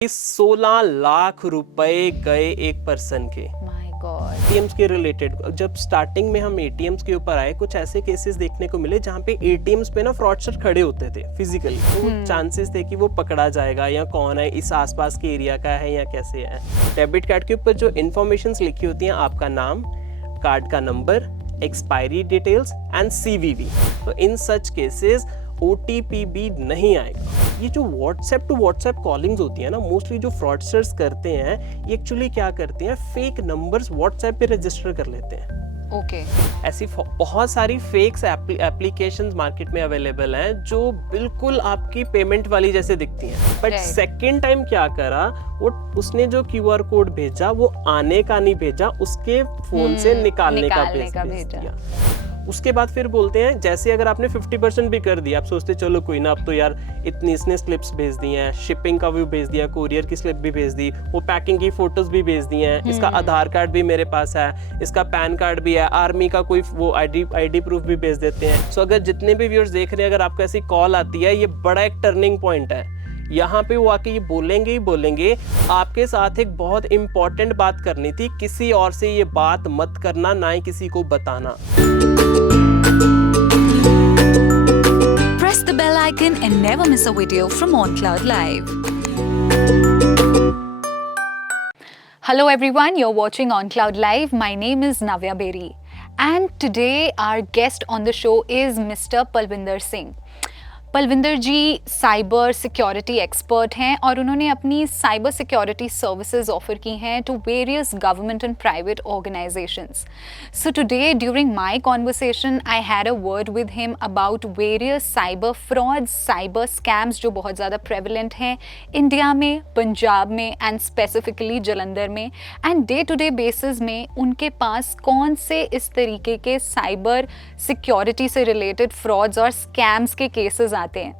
16 लाख रुपए गए एक पर्सन के माय गॉड। एटीएम्स के रिलेटेड। जब स्टार्टिंग में हम एटीएम्स के ऊपर आए, कुछ ऐसे केसेस देखने को मिले जहाँ पे एटीएम्स पे ना फ्रॉडस्टर खड़े होते थे फिजिकली, तो चांसेस थे कि वो पकड़ा जाएगा या कौन है, इस आसपास के एरिया का है या कैसे है। डेबिट कार्ड के ऊपर जो इन्फॉर्मेशन लिखी होती हैं, आपका नाम, कार्ड का number, expiry details and CVV, तो इन सच केसेस OTP भी नहीं आएगा। ये जो व्हाट्सएप टू व्हाट्सएप कॉलिंग्स होती है ना, मोस्टली जो फ्रॉडस्टर्स करते हैं, ये एक्चुअली क्या करते हैं, फेक नंबर्स व्हाट्सएप पे रजिस्टर कर लेते हैं। ओके। ऐसी बहुत सारी फेक्स एप्लीकेशंस मार्केट में अवेलेबल हैं जो बिल्कुल आपकी पेमेंट वाली जैसे दिखती हैं, बट सेकंड टाइम क्या करा, वो उसने जो QR कोड भेजा वो आने का नहीं भेजा, उसके फोन से निकालने का भेज दिया। उसके बाद फिर बोलते हैं, जैसे अगर आपने 50% भी कर दिया, आप सोचते चलो कोई ना, अब तो यार इतनी इसने स्लिप्स भेज दी हैं, शिपिंग का भी भेज दिया, कोरियर की स्लिप भी भेज दी, वो पैकिंग की फोटोज भी भेज दी हैं, इसका आधार कार्ड भी मेरे पास है, इसका पैन कार्ड भी है, आर्मी का कोई वो आईडी प्रूफ भी भेज देते हैं। सो अगर जितने भी व्यूअर्स देख रहे हैं, अगर आपको ऐसी कॉल आती है, ये बड़ा एक टर्निंग पॉइंट है। यहाँ पे वो आके ये बोलेंगे ही बोलेंगे, आपके साथ एक बहुत इंपॉर्टेंट बात करनी थी, किसी और से ये बात मत करना, ना ही किसी को बताना। Press the bell icon and never miss a video from OnCloud Live. Hello everyone, you're watching OnCloud Live. My name is Navya Beri. And today our guest on the show is Mr. Palvinder Singh. Palvinder ji cyber security expert हैं और उन्होंने अपनी cyber security services offer की हैं to various government and private organisations. So today during my conversation I had a word with him about various cyber frauds, cyber scams जो बहुत ज़्यादा prevalent हैं इंडिया में, पंजाब में एंड स्पेसिफिकली जलंधर में, and day to day basis में उनके पास कौन से इस तरीके के साइबर सिक्योरिटी से रिलेटेड फ्रॉड्स और स्कैम्स के केसेस आते हैं।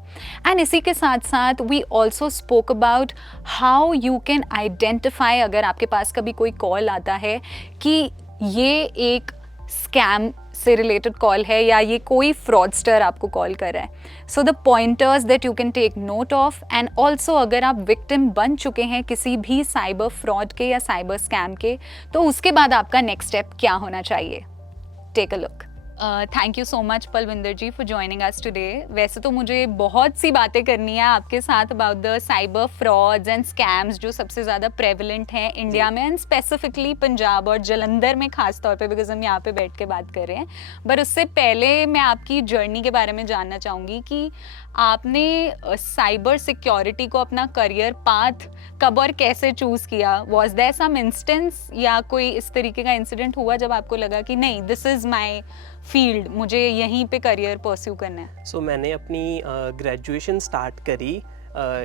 एंड इसी के साथ साथ we also spoke about how you can identify, अगर आपके पास कभी कोई कॉल आता है कि ये एक स्कैम से रिलेटेड कॉल है या ये कोई फ्रॉडस्टर आपको कॉल कर रहा है। So the pointers that you can take note of, and also अगर आप विक्टिम बन चुके हैं किसी भी साइबर फ्रॉड के या साइबर स्कैम के, तो उसके बाद आपका नेक्स्ट स्टेप क्या होना चाहिए। Take a look. Thank you so much Palvinder ji for joining us today. वैसे तो मुझे बहुत सी बातें करनी है आपके साथ about the cyber frauds and scams जो सबसे ज़्यादा प्रेवलेंट हैं इंडिया में एंड स्पेसिफिकली पंजाब और जलंधर में खास तौर पे, बिकॉज हम यहाँ पे बैठ के बात कर रहे हैं। बट उससे पहले मैं आपकी जर्नी के बारे में जानना चाहूँगी कि आपने साइबर सिक्योरिटी को अपना करियर पाथ कब और कैसे चूज़ किया। वॉज देयर सम इंस्टेंस या कोई इस तरीके का इंसिडेंट हुआ जब आपको लगा कि नहीं, दिस इज़ माई फील्ड, मुझे यहीं पे करियर परस्यू करना है। सो मैंने अपनी ग्रेजुएशन स्टार्ट करी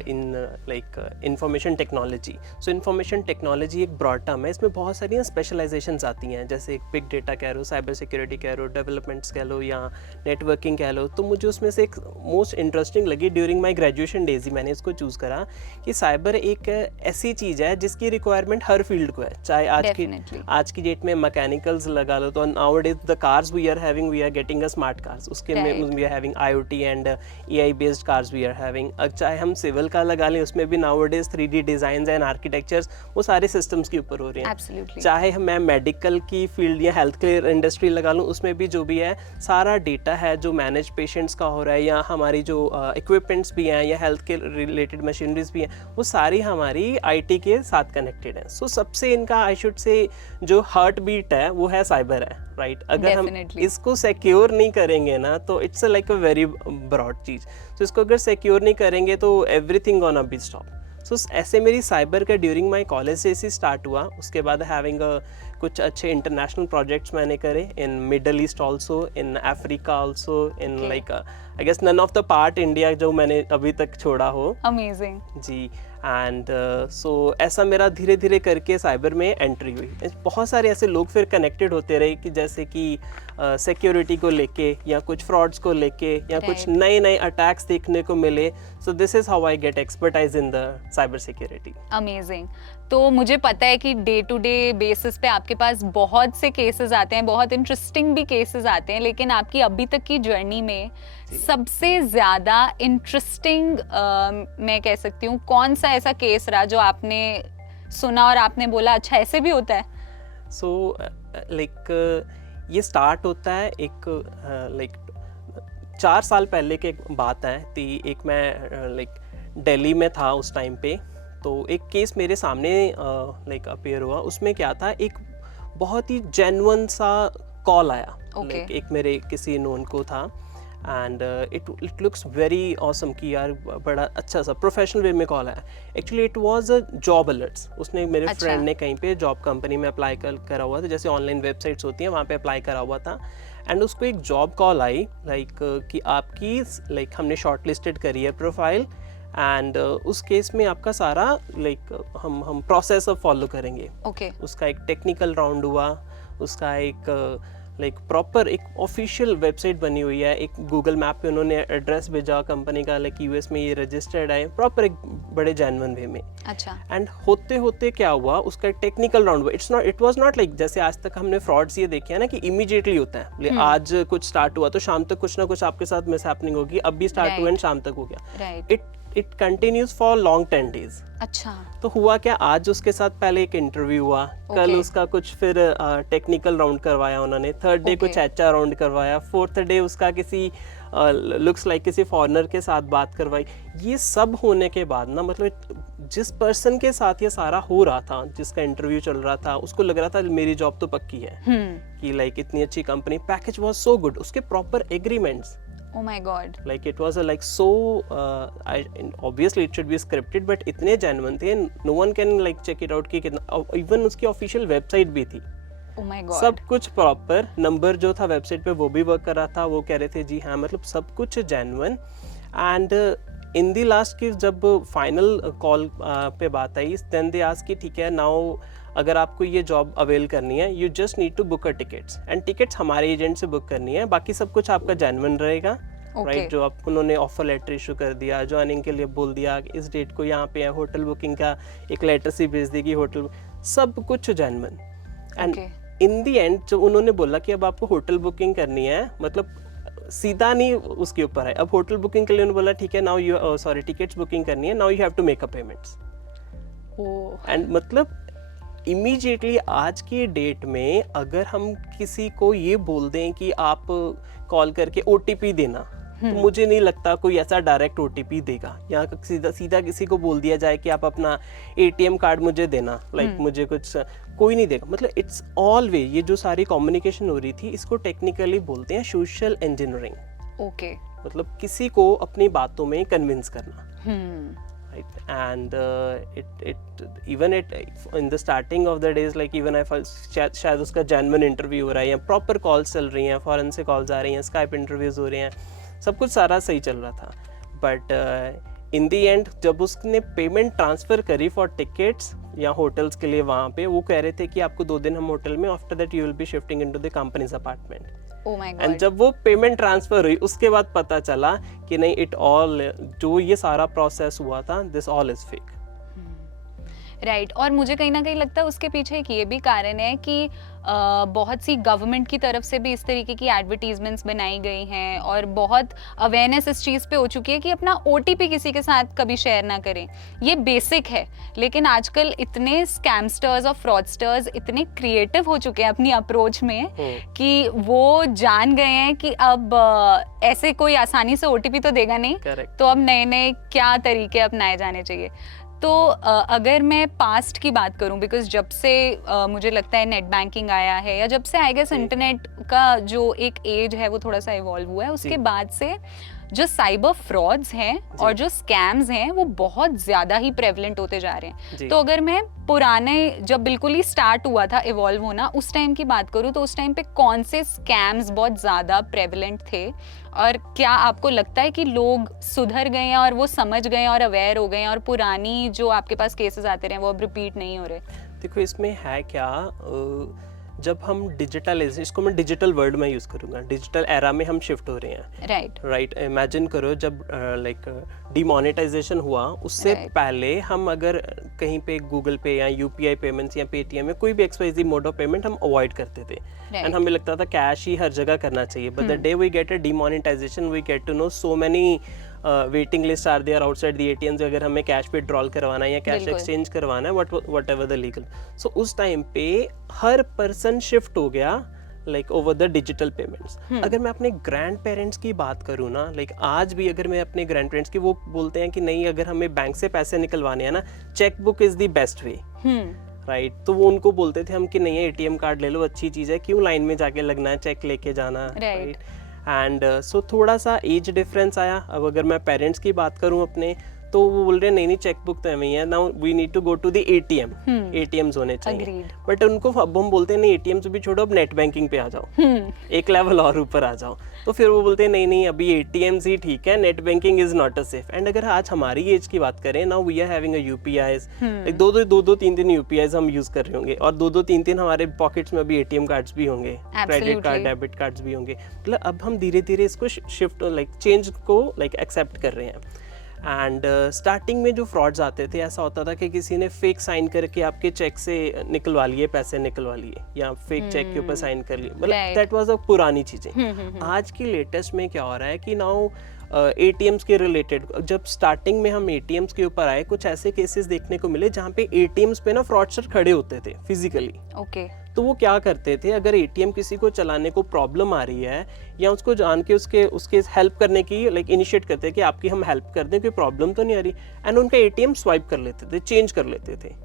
in like information technology. So information technology एक ब्रॉड टर्म है, इसमें बहुत सारी स्पेशलाइजेशंस आती हैं, जैसे बिग डेटा कह लो, साइबर सिक्योरिटी कह लो, डेवलपमेंट्स कह लो या नेटवर्किंग कह लो। तो मुझे उसमें से एक मोस्ट इंटरेस्टिंग लगी ड्यूरिंग माई ग्रेजुएशन डेज ही मैंने इसको चूज़ करा कि साइबर एक ऐसी चीज़ है जिसकी रिक्वायरमेंट हर फील्ड को है, चाहे आज की डेट में मैकेनिकल्स लगा लो, तो nowadays the cars we are getting a smart cars, उसके में we are having IoT and AI based cars we are having. चाहे हम सिविल का लगा लें, उसमें भी nowadays 3D design and architectures वो सारे सिस्टम्स के ऊपर हो रहे हैं। Absolutely. चाहे मैं मेडिकल की फील्ड या हेल्थ केयर इंडस्ट्री लगा लूँ, उसमें भी जो भी है सारा डेटा है जो मैनेज पेशेंट्स का हो रहा है, या हमारी जो इक्विपमेंट्स भी हैं या हेल्थ के रिलेटेड मशीनरीज भी हैं, वो सारी हमारी IT के साथ कनेक्टेड हैं। सो सबसे इनका आई शुड से जो हार्ट बीट है वो है साइबर है, राइट। अगर हम इसको सिक्योर नहीं करेंगे ना, तो it's like a very broad चीज़। तो इसको अगर सिक्योर नहीं करेंगे तो everything gonna be stop. So ऐसे मेरी साइबर का ड्यूरिंग माई कॉलेज से ही स्टार्ट हुआ। उसके बाद हैविंग कुछ अच्छे इंटरनेशनल प्रोजेक्ट्स मैंने करे in Middle East also, in Africa also, in like I guess none of the part India जो मैंने अभी तक छोड़ा हो। Amazing ji. एंड सो ऐसा मेरा धीरे धीरे करके साइबर में एंट्री हुई। बहुत सारे ऐसे लोग फिर कनेक्टेड होते रहे कि जैसे कि सिक्योरिटी को लेके या कुछ फ्रॉड्स को लेके या कुछ नए नए अटैक्स देखने को मिले। So this is how I get expertise in the cyber security. Amazing. तो मुझे पता है कि डे टू डे बेसिस पे आपके पास बहुत से केसेस आते हैं, बहुत इंटरेस्टिंग भी केसेस आते हैं, लेकिन आपकी अभी तक की जर्नी में सबसे ज्यादा इंटरेस्टिंग मैं कह सकती हूँ कौन सा ऐसा केस रहा जो आपने सुना और आपने बोला अच्छा ऐसे भी होता है? सो ये स्टार्ट होता है एक 4 साल पहले की बात है। एक मैं दिल्ली में था उस टाइम पे, तो एक केस मेरे सामने अपीयर हुआ। उसमें क्या था, एक बहुत ही जेन्युइन सा कॉल आया। एक मेरे किसी नोन को था and it looks very awesome कि यार बड़ा अच्छा सा प्रोफेशनल वे में कॉल आया। Actually it was a job alerts. उसने मेरे फ्रेंड ने कहीं पे जॉब कंपनी में अप्लाई करा हुआ था, जैसे ऑनलाइन वेबसाइट्स होती हैं वहाँ पे अप्लाई करा हुआ था। एंड उसको एक जॉब कॉल आई कि आपकी हमने शॉर्ट लिस्टेड करी है प्रोफाइल एंड उस केस में आपका सारा हम प्रोसेस अब फॉलो करेंगे। उसका एक टेक्निकल राउंड हुआ, उसका एक प्रॉपर एक ऑफिशियल वेबसाइट बनी हुई है, एक गूगल मैप पे उन्होंने एड्रेस भेजा कंपनी का, यूएस में ये रजिस्टर्ड है, प्रॉपर एक बड़े जेन्युइन वे में। अच्छा। एंड होते होते क्या हुआ, उसका एक टेक्निकल राउंड हुआ। इट वाज नॉट जैसे आज तक हमने फ्रॉड्स ये देखे हैं ना कि इमीडिएटली होता है, आज कुछ स्टार्ट हुआ तो शाम तक कुछ ना कुछ आपके साथ मिस हैपनिंग होगी, अब भी स्टार्ट हुआ एंड शाम तक हो गया। It continues for long 10 days। अच्छा। तो हुआ क्या, आज उसके साथ पहले एक इंटरव्यू हुआ, कल उसका कुछ फिर टेक्निकल राउंड करवाया उन्होंने, थर्ड डे कुछ HR राउंड करवाया, फोर्थ डे उसका किसी लुक्स किसी फॉरेनर के साथ बात करवाई। ये सब होने के बाद ना, मतलब जिस पर्सन के साथ ये सारा हो रहा था, जिसका इंटरव्यू चल रहा था, उसको लग रहा था मेरी जॉब तो पक्की है कि इतनी अच्छी company, package was so good, उसके proper agreements. Oh my God. It was so obviously it should be scripted, but इतने genuine थे, no one can check it out कि कितना, even उसकी official website भी थी। Oh my God. सब कुछ प्रॉपर, नंबर जो था वेबसाइट पे वो भी वर्क कर रहा था, वो कह रहे थे जी हाँ, मतलब सब कुछ genuine. And in the last की जब फाइनल कॉल पे बात आई, देन दे आस्क कि ठीक है नाउ अगर आपको ये जॉब अवेल करनी है, you just need to book a tickets, and tickets हमारे एजेंट से बुक करनी है, बाकी सब कुछ आपका जेन्युइन रहेगा। राइट, जो आप उन्होंने ऑफर लेटर इशू कर दिया, ज्वाइनिंग के लिए बोल दिया इस डेट को यहाँ पे है, होटल बुकिंग का एक लेटर सी भेज दी कि होटल, सब कुछ genuine. And in the and जो उन्होंने बोला कि अब आपको होटल बुकिंग करनी है, मतलब सीधा नहीं उसके ऊपर है, अब होटल बुकिंग के लिए उन्होंने बोला ठीक है नाउ यू टिकट्स बुकिंग करनी है, now you have to make a payments. And मतलब इमीडिएटली आज की डेट में अगर हम किसी को ये बोल दें कि आप कॉल करके OTP देना, तो मुझे नहीं लगता कोई ऐसा डायरेक्ट OTP देगा। यहाँ सीधा किसी को बोल दिया जाए कि आप अपना ATM कार्ड मुझे देना, मुझे कुछ, कोई नहीं देगा। मतलब इट्स ऑल वे, ये जो सारी कम्युनिकेशन हो रही थी, इसको टेक्निकली बोलते हैं सोशल इंजीनियरिंग। ओके। मतलब किसी को अपनी बातों में कन्विंस करना। Right. And even in the starting of the days, even I felt शायद उसका genuine इंटरव्यू हो रहा है, या प्रॉपर कॉल्स चल रही हैं, फॉरेन से कॉल्स आ रही हैं, स्काइप इंटरव्यूज हो रहे हैं, सब कुछ सारा सही चल रहा था। बट इन दी एंड जब उसने पेमेंट ट्रांसफ़र करी फॉर टिकट्स या होटल्स के लिए, वहाँ पे वो कह रहे थे कि आपको 2 दिन हम होटल में, after that you will B shifting into the companies apartment. And जब वो पेमेंट ट्रांसफर हुई, उसके बाद पता चला कि नहीं, इट ऑल, जो ये सारा प्रोसेस हुआ था, this all is fake. Right. और मुझे कहीं ना कहीं लगता है उसके पीछे एक ये भी कारण है कि बहुत सी गवर्नमेंट की तरफ से भी इस तरीके की एडवर्टीजमेंट्स बनाई गई हैं और बहुत अवेयरनेस इस चीज़ पे हो चुकी है कि अपना OTP किसी के साथ कभी शेयर ना करें। ये बेसिक है, लेकिन आजकल इतने स्कैमस्टर्स और फ्रॉडस्टर्स इतने क्रिएटिव हो चुके हैं अपनी अप्रोच में कि वो जान गए हैं कि अब ऐसे कोई आसानी से OTP तो देगा नहीं। Correct. तो अब नए नए क्या तरीके अपनाए जाने चाहिए। तो अगर मैं पास्ट की बात करूं, बिकॉज जब से मुझे लगता है नेट बैंकिंग आया है, या जब से आई गेस इंटरनेट का जो एक एज है वो थोड़ा सा इवॉल्व हुआ है, उसके बाद से जो साइबर फ्रॉड्स हैं और जो स्कैम्स हैं वो बहुत ज़्यादा ही प्रेवलेंट होते जा रहे हैं। तो अगर मैं पुराने, जब बिल्कुल ही स्टार्ट हुआ था इवॉल्व होना, उस टाइम की बात करूं, तो उस टाइम पे कौन से स्कैम्स बहुत ज़्यादा प्रेवलेंट थे, और क्या आपको लगता है कि लोग सुधर गए हैं और वो समझ गए हैं और अवेयर हो गए हैं और पुरानी जो आपके पास केसेस आते रहे वो अब रिपीट नहीं हो रहे? देखो इसमें है क्या, जब हम डिजिटलाइजेशन, इसको मैं डिजिटल वर्ड में यूज़ करूँगा, डिजिटल एरा में हम शिफ्ट हो रहे हैं। राइट, इमेजिन करो जब लाइक डिमोनेटाइजेशन हुआ, उससे पहले हम अगर कहीं पे गूगल पे या यूपीआई पेमेंट्स या पेटीएम में कोई भी XYZ मोड ऑफ पेमेंट हम अवॉइड करते थे एंड हमें लगता था कैश ही हर जगह करना चाहिए। But the day we get a demonetisation we get to know so many waiting list are there outside the ATMs, अगर हमें कैश विड्रॉल करवाना है या कैश एक्सचेंज करवाना है, वट एवर द लीगल। सो उस टाइम पे हर पर्सन शिफ्ट हो गया like over the digital payments. अगर मैं अपने ग्रैंड पेरेंट्स की बात करूँ ना, लाइक आज भी अगर मैं अपने ग्रैंड पेरेंट्स की, वो बोलते हैं कि नहीं, अगर हमें बैंक से पैसे निकलवाने हैं ना, cheque book is the best way. Right, तो वो उनको बोलते थे हम कि नहीं है, एटीएम कार्ड ले लो, अच्छी चीज़ है, क्यों लाइन में जाके लगना है, चेक लेके जाना। राइट, एंड सो थोड़ा सा एज डिफरेंस आया। अब अगर मैं पेरेंट्स की बात करूं अपने, तो वो बोल रहे हैं नहीं चेक बुक तो हमें ही है, now we need to go to the ATM, ATMs होने चाहिए। बट उनको अब हम बोलते हैं नहीं, एटीएम्स भी छोड़ो, अब नेट बैंकिंग पे आ जाओ, एक लेवल और ऊपर आ जाओ। तो फिर वो बोलते हैं नहीं नहीं, अभी एटीएम्स ही ठीक है, net banking is not a safe. And अगर आज हमारी एज की बात करें, now we are having a UPIs, दो तीन यूपीआईज हम यूज कर रहे होंगे, और दो तीन हमारे पॉकेट्स में अभी एटीएम कार्ड्स भी होंगे, क्रेडिट कार्ड, डेबिट कार्ड्स भी होंगे। मतलब अब हम धीरे धीरे इसको शिफ्ट लाइक चेंज को लाइक एक्सेप्ट कर रहे हैं। एंड स्टार्टिंग में जो फ्रॉड्स आते थे, ऐसा होता था कि किसी ने फेक साइन करके आपके चेक से निकलवा लिए, पैसे निकलवा लिए, या फेक चेक के ऊपर साइन कर लिए, मतलब दैट वाज अ पुरानी चीज़ें। आज की लेटेस्ट में क्या हो रहा है कि नाउ एटीएम्स के रिलेटेड, जब स्टार्टिंग में हम एटीएम्स के ऊपर आए, कुछ ऐसे केसेस देखने को मिले जहाँ पे एटीएम्स पे ना फ्रॉडस्टर खड़े होते थे फिजिकली। तो वो क्या करते थे, अगर एटीएम किसी को चलाने को प्रॉब्लम आ रही है, या उसको जान के उसके हेल्प करने की लाइक इनिशिएट करते हैं कि आपकी हम हेल्प कर दें, कोई प्रॉब्लम तो नहीं आ रही, एंड उनका एटीएम स्वाइप कर लेते थे, चेंज कर लेते थे।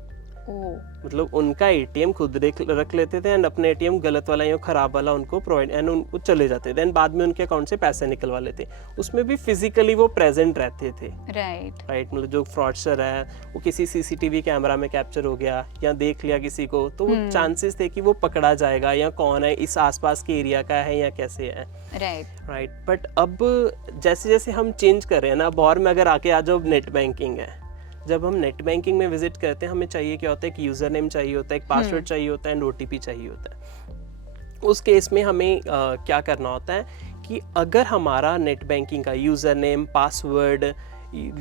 मतलब उनका एटीएम खुद रख लेते थे एंड अपने एटीएम गलत वाला या खराब वाला उनको प्रोवाइड, एंड वो चले जाते थे, एंड बाद में उनके अकाउंट से पैसे निकलवा लेते। उसमें भी फिजिकली वो प्रेजेंट रहते थे। राइट, मतलब जो फ्रॉडस्टर है वो किसी सीसीटीवी कैमरा में कैप्चर हो गया या देख लिया किसी को, तो चांसेस थे कि वो पकड़ा जाएगा, या कौन है, इस आसपास के एरिया का है या कैसे है। राइट, बट अब जैसे जैसे हम चेंज कर रहे हैं ना, अब और में अगर आके आ जाओ, नेट बैंकिंग है। जब हम नेट बैंकिंग में विजिट करते हैं, हमें चाहिए क्या होता है, एक यूजर नेम चाहिए होता है, एक पासवर्ड चाहिए होता है, एंड ओटीपी चाहिए होता है। उस केस में हमें क्या करना होता है कि अगर हमारा नेट बैंकिंग का यूजर नेम, पासवर्ड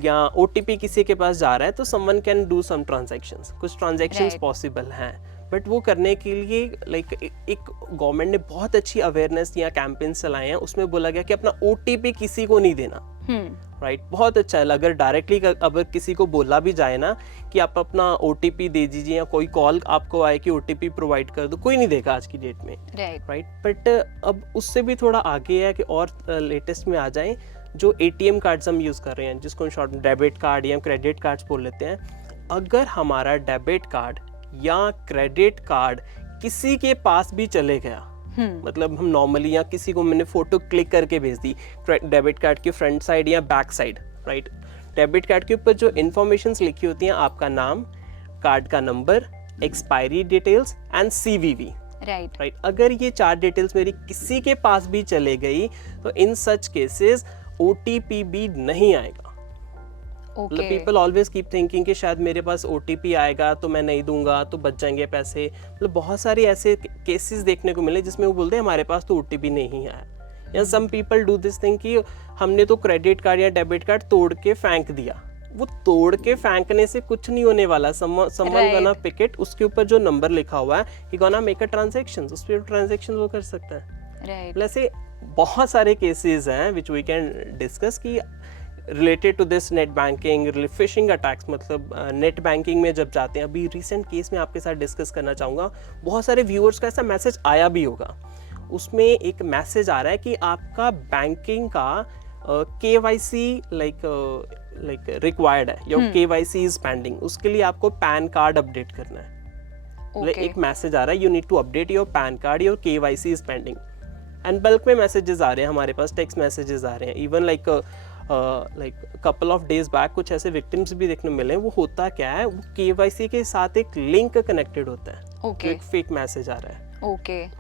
या ओटीपी किसी के पास जा रहा है, तो someone can do some transactions, कुछ ट्रांजैक्शंस पॉसिबल हैं। बट वो करने के लिए लाइक एक गवर्नमेंट ने बहुत अच्छी अवेयरनेस या कैंपेन चलाए हैं, उसमें बोला गया कि अपना ओटीपी किसी को नहीं देना। राइट, बहुत अच्छा है। अगर डायरेक्टली अगर किसी को बोला भी जाए ना कि आप अपना ओटीपी दे दीजिए, या कोई कॉल आपको आए कि ओटीपी प्रोवाइड कर दो, कोई नहीं देगा आज की डेट में। राइट, बट अब उससे भी थोड़ा आगे है कि और लेटेस्ट में आ जाए, जो एटीएम कार्ड्स हम यूज कर रहे हैं, जिसको शॉर्ट डेबिट कार्ड या क्रेडिट कार्ड्स बोल लेते हैं। अगर हमारा डेबिट कार्ड या क्रेडिट कार्ड किसी के पास भी चले गया, मतलब हम नॉर्मली या किसी को मैंने फोटो क्लिक करके भेज दी डेबिट कार्ड की फ्रंट साइड या back side, right, debit card के ऊपर जो इन्फॉर्मेशंस लिखी होती हैं, आपका नाम, कार्ड का number, expiry details and CVV. Right, अगर ये 4 डिटेल्स मेरी किसी के पास भी चले गई, तो इन सच केसेस ओटीपी भी नहीं आएगा। मतलब पीपल ऑलवेज कीप थिंकिंग कि शायद मेरे पास ओटीपी आएगा तो मैं नहीं दूंगा तो बच जाएंगे पैसे। मतलब बहुत सारे ऐसे केसेस देखने को मिले जिसमें वो बोलते हैं हमारे पास तो ओटीपी नहीं आया, या some people do this thing कि हमने तो क्रेडिट कार्ड या डेबिट कार्ड तोड़ के फेंक दिया। वो तोड़ के फेंकने से कुछ नहीं होने वाला। समवन गोना पिक इट, उसके ऊपर जो नंबर लिखा हुआ है, ही गोना मेक अ ट्रांजैक्शन, उस पर ट्रांजैक्शन वो कर सकता है। ऐसे बहुत सारे केसेस हैं विच वी कैन डिस्कस कि related to this net banking, phishing attacks. मतलब नेट बैंकिंग में जब जाते हैं, अभी रिसेंट केस में आपके साथ डिस्कस करना चाहूँगा, बहुत सारे व्यूअर्स का ऐसा मैसेज आया भी होगा। उसमें एक मैसेज आ रहा है कि आपका बैंकिंग का KYC लाइक रिक्वायर्ड है, योर KYC इज पेंडिंग, उसके लिए आपको पैन कार्ड अपडेट करना है। एक मैसेज आ रहा है, you need to update your PAN card, your KYC is pending. And bulk में मैसेजेस आ रहे हैं हमारे पास, टेक्स्ट मैसेजेस आ रहे हैं। Even like couple of days back कुछ ऐसे विक्टिम्स भी देखने मिले। वो होता क्या है, वो KYC के साथ एक लिंक कनेक्टेड होता है, एक फेक मैसेज आ रहा है।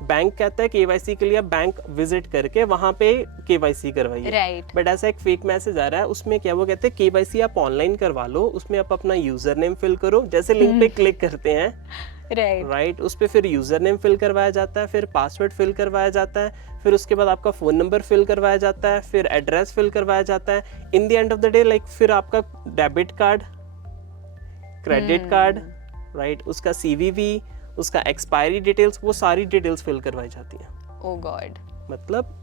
बैंक कहता है KYC के लिए बैंक विजिट करके वहां पे KYC करवाइए, बट ऐसा एक फेक मैसेज आ रहा है। उसमें क्या वो कहते हैं KYC आप ऑनलाइन करवा लो, उसमें आप अपना यूजर नेम फिल करो, जैसे लिंक पे क्लिक करते हैं राइट राइट, उस पर फिर यूज़र नेम फिल करवाया जाता है, फिर पासवर्ड फिल करवाया जाता है, फिर उसके बाद आपका फ़ोन नंबर फिल करवाया जाता है, फिर एड्रेस फिल करवाया जाता है। इन the end of the day like फिर आपका debit card, credit card, right, उसका CVV, उसका एक्सपायरी डिटेल्स, वो सारी डिटेल्स फिल करवाई जाती हैं। ओ गॉड, मतलब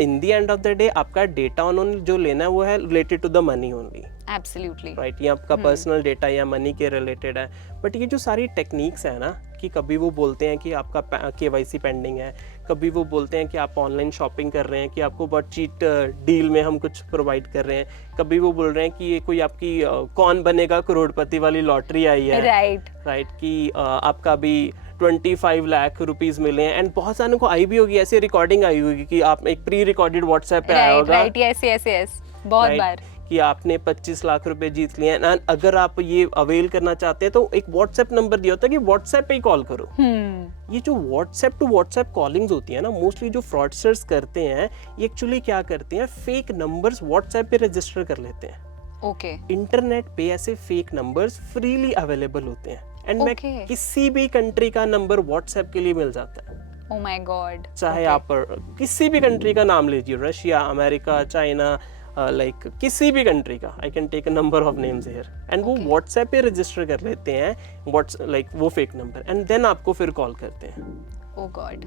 in the end of the day आपका डेटा उन्होंने जो लेना है वो है related to the money only, absolutely right, ये आपका पर्सनल डेटा या मनी के रिलेटेड है। बट ये जो सारी टेक्निक्स है ना, कि कभी वो बोलते हैं कि आपका KYC पेंडिंग है, कभी वो बोलते हैं कि आप ऑनलाइन शॉपिंग कर रहे हैं, कि आपको बहुत चीट डील में हम कुछ प्रोवाइड कर रहे हैं, कभी वो बोल रहे हैं कि ये कोई आपकी कौन बनेगा करोड़पति वाली लॉटरी आई है, राइट, कि आपका भी 25 लाख रुपीस मिले हैं। एंड बहुत सारों को आई भी होगी, ऐसी रिकॉर्डिंग आई होगी कि आप एक प्री रिकॉर्डेड व्हाट्सएप पे आया होगा, राइट, यस, बहुत बार कि आपने 25 लाख रुपए जीत लिए हैं। अगर आप ये अवेल करना चाहते हैं तो एक व्हाट्सएप नंबर दिया होता है कि व्हाट्सएप पे ही कॉल करो। ये जो व्हाट्सएप टू व्हाट्सएप कॉलिंग्स होती है ना, मोस्टली जो फ्रॉडस्टर्स करते हैं, ये एक्चुअली क्या करते हैं, फेक नंबर्स व्हाट्सएप पे रजिस्टर कर लेते हैं। ओके, इंटरनेट पे ऐसे फेक नंबर्स फ्रीली अवेलेबल होते हैं, एंड मैं Okay. किसी भी कंट्री का नंबर व्हाट्सएप के लिए मिल जाता है। ओ माय गॉड, चाहे आप किसी भी कंट्री का नाम लीजिए, रशिया, अमेरिका, चाइना, लाइक किसी भी कंट्री का, I can take a number of names here, and वो व्हाट्सएप पे रजिस्टर कर लेते हैं लाइक वो फेक नंबर, एंड देन आपको फिर कॉल करते हैं। Oh God.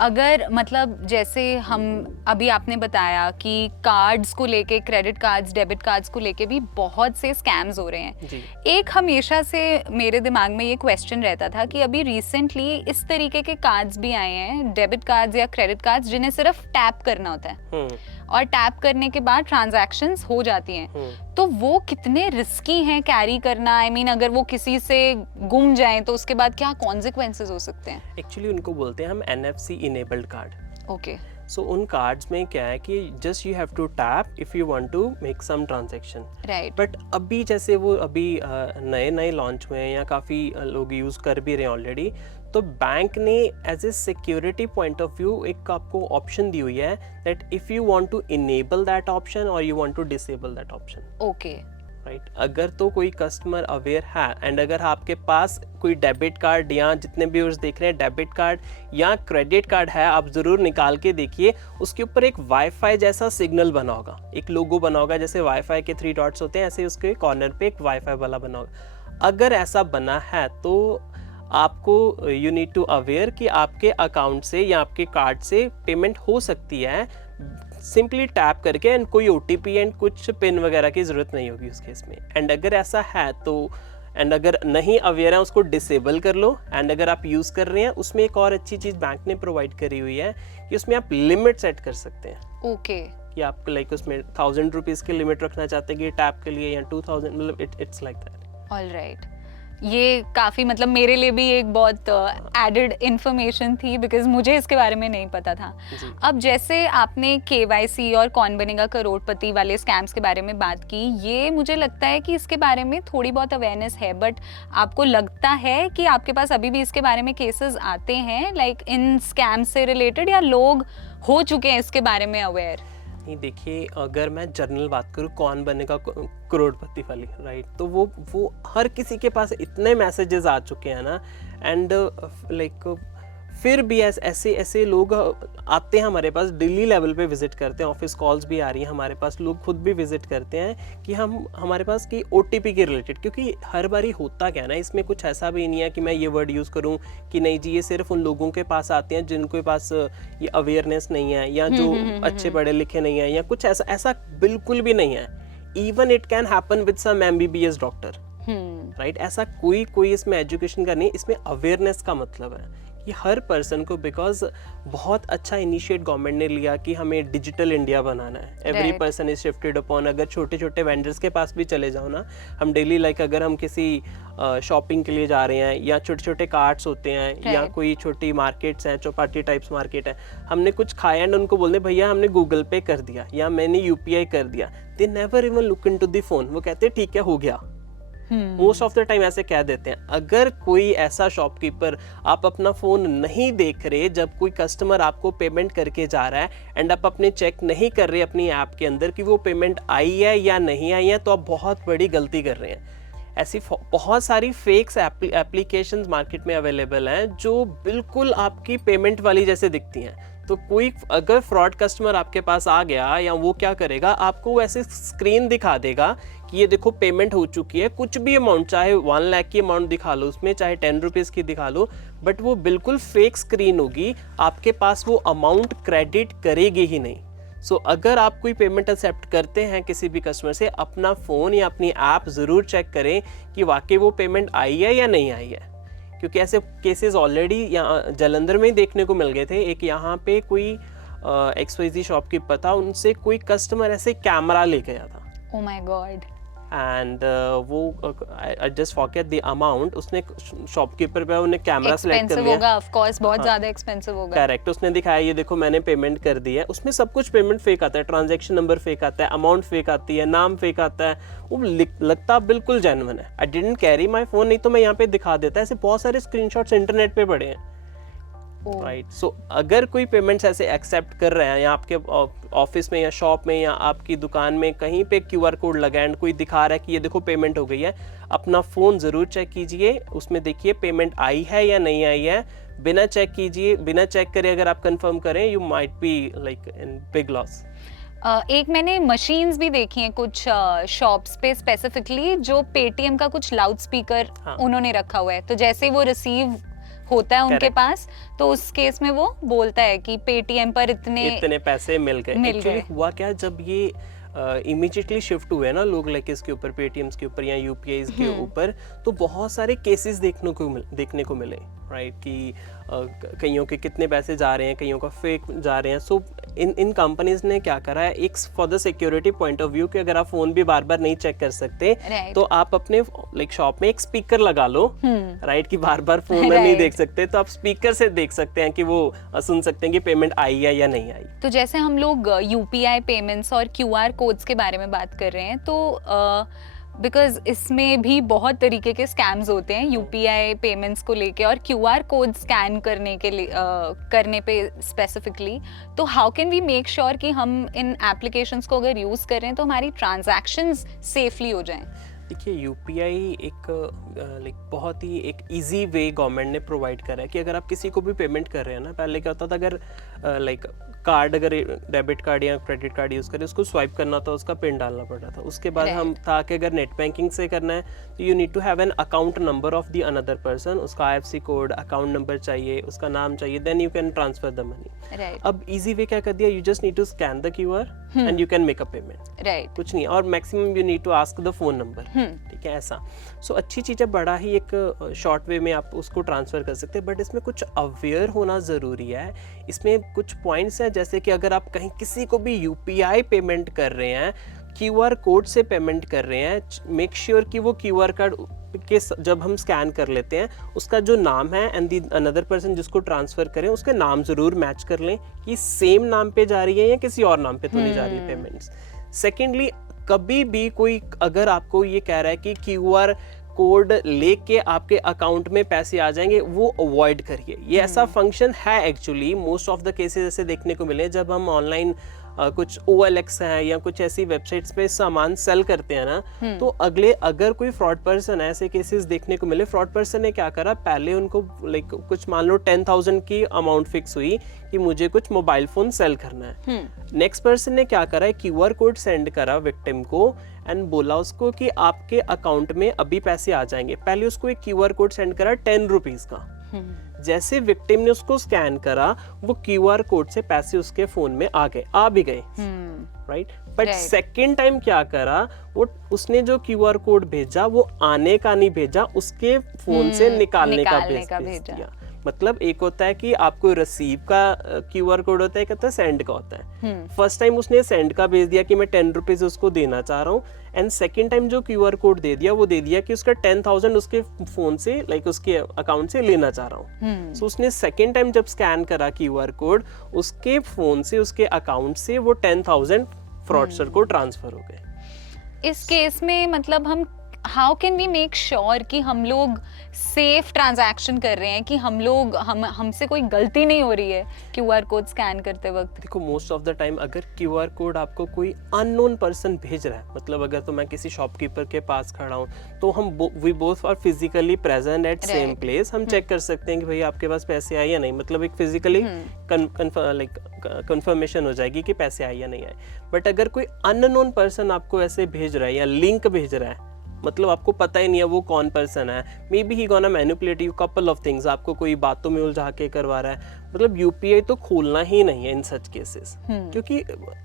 अगर मतलब जैसे हम अभी आपने बताया कि कार्ड्स को लेके, क्रेडिट कार्ड्स, डेबिट कार्ड्स को लेके भी बहुत से स्कैम्स हो रहे हैं। जी। एक हमेशा से मेरे दिमाग में ये क्वेश्चन रहता था कि अभी रिसेंटली इस तरीके के कार्ड्स भी आए हैं, डेबिट कार्ड्स या क्रेडिट कार्ड्स, जिन्हें सिर्फ टैप करना होता है और टैप करने के बाद ट्रांजैक्शंस हो जाती हैं। तो वो कितने रिस्की हैं कैरी करना? आई मीन अगर वो किसी से गुम जाएं तो उसके बाद क्या कॉन्सिक्वेंसेस हो सकते हैं? एक्चुअली उनको बोलते हैं हम NFC enabled card. Okay, so उन कार्ड्स में क्या है कि just you have to tap if you want to make some transaction, right, but अभी जैसे वो अभी नए नए लॉन्च हुए हैं या काफ़ी लोग यूज़ कर भी रहे हैं ऑलरेडी, तो बैंक ने as a security point of view एक आपको ऑप्शन दी हुई है that if you want to enable that option और you want to disable that option, okay, right. अगर तो कोई कस्टमर अवेयर है एंड अगर आपके पास कोई डेबिट कार्ड या जितने भी व्यूअर्स देख रहे हैं डेबिट कार्ड या क्रेडिट कार्ड है, आप ज़रूर निकाल के देखिए, उसके ऊपर एक वाईफाई जैसा सिग्नल बना होगा, एक लोगो बना होगा, जैसे वाईफाई के 3 डॉट्स होते हैं ऐसे उसके कॉर्नर पे एक वाईफाई वाला बना होगा। अगर ऐसा बना है तो आपको यू नीड टू अवेयर कि आपके अकाउंट से या आपके कार्ड से पेमेंट हो सकती है सिंपली टैप करके, एंड कोई OTP एंड कुछ पिन वगैरह की ज़रूरत नहीं होगी उस केस में। एंड अगर ऐसा है तो, एंड अगर नहीं अवेयर है उसको डिसेबल कर लो। एंड अगर आप यूज़ कर रहे हैं, उसमें एक और अच्छी चीज़ बैंक ने प्रोवाइड करी हुई है कि उसमें आप लिमिट सेट कर सकते हैं। ओके, कि आप लाइक उसमें 1000 रुपीज़ की लिमिट रखना चाहते हैं कि टैप के लिए, या 2000, मतलब it's like that. All right. ये काफ़ी मतलब मेरे लिए भी एक बहुत एडेड इन्फॉर्मेशन थी, बिकॉज मुझे इसके बारे में नहीं पता था। अब जैसे आपने KYC और कौन बनेगा करोड़पति वाले स्कैम्स के बारे में बात की, ये मुझे लगता है कि इसके बारे में थोड़ी बहुत अवेयरनेस है, बट आपको लगता है कि आपके पास अभी भी इसके बारे में केसेस आते हैं लाइक इन स्कैम्स से रिलेटेड, या लोग हो चुके हैं इसके बारे में अवेयर? नहीं, देखिए अगर मैं जनरल बात करूँ कौन बनेगा करोड़पति वाली, राइट, तो वो हर किसी के पास इतने मैसेजेस आ चुके हैं ना, एंड लाइक फिर भी ऐसे लोग आते हैं हमारे पास, डेली लेवल पे विजिट करते हैं, ऑफिस कॉल्स भी आ रही हैं हमारे पास, लोग खुद भी विजिट करते हैं कि हमारे पास की OTP के रिलेटेड, क्योंकि हर बारी होता क्या ना, इसमें कुछ ऐसा भी नहीं है कि मैं ये वर्ड यूज़ करूं कि नहीं जी ये सिर्फ उन लोगों के पास आते हैं जिनके पास ये अवेयरनेस नहीं है, या जो अच्छे पढ़े लिखे नहीं है, या कुछ ऐसा बिल्कुल भी नहीं है। Even it can happen with some MBBS doctor, right, ऐसा कोई इसमें एजुकेशन का नहीं, इसमें अवेयरनेस का मतलब है कि हर पर्सन को, बिकॉज बहुत अच्छा इनिशिएट गवर्नमेंट ने लिया कि हमें डिजिटल इंडिया बनाना है, every person is shifted upon. अगर छोटे छोटे वेंडर्स के पास भी चले जाओ ना, हम डेली लाइक अगर हम किसी शॉपिंग के लिए जा रहे हैं, या छोटे छोटे कार्ट्स होते हैं, या कोई छोटी मार्केट्स हैं, चौपाटी टाइप्स मार्केट है, हमने कुछ खाया एंड उनको बोलते भैया हमने गूगल पे कर दिया या मैंने UPI कर दिया, they never even look into the phone, वो कहते हैं ठीक है हो गया। मोस्ट ऑफ द टाइम ऐसे कह देते हैं। अगर कोई ऐसा शॉपकीपर, आप अपना फोन नहीं देख रहे जब कोई कस्टमर आपको पेमेंट करके जा रहा है, एंड आप अपने चेक नहीं कर रहे अपनी ऐप के अंदर कि वो पेमेंट आई है या नहीं आई है, तो आप बहुत बड़ी गलती कर रहे हैं। ऐसी बहुत सारी फेक्स एप्लीकेशंस मार्केट में अवेलेबल हैं जो बिल्कुल आपकी पेमेंट वाली जैसे दिखती हैं। तो कोई अगर फ्रॉड कस्टमर आपके पास आ गया या वो क्या करेगा, आपको वैसे स्क्रीन दिखा देगा कि ये देखो पेमेंट हो चुकी है, कुछ भी अमाउंट, चाहे 1 लाख की अमाउंट दिखा लो उसमें, चाहे 10 रुपीज़ की दिखा लो, बट वो बिल्कुल फेक स्क्रीन होगी, आपके पास वो अमाउंट क्रेडिट करेगी ही नहीं। सो अगर आप कोई पेमेंट एक्सेप्ट करते हैं किसी भी कस्टमर से, अपना फ़ोन या अपनी ऐप ज़रूर चेक करें कि वाकई वो पेमेंट आई है या नहीं आई है, क्योंकि ऐसे केसेस ऑलरेडी यहाँ जालंधर में ही देखने को मिल गए थे। एक यहाँ पे कोई XYZ शॉपकीपर था, उनसे कोई कस्टमर ऐसे कैमरा ले गया था। Oh my God. एंड वो I just forget the amount, उसने शॉपकीपर पे उन्हें कैमरा सेलेक्ट कर एक्सपेंसिव लिया। होगा, ऑफ कोर्स बहुत ज्यादा एक्सपेंसिव होगा। करेक्ट, उसने दिखाया ये देखो मैंने पेमेंट कर दी है, उसमें सब कुछ पेमेंट फेक आता है, ट्रांजैक्शन नंबर फेक आता है, अमाउंट फेक आती है, नाम फेक आता है, वो लगता बिल्कुल जेन्युइन है। I didn't carry my phone, नहीं तो मैं यहाँ पे दिखा देता। ऐसे बहुत सारे स्क्रीनशॉट्स इंटरनेट पे पड़े हैं। राइट, सो अगर कोई पेमेंट्स ऐसे एक्सेप्ट कर रहे हैं या आपके ऑफिस में या शॉप में या आपकी दुकान में कहीं पे QR कोड लगा एंड कोई दिखा रहा है कि ये देखो पेमेंट हो गई है, अपना फ़ोन ज़रूर चेक कीजिए, उसमें देखिए पेमेंट आई है या नहीं आई है। बिना चेक कीजिए, बिना चेक करे अगर आप कंफर्म करें, you might be like in big loss. एक मैंने मशीन्स भी देखी हैं कुछ शॉप्स पे स्पेसिफिकली, जो पेटीएम का कुछ लाउड स्पीकर उन्होंने रखा हुआ है, तो जैसे वो रिसीव होता है उनके पास, तो उस केस में वो बोलता है कि पेटीएम पर इतने पैसे मिल गए। एक्चुअली हुआ क्या, जब ये इमीडिएटली शिफ्ट हुए ना लोग लाइक इसके ऊपर, पेटीएम्स के ऊपर या यूपीआईज के ऊपर, तो बहुत सारे केसेस देखने को मिले। राइट, कि कईयों के कितने पैसे जा रहे हैं, कईयों का फेक जा रहे हैं। सो इन कंपनीज ने क्या करा है, एक for the security point of view कि अगर आप फोन भी बार बार नहीं चेक कर सकते, तो आप अपने लाइक शॉप में एक स्पीकर लगा लो। राइट, कि बार बार फोन नहीं देख सकते, तो आप स्पीकर से देख सकते हैं कि वो सुन सकते हैं कि पेमेंट आई है या नहीं आई। तो जैसे हम लोग यूपीआई पेमेंट्स और QR कोड्स के बारे में बात कर रहे हैं, तो बिकॉज इसमें भी बहुत तरीके के स्कैम्स होते हैं यूपीआई पेमेंट्स को लेके और QR कोड स्कैन करने के लिए करने पे स्पेसिफिकली, तो how can we make sure कि हम इन एप्लीकेशंस को अगर यूज़ करें तो हमारी ट्रांजैक्शंस सेफली हो जाएं? देखिए, यूपीआई एक लाइक बहुत ही एक इजी वे गवर्नमेंट ने प्रोवाइड करा है कि अगर आप किसी को भी पेमेंट कर रहे हैं ना, पहले क्या होता था, अगर लाइक कार्ड, अगर डेबिट कार्ड या क्रेडिट कार्ड यूज़ करें, उसको स्वाइप करना था, उसका पिन डालना पड़ता था। उसके बाद हम था कि अगर नेट बैंकिंग से करना है तो you need to have an account number of the another person, उसका IFSC कोड, अकाउंट नंबर चाहिए, उसका नाम चाहिए, then you can transfer the money. अब इजी वे क्या कर दिया, you just need to scan the QR and you can make a payment. Right, कुछ नहीं, और maximum you need to ask the phone number. ठीक है, ऐसा। सो अच्छी चीज़ है, बड़ा ही एक शॉर्ट वे में आप उसको ट्रांसफ़र कर सकते हैं, बट इसमें कुछ अवेयर होना ज़रूरी है। इसमें कुछ पॉइंट्स हैं, जैसे कि अगर आप कहीं किसी को भी UPI पेमेंट कर रहे हैं, QR कोड से पेमेंट कर रहे हैं, मेक श्योर कि वो QR कोड के जब हम स्कैन कर लेते हैं, उसका जो नाम है एंड दी अनदर पर्सन जिसको ट्रांसफ़र करें, उसके नाम ज़रूर मैच कर लें कि सेम नाम पे जा रही है या किसी और नाम पे तो नहीं जा रही है पेमेंट्स। सेकेंडली, कभी भी कोई अगर आपको ये कह रहा है कि QR कोड लेके आपके अकाउंट में पैसे आ जाएंगे, वो अवॉइड करिए। ये ऐसा फंक्शन है actually, most of the cases ऐसे देखने को मिले जब हम ऑनलाइन कुछ OLX है या कुछ ऐसी वेबसाइट्स पे सामान सेल करते हैं ना, तो अगर कोई फ्रॉड पर्सन है, ऐसे केसेस देखने को मिले, फ्रॉड पर्सन ने क्या करा, पहले उनको लाइक कुछ मान लो 10,000 की अमाउंट फिक्स हुई कि मुझे कुछ मोबाइल फोन सेल करना है। नेक्स्ट पर्सन ने क्या करा है, QR कोड सेंड करा विक्टिम को एंड बोला उसको कि आपके अकाउंट में अभी पैसे आ जाएंगे। पहले उसको एक QR कोड सेंड करा 10 रुपीज का। जैसे विक्टिम ने उसको स्कैन करा, वो QR कोड से पैसे उसके फोन में आ भी गए। राइट, बट सेकेंड टाइम क्या करा, वो उसने जो QR कोड भेजा वो आने का नहीं भेजा, उसके फोन से निकालने का भेज दिया। मतलब एक होता है कि आपको रिसीव का QR कोड होता है, एक होता है सेंड का होता है। फर्स्ट टाइम उसने सेंड का भेज दिया कि मैं 10 रुपीज उसको देना चाह रहा हूँ, एंड सेकेंड टाइम जो QR कोड दे दिया वो दे दिया कि उसका 10,000 उसके फोन से लाइक उसके अकाउंट से लेना चाह रहा हूँ। सो उसने सेकेंड टाइम जब स्कैन करा QR कोड, उसके फोन से उसके अकाउंट से वो 10,000 फ्रॉडस्टर को ट्रांसफर हो गए। इस केस में मतलब हम how can we make sure कि हम लोग सेफ ट्रांजैक्शन कर रहे हैं, कि हमसे कोई गलती नहीं हो रही है क्यूआर कोड स्कैन करते वक्त? देखो मोस्ट ऑफ द टाइम अगर क्यूआर कोड आपको कोई अननोन पर्सन भेज रहा है, मतलब अगर तो मैं किसी शॉपकीपर के पास खड़ा हूँ तो हम we both are physically present at same place, हम चेक कर सकते हैं कि भाई आपके पास पैसे आए या नहीं, मतलब एक फिजिकली कंफर्मेशन हो जाएगी कि पैसे आए या नहीं आए। बट अगर कोई अननोन पर्सन आपको ऐसे भेज रहा है या लिंक भेज रहा है, मतलब आपको पता ही नहीं है वो कौन पर्सन है, may B he gonna manipulate you couple of things, आपको कोई बातों में उलझा के करवा रहा है, मतलब यूपीआई तो खोलना ही नहीं है इन सच केसेस। क्योंकि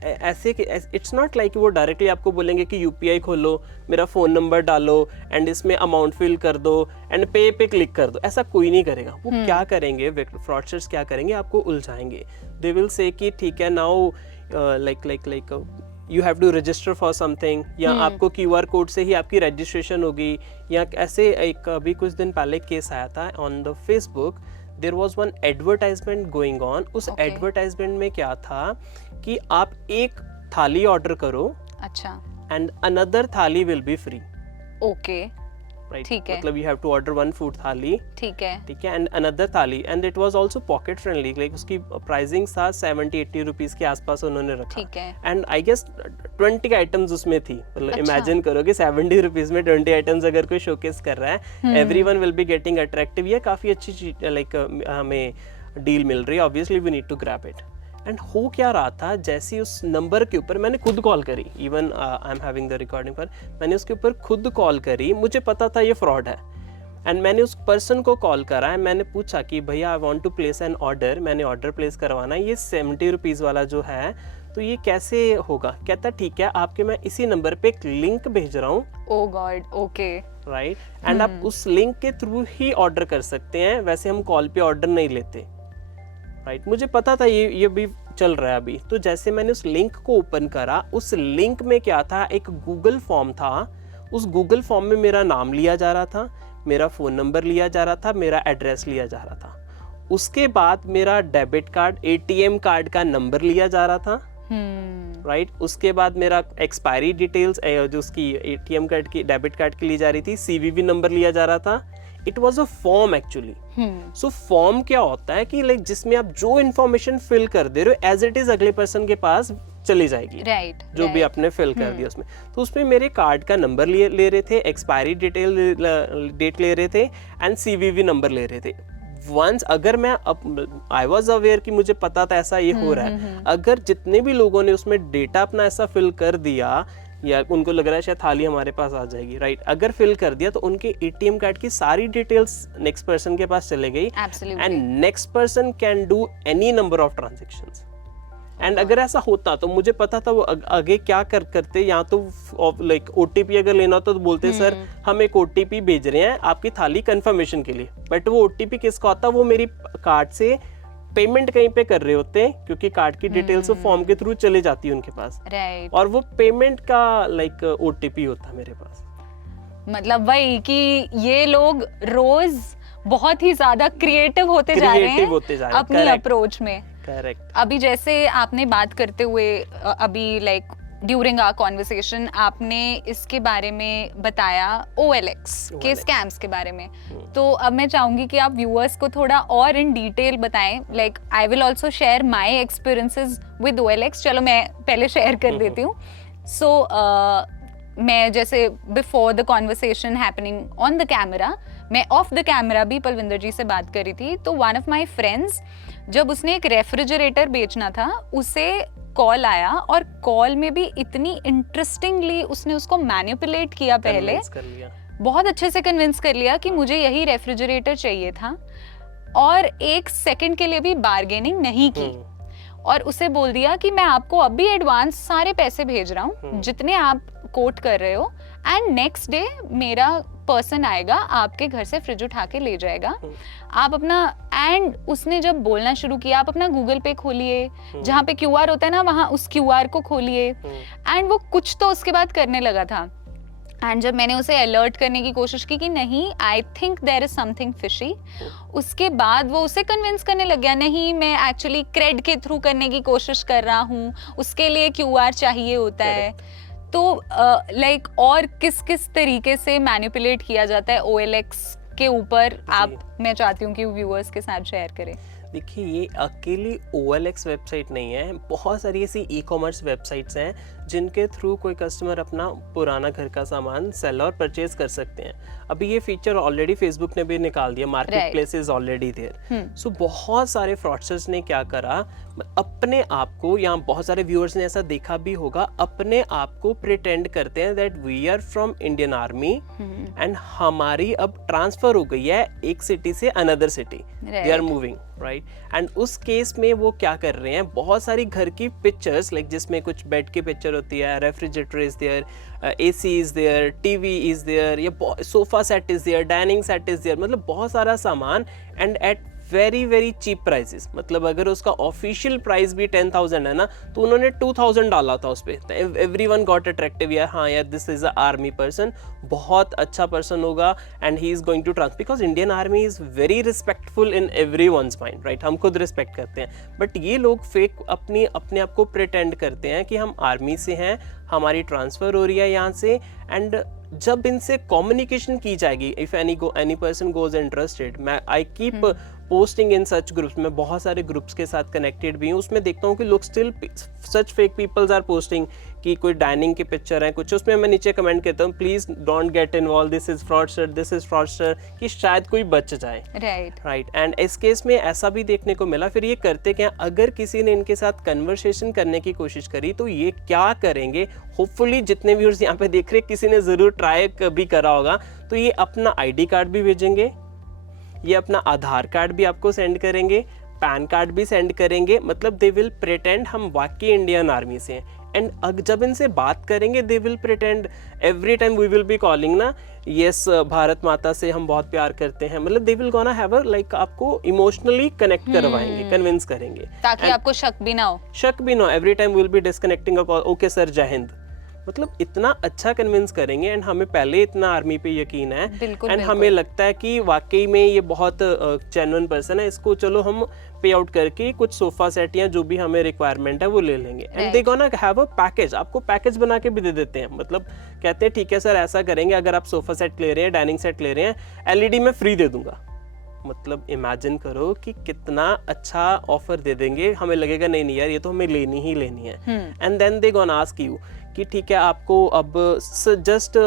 ऐसे इट्स नॉट लाइक वो डायरेक्टली आपको बोलेंगे कि यूपीआई खोलो, मेरा फ़ोन नंबर डालो एंड इसमें अमाउंट फिल कर दो एंड पे क्लिक कर दो, ऐसा कोई नहीं करेगा। वो क्या करेंगे, फ्रॉडस्टर्स क्या करेंगे, आपको उलझाएंगे। दे विल से कि ठीक है now like you have to register for something, या आपको क्यूआर कोड से ही आपकी रजिस्ट्रेशन होगी, या ऐसे एक अभी कुछ दिन पहले केस आया था on the Facebook, there was one advertisement going on. उस एडवर्टाइजमेंट में क्या था कि आप एक थाली ऑर्डर करो, अच्छा, and another thali will be free. Okay, right, ठीक है, मतलब you have to order one food thali, ठीक है, and another thali, and it was also pocket friendly, like उसकी प्राइसिंग था 70-80 रुपीस के आसपास उन्होंने रखा, ठीक है, एंड आई गेस 20 आइटम्स उसमें थी। मतलब अच्छा। इमेजिन करो कि 70 रुपीस में 20 आइटम्स अगर कोई शोकेस कर रहा है, everyone will be getting attractive, ये काफी अच्छी चीज, लाइक हमें डील मिल रही है, obviously we need to grab it. And हो क्या रहा था, जैसे उस नंबर के ऊपर मैंने खुद कॉल करी, even I am having the recording, पर मैंने उसके ऊपर खुद कॉल करी, मुझे पता था ये फ्रॉड है, एंड मैंने उस पर्सन को कॉल करा है, मैंने पूछा कि भैया I want to place an order, मैंने ऑर्डर प्लेस करवाना है, ये 70 रुपीज़ वाला जो है तो ये कैसे होगा? कहता ठीक है, आपके मैं इसी नंबर पे एक लिंक भेज रहा हूँ, ओ गॉड, ओके, राइट, एंड आप उस लिंक के थ्रू ही ऑर्डर कर सकते हैं, वैसे हम कॉल पे ऑर्डर नहीं लेते, राइट। मुझे पता था ये भी चल रहा है अभी, तो जैसे मैंने उस लिंक को ओपन करा, उस लिंक में क्या था, एक गूगल फॉर्म था, उस गूगल फॉर्म में मेरा नाम लिया जा रहा था, मेरा फ़ोन नंबर लिया जा रहा था, मेरा एड्रेस लिया जा रहा था, उसके बाद मेरा डेबिट कार्ड, एटीएम कार्ड का नंबर लिया जा रहा था, राइट, उसके बाद मेरा एक्सपायरी डिटेल्स जो उसकी एटीएम कार्ड की, डेबिट कार्ड की ली जा रही थी, सीवीवी नंबर लिया जा रहा था। It was a form actually. So form क्या होता है कि लाइक जिसमें आप जो इन्फॉर्मेशन फिल कर दे रहे हो एज इट इज अगले पर्सन के पास चली जाएगी, राइट, जो भी आपने फिल कर दिया उसमें। तो उसमें मेरे कार्ड का नंबर ले रहे थे, एक्सपायरी डेट ले रहे थे, एंड सीवीवी नंबर ले रहे थे। वंस अगर मैं आई वॉज अवेयर कि मुझे पता था ऐसा ये हो रहा है, अगर जितने भी लोगों ने उसमें डेटा अपना ऐसा फिल कर दिया, या उनको लग रहा है शायद थाली हमारे पास आ जाएगी, राइट, अगर फिल कर दिया तो उनके एटीएम कार्ड की सारी डिटेल्स नेक्स्ट पर्सन के पास चले गई, and next person can do any number of transactions. And अगर ऐसा होता तो मुझे पता था वो आगे क्या करते, या तो लाइक ओटीपी अगर लेना होता तो बोलते सर हम एक ओटीपी भेज रहे हैं आपकी थाली कंफर्मेशन के लिए, बट वो ओटीपी किसका होता, वो मेरी कार्ड से पेमेंट कहीं पे कर रहे होते हैं, क्योंकि कार्ड की डिटेल्स फॉर्म के थ्रू चले जाती है उनके पास, राइट, और वो पेमेंट का लाइक ओटीपी होता है मेरे पास। मतलब वही कि ये लोग रोज बहुत ही ज्यादा क्रिएटिव होते जा रहे हैं अपनी अप्रोच में। करेक्ट। अभी जैसे आपने बात करते हुए अभी लाइक ड्यूरिंग आवर कॉन्वर्सेशन आपने इसके बारे में बताया OLX के स्कैम्स के बारे में, तो अब मैं चाहूंगी कि आप व्यूअर्स को थोड़ा और इन डिटेल बताएं। Like I will also share my experiences with OLX। चलो मैं पहले शेयर कर देती हूँ। सो मैं जैसे before the conversation happening on the camera, मैं ऑफ द कैमरा भी पलविंदर जी से बात करी थी, तो वन ऑफ माई फ्रेंड्स जब उसने एक रेफ्रिजरेटर बेचना था उसे कॉल आया, और कॉल में भी इतनी इंटरेस्टिंगली उसने उसको मैनिपुलेट किया, पहले बहुत अच्छे से कन्विंस कर लिया कि मुझे यही रेफ्रिजरेटर चाहिए था, और एक सेकंड के लिए भी बार्गेनिंग नहीं की, और उसे बोल दिया कि मैं आपको अभी एडवांस सारे पैसे भेज रहा हूँ जितने आप कोट कर रहे हो, एंड नेक्स्ट डे मेरा पर्सन आएगा आपके घर से फ्रिज उठा के ले जाएगा, आप अपना, एंड उसने जब बोलना शुरू किया आप अपना गूगल पे खोलिए, जहाँ पे QR होता है ना वहाँ उस QR को खोलिए, एंड वो कुछ तो उसके बाद करने लगा था। एंड जब मैंने उसे अलर्ट करने की कोशिश की कि नहीं I think there is something fishy, उसके बाद वो उसे कन्विंस करने लग गया, नहीं मैं एक्चुअली क्रेड के थ्रू करने की कोशिश कर रहा हूँ, उसके लिए QR चाहिए होता है। तो लाइक और किस किस तरीके से मैनिपुलेट किया जाता है OLX के ऊपर, आप मैं चाहती हूँ कि व्यूअर्स के साथ शेयर करें। देखिए, ये अकेली OLX वेबसाइट नहीं है, बहुत सारी ऐसी ई-कॉमर्स वेबसाइट्स हैं जिनके थ्रू कोई कस्टमर अपना पुराना घर का सामान सेल और परचेज कर सकते हैं। अभी ये फीचर ऑलरेडी फेसबुक ने भी निकाल दिया, market place is already there. So बहुत सारे फ्रॉडस्टर्स ने क्या करा, अपने आप को, यहाँ बहुत सारे व्यूअर्स ने ऐसा देखा भी होगा, अपने आप को प्रिटेंड करते हैं that we are from Indian army and हमारी अब ट्रांसफर हो गई है एक सिटी से another city, they are moving, right. And उस केस में वो क्या कर रहे हैं, बहुत सारी घर की पिक्चर्स, लाइक जिसमें कुछ बेड की पिक्चर होती है, refrigerator is there, AC is there, TV is there, या sofa set is there, dining set is there, मतलब बहुत सारा सामान and at very very cheap prices. मतलब अगर उसका ऑफिशियल प्राइस भी 10,000 है ना, तो उन्होंने 2,000 डाला था उस पर। एवरीवन गॉट अट्रैक्टिव, यार हाँ यार this is a army person, बहुत अच्छा पर्सन होगा and he is going to trans, because Indian army is very respectful in everyone's mind, right. हम खुद रिस्पेक्ट करते हैं, बट ये लोग फेक अपने आप को प्रिटेंड करते हैं कि हम आर्मी से हैं, हमारी ट्रांसफर हो रही है यहाँ से। एंड जब इनसे कम्युनिकेशन की जाएगी, if any person goes interested, मैं I keep posting in such groups, मैं बहुत सारे ग्रुप्स के साथ कनेक्टेड भी हूँ, उसमें देखता हूँ कि लोग still such fake peoples are posting कि कोई डाइनिंग की पिक्चर है कुछ, उसमें मैं नीचे कमेंट करता हूँ please don't get involve, this is fraudster, this is fraudster, कि शायद कोई बच जाए, राइट। एंड इस केस में ऐसा भी देखने को मिला। फिर ये करते क्या, अगर किसी ने इनके साथ कन्वर्सेशन करने की कोशिश करी तो ये क्या करेंगे, होपफुली जितने व्यूअर्स यहाँ पे देख रहे किसी ने जरूर ट्राई भी करा होगा, तो ये अपना ID कार्ड भी भेजेंगे, ये अपना आधार कार्ड भी आपको सेंड करेंगे, पैन कार्ड भी सेंड करेंगे, मतलब दे विल प्रिटेंड हम वाकई इंडियन आर्मी से हैं। एंड जब इनसे बात करेंगे they will pretend every time we will be calling ना, यस भारत माता से हम बहुत प्यार करते हैं, मतलब they will gonna have a like आपको इमोशनली कनेक्ट करवाएंगे, कन्विंस करेंगे, ताकि आपको शक भी ना हो। Every time we will be disconnecting a call, okay sir Jai Hind, मतलब इतना अच्छा कन्विंस करेंगे। एंड हमें पहले इतना आर्मी पे यकीन है, एंड हमें लगता है कि वाकई में ये बहुत जेन्युइन पर्सन है, इसको चलो हम पे आउट करके कुछ सोफा सेट या जो भी हमें रिक्वायरमेंट है वो ले लेंगे। And they gonna have a package, आपको पैकेज बना के भी दे देते हैं, मतलब कहते हैं ठीक है सर ऐसा करेंगे, अगर आप सोफा सेट ले रहे हैं, डाइनिंग सेट ले रहे हैं, LED में फ्री दे दूंगा। मतलब इमेजिन करो कि कितना अच्छा ऑफर दे देंगे, हमें लगेगा नहीं यार ये तो हमें लेनी ही लेनी है। And then they gonna ask you कि ठीक है आपको अब जस्ट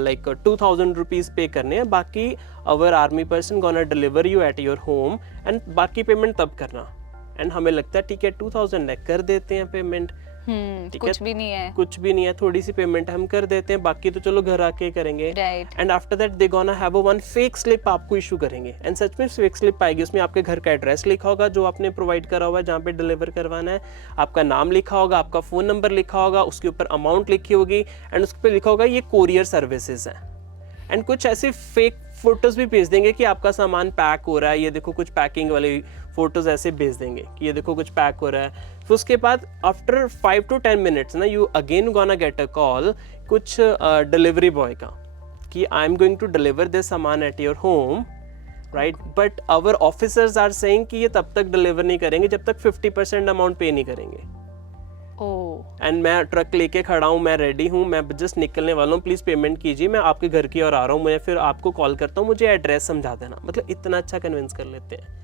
लाइक 2,000 रुपीज पे करने हैं, बाकी our army person gonna deliver you at your home and बाकी पेमेंट तब करना। एंड हमें लगता है ठीक है 2,000 है, कर देते हैं पेमेंट, कुछ भी नहीं है, थोड़ी सी पेमेंट हम कर देते हैं, बाकी तो चलो घर आके करेंगे। And after that they gonna have a one fake slip आपको इशू करेंगे, एंड सच में फेक स्लिप आएगी, उसमें आपके घर का एड्रेस लिखा होगा जो आपने प्रोवाइड करा हुआ है जहाँ पे डिलीवर करवाना है, आपका नाम लिखा होगा, आपका फोन नंबर लिखा होगा, उसके ऊपर अमाउंट लिखी होगी, एंड उस पर लिखा होगा ये कोरियर सर्विसेज है। एंड कुछ ऐसे फेक फोटोज भी भेज देंगे कि आपका सामान पैक हो रहा है, ये देखो कुछ पैकिंग वाली फोटोज ऐसे भेज देंगे कि ये देखो कुछ पैक हो रहा है। फिर उसके बाद आफ्टर 5 to 10 मिनट्स ना you again gonna get a call कुछ डिलीवरी बॉय का कि I am going to deliver this सामान at your home, right, but our officers are saying कि ये तब तक डिलीवर नहीं करेंगे जब तक 50% अमाउंट पे नहीं करेंगे। एंड मैं ट्रक लेके खड़ा हूँ, मैं रेडी हूँ, मैं जस्ट निकलने वाला हूँ, प्लीज पेमेंट कीजिए, मैं आपके घर की ओर आ रहा हूँ, मैं फिर आपको कॉल करता हूँ, मुझे एड्रेस समझा देना। मतलब इतना अच्छा कन्विंस कर लेते हैं।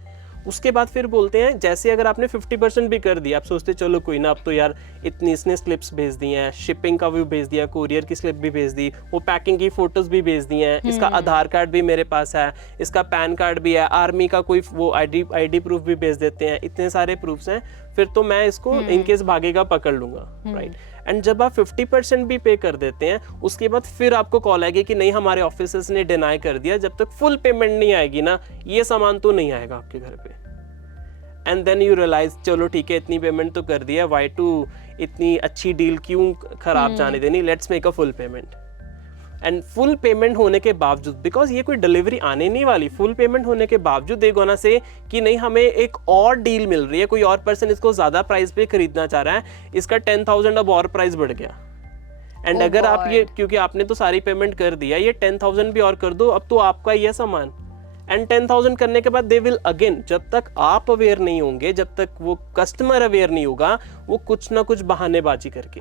उसके बाद फिर बोलते हैं जैसे अगर आपने 50% भी कर दिया, आप सोचते चलो कोई ना, अब तो यार इतनी इसने स्लिप्स भेज दी हैं, शिपिंग का भी भेज दिया, कोरियर की स्लिप भी भेज दी, वो पैकिंग की फोटोज भी भेज दी हैं, इसका आधार कार्ड भी मेरे पास है, इसका पैन कार्ड भी है, आर्मी का कोई वो आईडी प्रूफ भी भेज देते हैं, इतने सारे प्रूफ्स हैं, फिर तो मैं इसको इनकेस भागेगा पकड़ लूंगा, राइट। एंड जब आप 50% भी पे कर देते हैं, उसके बाद फिर आपको कॉल आएगी कि नहीं हमारे ऑफिसर्स ने डिनाई कर दिया, जब तक फुल पेमेंट नहीं आएगी ना ये सामान तो नहीं आएगा आपके घर पे। एंड देन यू रियलाइज चलो ठीक है इतनी पेमेंट तो कर दिया, वाई टू इतनी अच्छी डील क्यों खराब जाने देनी, let's make a full payment. And full payment होने के बावजूद, बिकॉज ये कोई डिलीवरी आने नहीं वाली, फुल पेमेंट होने के बावजूद दे गोना से कि नहीं हमें एक और डील मिल रही है, कोई और पर्सन इसको ज्यादा प्राइस पे खरीदना चाह रहा है, इसका 10,000 अब और प्राइस बढ़ गया। एंड अगर आप ये, क्योंकि आपने तो सारी पेमेंट कर दिया, ये 10,000 भी और कर दो, अब तो आपका ये सामान। एंड 10,000 करने के बाद दे विल अगेन, जब तक आप अवेयर नहीं होंगे, जब तक वो कस्टमर अवेयर नहीं होगा, वो कुछ ना कुछ बहानेबाजी करके,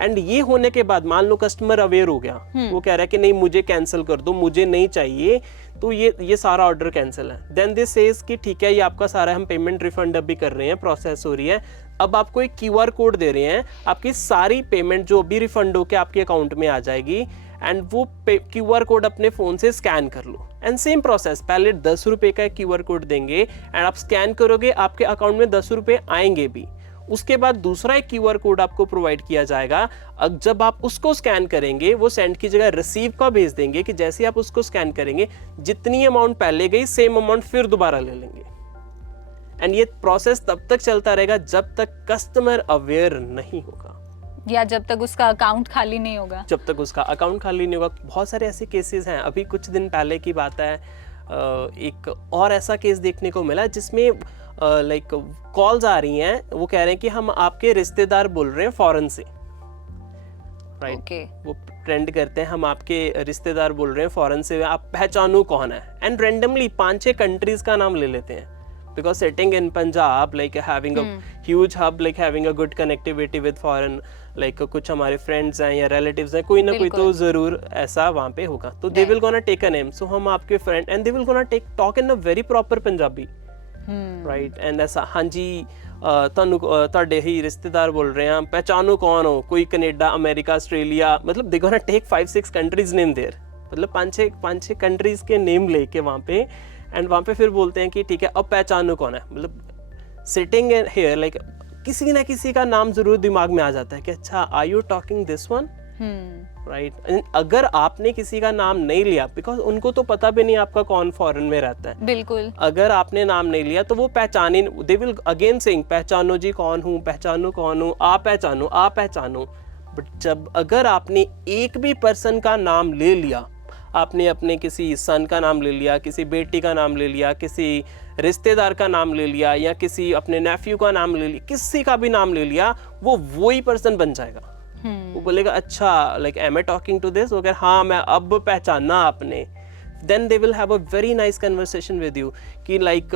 एंड ये होने के बाद मान लो कस्टमर अवेयर हो गया, वो कह रहा है कि नहीं मुझे कैंसिल कर दो, मुझे नहीं चाहिए, तो ये सारा ऑर्डर कैंसिल है। देन दिस सेज कि ठीक है ये आपका सारा हम पेमेंट रिफंड अभी कर रहे हैं, प्रोसेस हो रही है। अब आपको एक क्यूआर कोड दे रहे हैं, आपकी सारी पेमेंट जो अभी रिफंड होके आपके अकाउंट में आ जाएगी, एंड वो क्यूआर कोड अपने फोन से स्कैन कर लो। एंड सेम प्रोसेस, पहले 10 रुपए का क्यूआर कोड देंगे एंड आप स्कैन करोगे, आपके अकाउंट में 10 रुपए आएंगे भी। उसके बाद दूसरा एक क्यूआर कोड आपको प्रोवाइड किया जाएगा, अब जब आप उसको स्कैन करेंगे वो सेंड की जगह रिसीव का भेज देंगे कि जैसे आप उसको स्कैन करेंगे जितनी अमाउंट पहले गई सेम अमाउंट फिर दोबारा ले लेंगे। एंड ये प्रोसेस तब तक चलता रहेगा जब तक कस्टमर अवेयर नहीं होगा, या जब तक उसका अकाउंट खाली नहीं होगा। जब तक उसका अकाउंट खाली नहीं होगा। बहुत सारे ऐसे केसेस हैं, अभी कुछ दिन पहले की बात है, एक और ऐसा केस देखने को मिला जिसमें लाइक कॉल्स आ रही हैं, वो कह रहे हैं कि हम आपके रिश्तेदार बोल रहे हैं फॉरेन से, राइट Okay. वो ट्रेंड करते हैं, हम आपके रिश्तेदार बोल रहे हैं फॉरेन से, आप पहचानो कौन है, एंड रेंडमली 5-6 कंट्रीज का नाम ले लेते हैं, because sitting in Punjab, like having a huge hub, like having a good connectivity with foreign, like कुछ हमारे friends हैं या relatives हैं, कोई ना कोई तो जरूर ऐसा वहाँ पे होगा, तो they will gonna take a name, so हम आपके friend and they will gonna talk in a very proper Punjabi, right, and ऐसा हाँ जी ਤੁਹਾਨੂੰ ਤੁਹਾਡੇ ਹੀ ਰਿਸ਼ਤੇਦਾਰ ਬੋਲ ਰਹੇ ਹਾਂ, पहचानो कौन हो, कोई कनेडा अमेरिका ऑस्ट्रेलिया, मतलब they gonna take 5-6 countries name there, मतलब 5-6 कंट्रीज के नेम लेके वहाँ पे, एंड वहाँ पे फिर बोलते हैं कि ठीक है अब पहचानो कौन है, मतलब सिटिंग हेयर लाइक किसी ना किसी का नाम जरूर दिमाग में आ जाता है कि अच्छा are you talking this one, right. अगर आपने किसी का नाम नहीं लिया, बिकॉज उनको तो पता भी नहीं आपका कौन फॉरेन में रहता है, बिल्कुल, अगर आपने नाम नहीं लिया तो वो पहचाने, दे विल अगेन सिंग पहचानो जी कौन हूँ, पहचानो कौन हूँ, आप पहचानो, आप पहचानो। बट जब अगर आपने एक भी पर्सन का नाम ले लिया, आपने अपने किसी सन का नाम ले लिया, किसी बेटी का नाम ले लिया, किसी रिश्तेदार का नाम ले लिया, या किसी अपने नेफ्यू का नाम ले लिया, किसी का भी नाम ले लिया, वो वही पर्सन बन जाएगा। वो बोलेगा अच्छा like am I talking to this, अगर हाँ मैं अब पहचाना आपने, then they will have a very nice conversation with you कि लाइक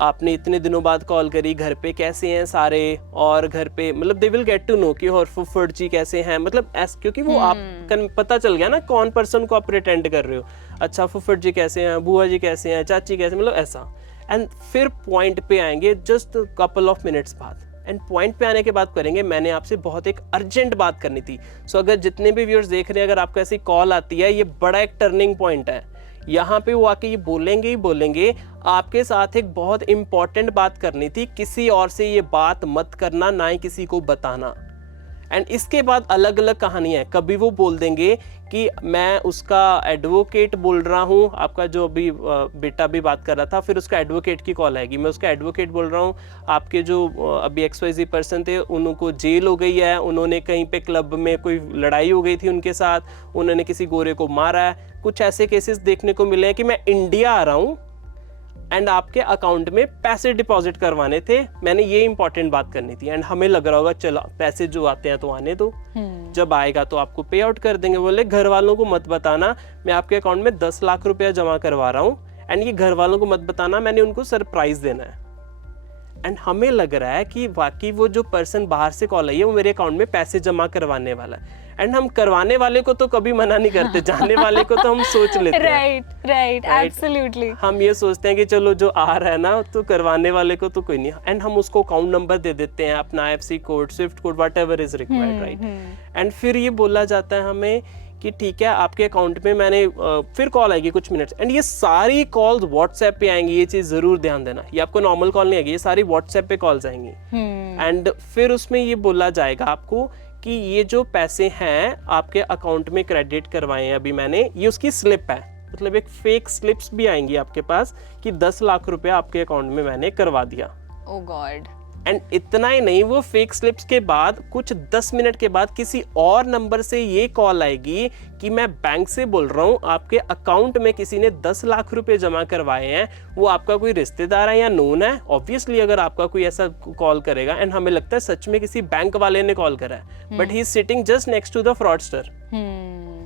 आपने इतने दिनों बाद कॉल करी, घर पे कैसे हैं सारे, और घर पे मतलब they will get to know कि और फुफड़ जी कैसे हैं, मतलब क्योंकि वो आप पता चल गया ना कौन पर्सन को आप प्रिटेंड कर रहे हो, अच्छा फुफड़ जी कैसे हैं, बुआ जी कैसे हैं, चाची कैसे, मतलब ऐसा। एंड फिर पॉइंट पे आएंगे जस्ट कपल ऑफ मिनट्स बाद, एंड पॉइंट पे आने के बाद करेंगे मैंने आपसे बहुत एक अर्जेंट बात करनी थी। सो अगर जितने भी व्यूअर्स देख रहे हैं, अगर आपको ऐसी कॉल आती है, ये बड़ा एक टर्निंग पॉइंट है, यहाँ पे वो आके ये बोलेंगे ही बोलेंगे आपके साथ एक बहुत इंपॉर्टेंट बात करनी थी, किसी और से ये बात मत करना, ना ही किसी को बताना। एंड इसके बाद अलग अलग कहानियाँ हैं, कभी वो बोल देंगे कि मैं उसका एडवोकेट बोल रहा हूँ, आपका जो अभी बेटा भी बात कर रहा था, फिर उसका एडवोकेट की कॉल आएगी, मैं उसका एडवोकेट बोल रहा हूँ, आपके जो अभी XYZ पर्सन थे उनको जेल हो गई है, उन्होंने कहीं पे क्लब में कोई लड़ाई हो गई थी उनके साथ, उन्होंने किसी गोरे को मारा है, कुछ ऐसे केसेस देखने को मिले हैं कि मैं इंडिया आ रहा हूँ एंड आपके अकाउंट में पैसे डिपॉजिट करवाने थे, मैंने ये इंपॉर्टेंट बात करनी थी। एंड हमें लग रहा होगा चलो पैसे जो आते हैं तो आने दो, जब आएगा तो आपको पे आउट कर देंगे। बोले घर वालों को मत बताना मैं आपके अकाउंट में 10 लाख रुपया जमा करवा रहा हूँ, एंड ये घर वालों को मत बताना, मैंने उनको सरप्राइज देना है। एंड हमें लग रहा है कि वाकई वो जो पर्सन बाहर से कॉल आई है वो मेरे अकाउंट में पैसे जमा करवाने वाला है। एंड हम करवाने वाले को तो कभी मना नहीं करते, जाने वाले को तो हम सोच लेते हैं, राइट, एब्सोल्युटली। हम ये सोचते हैं कि चलो जो आ रहा है ना, तो करवाने वाले को तो कोई नहीं, एंड हम उसको अकाउंट नंबर दे देते हैं, अपना IFSC code, Swift code, whatever is required, right. And फिर ये बोला जाता है हमें कि ठीक है आपके अकाउंट में मैंने फिर कॉल आएगी कुछ मिनट्स, एंड ये सारी कॉल्स व्हाट्सएप पे आएंगी, ये चीज जरूर ध्यान देना, ये आपको नॉर्मल कॉल नहीं आएगी, ये सारी व्हाट्सएप पे कॉल्स आएंगी। एंड फिर उसमें ये बोला जाएगा आपको कि ये जो पैसे हैं आपके अकाउंट में क्रेडिट करवाए हैं अभी मैंने, ये उसकी स्लिप है, मतलब एक फेक स्लिप्स भी आएंगी आपके पास कि 10 लाख रुपया आपके अकाउंट में मैंने करवा दिया। ओह गॉड। एंड इतना ही नहीं, वो फेक स्लिप्स के बाद कुछ 10 मिनट के बाद किसी और नंबर से ये कॉल आएगी कि मैं बैंक से बोल रहा हूँ, आपके अकाउंट में किसी ने 10 लाख रुपए जमा करवाए हैं, वो आपका कोई रिश्तेदार है या नोन है। ऑब्वियसली अगर आपका कोई ऐसा कॉल करेगा, एंड हमें लगता है सच में किसी बैंक वाले ने कॉल करा है, but he is sitting just next to the fraudster,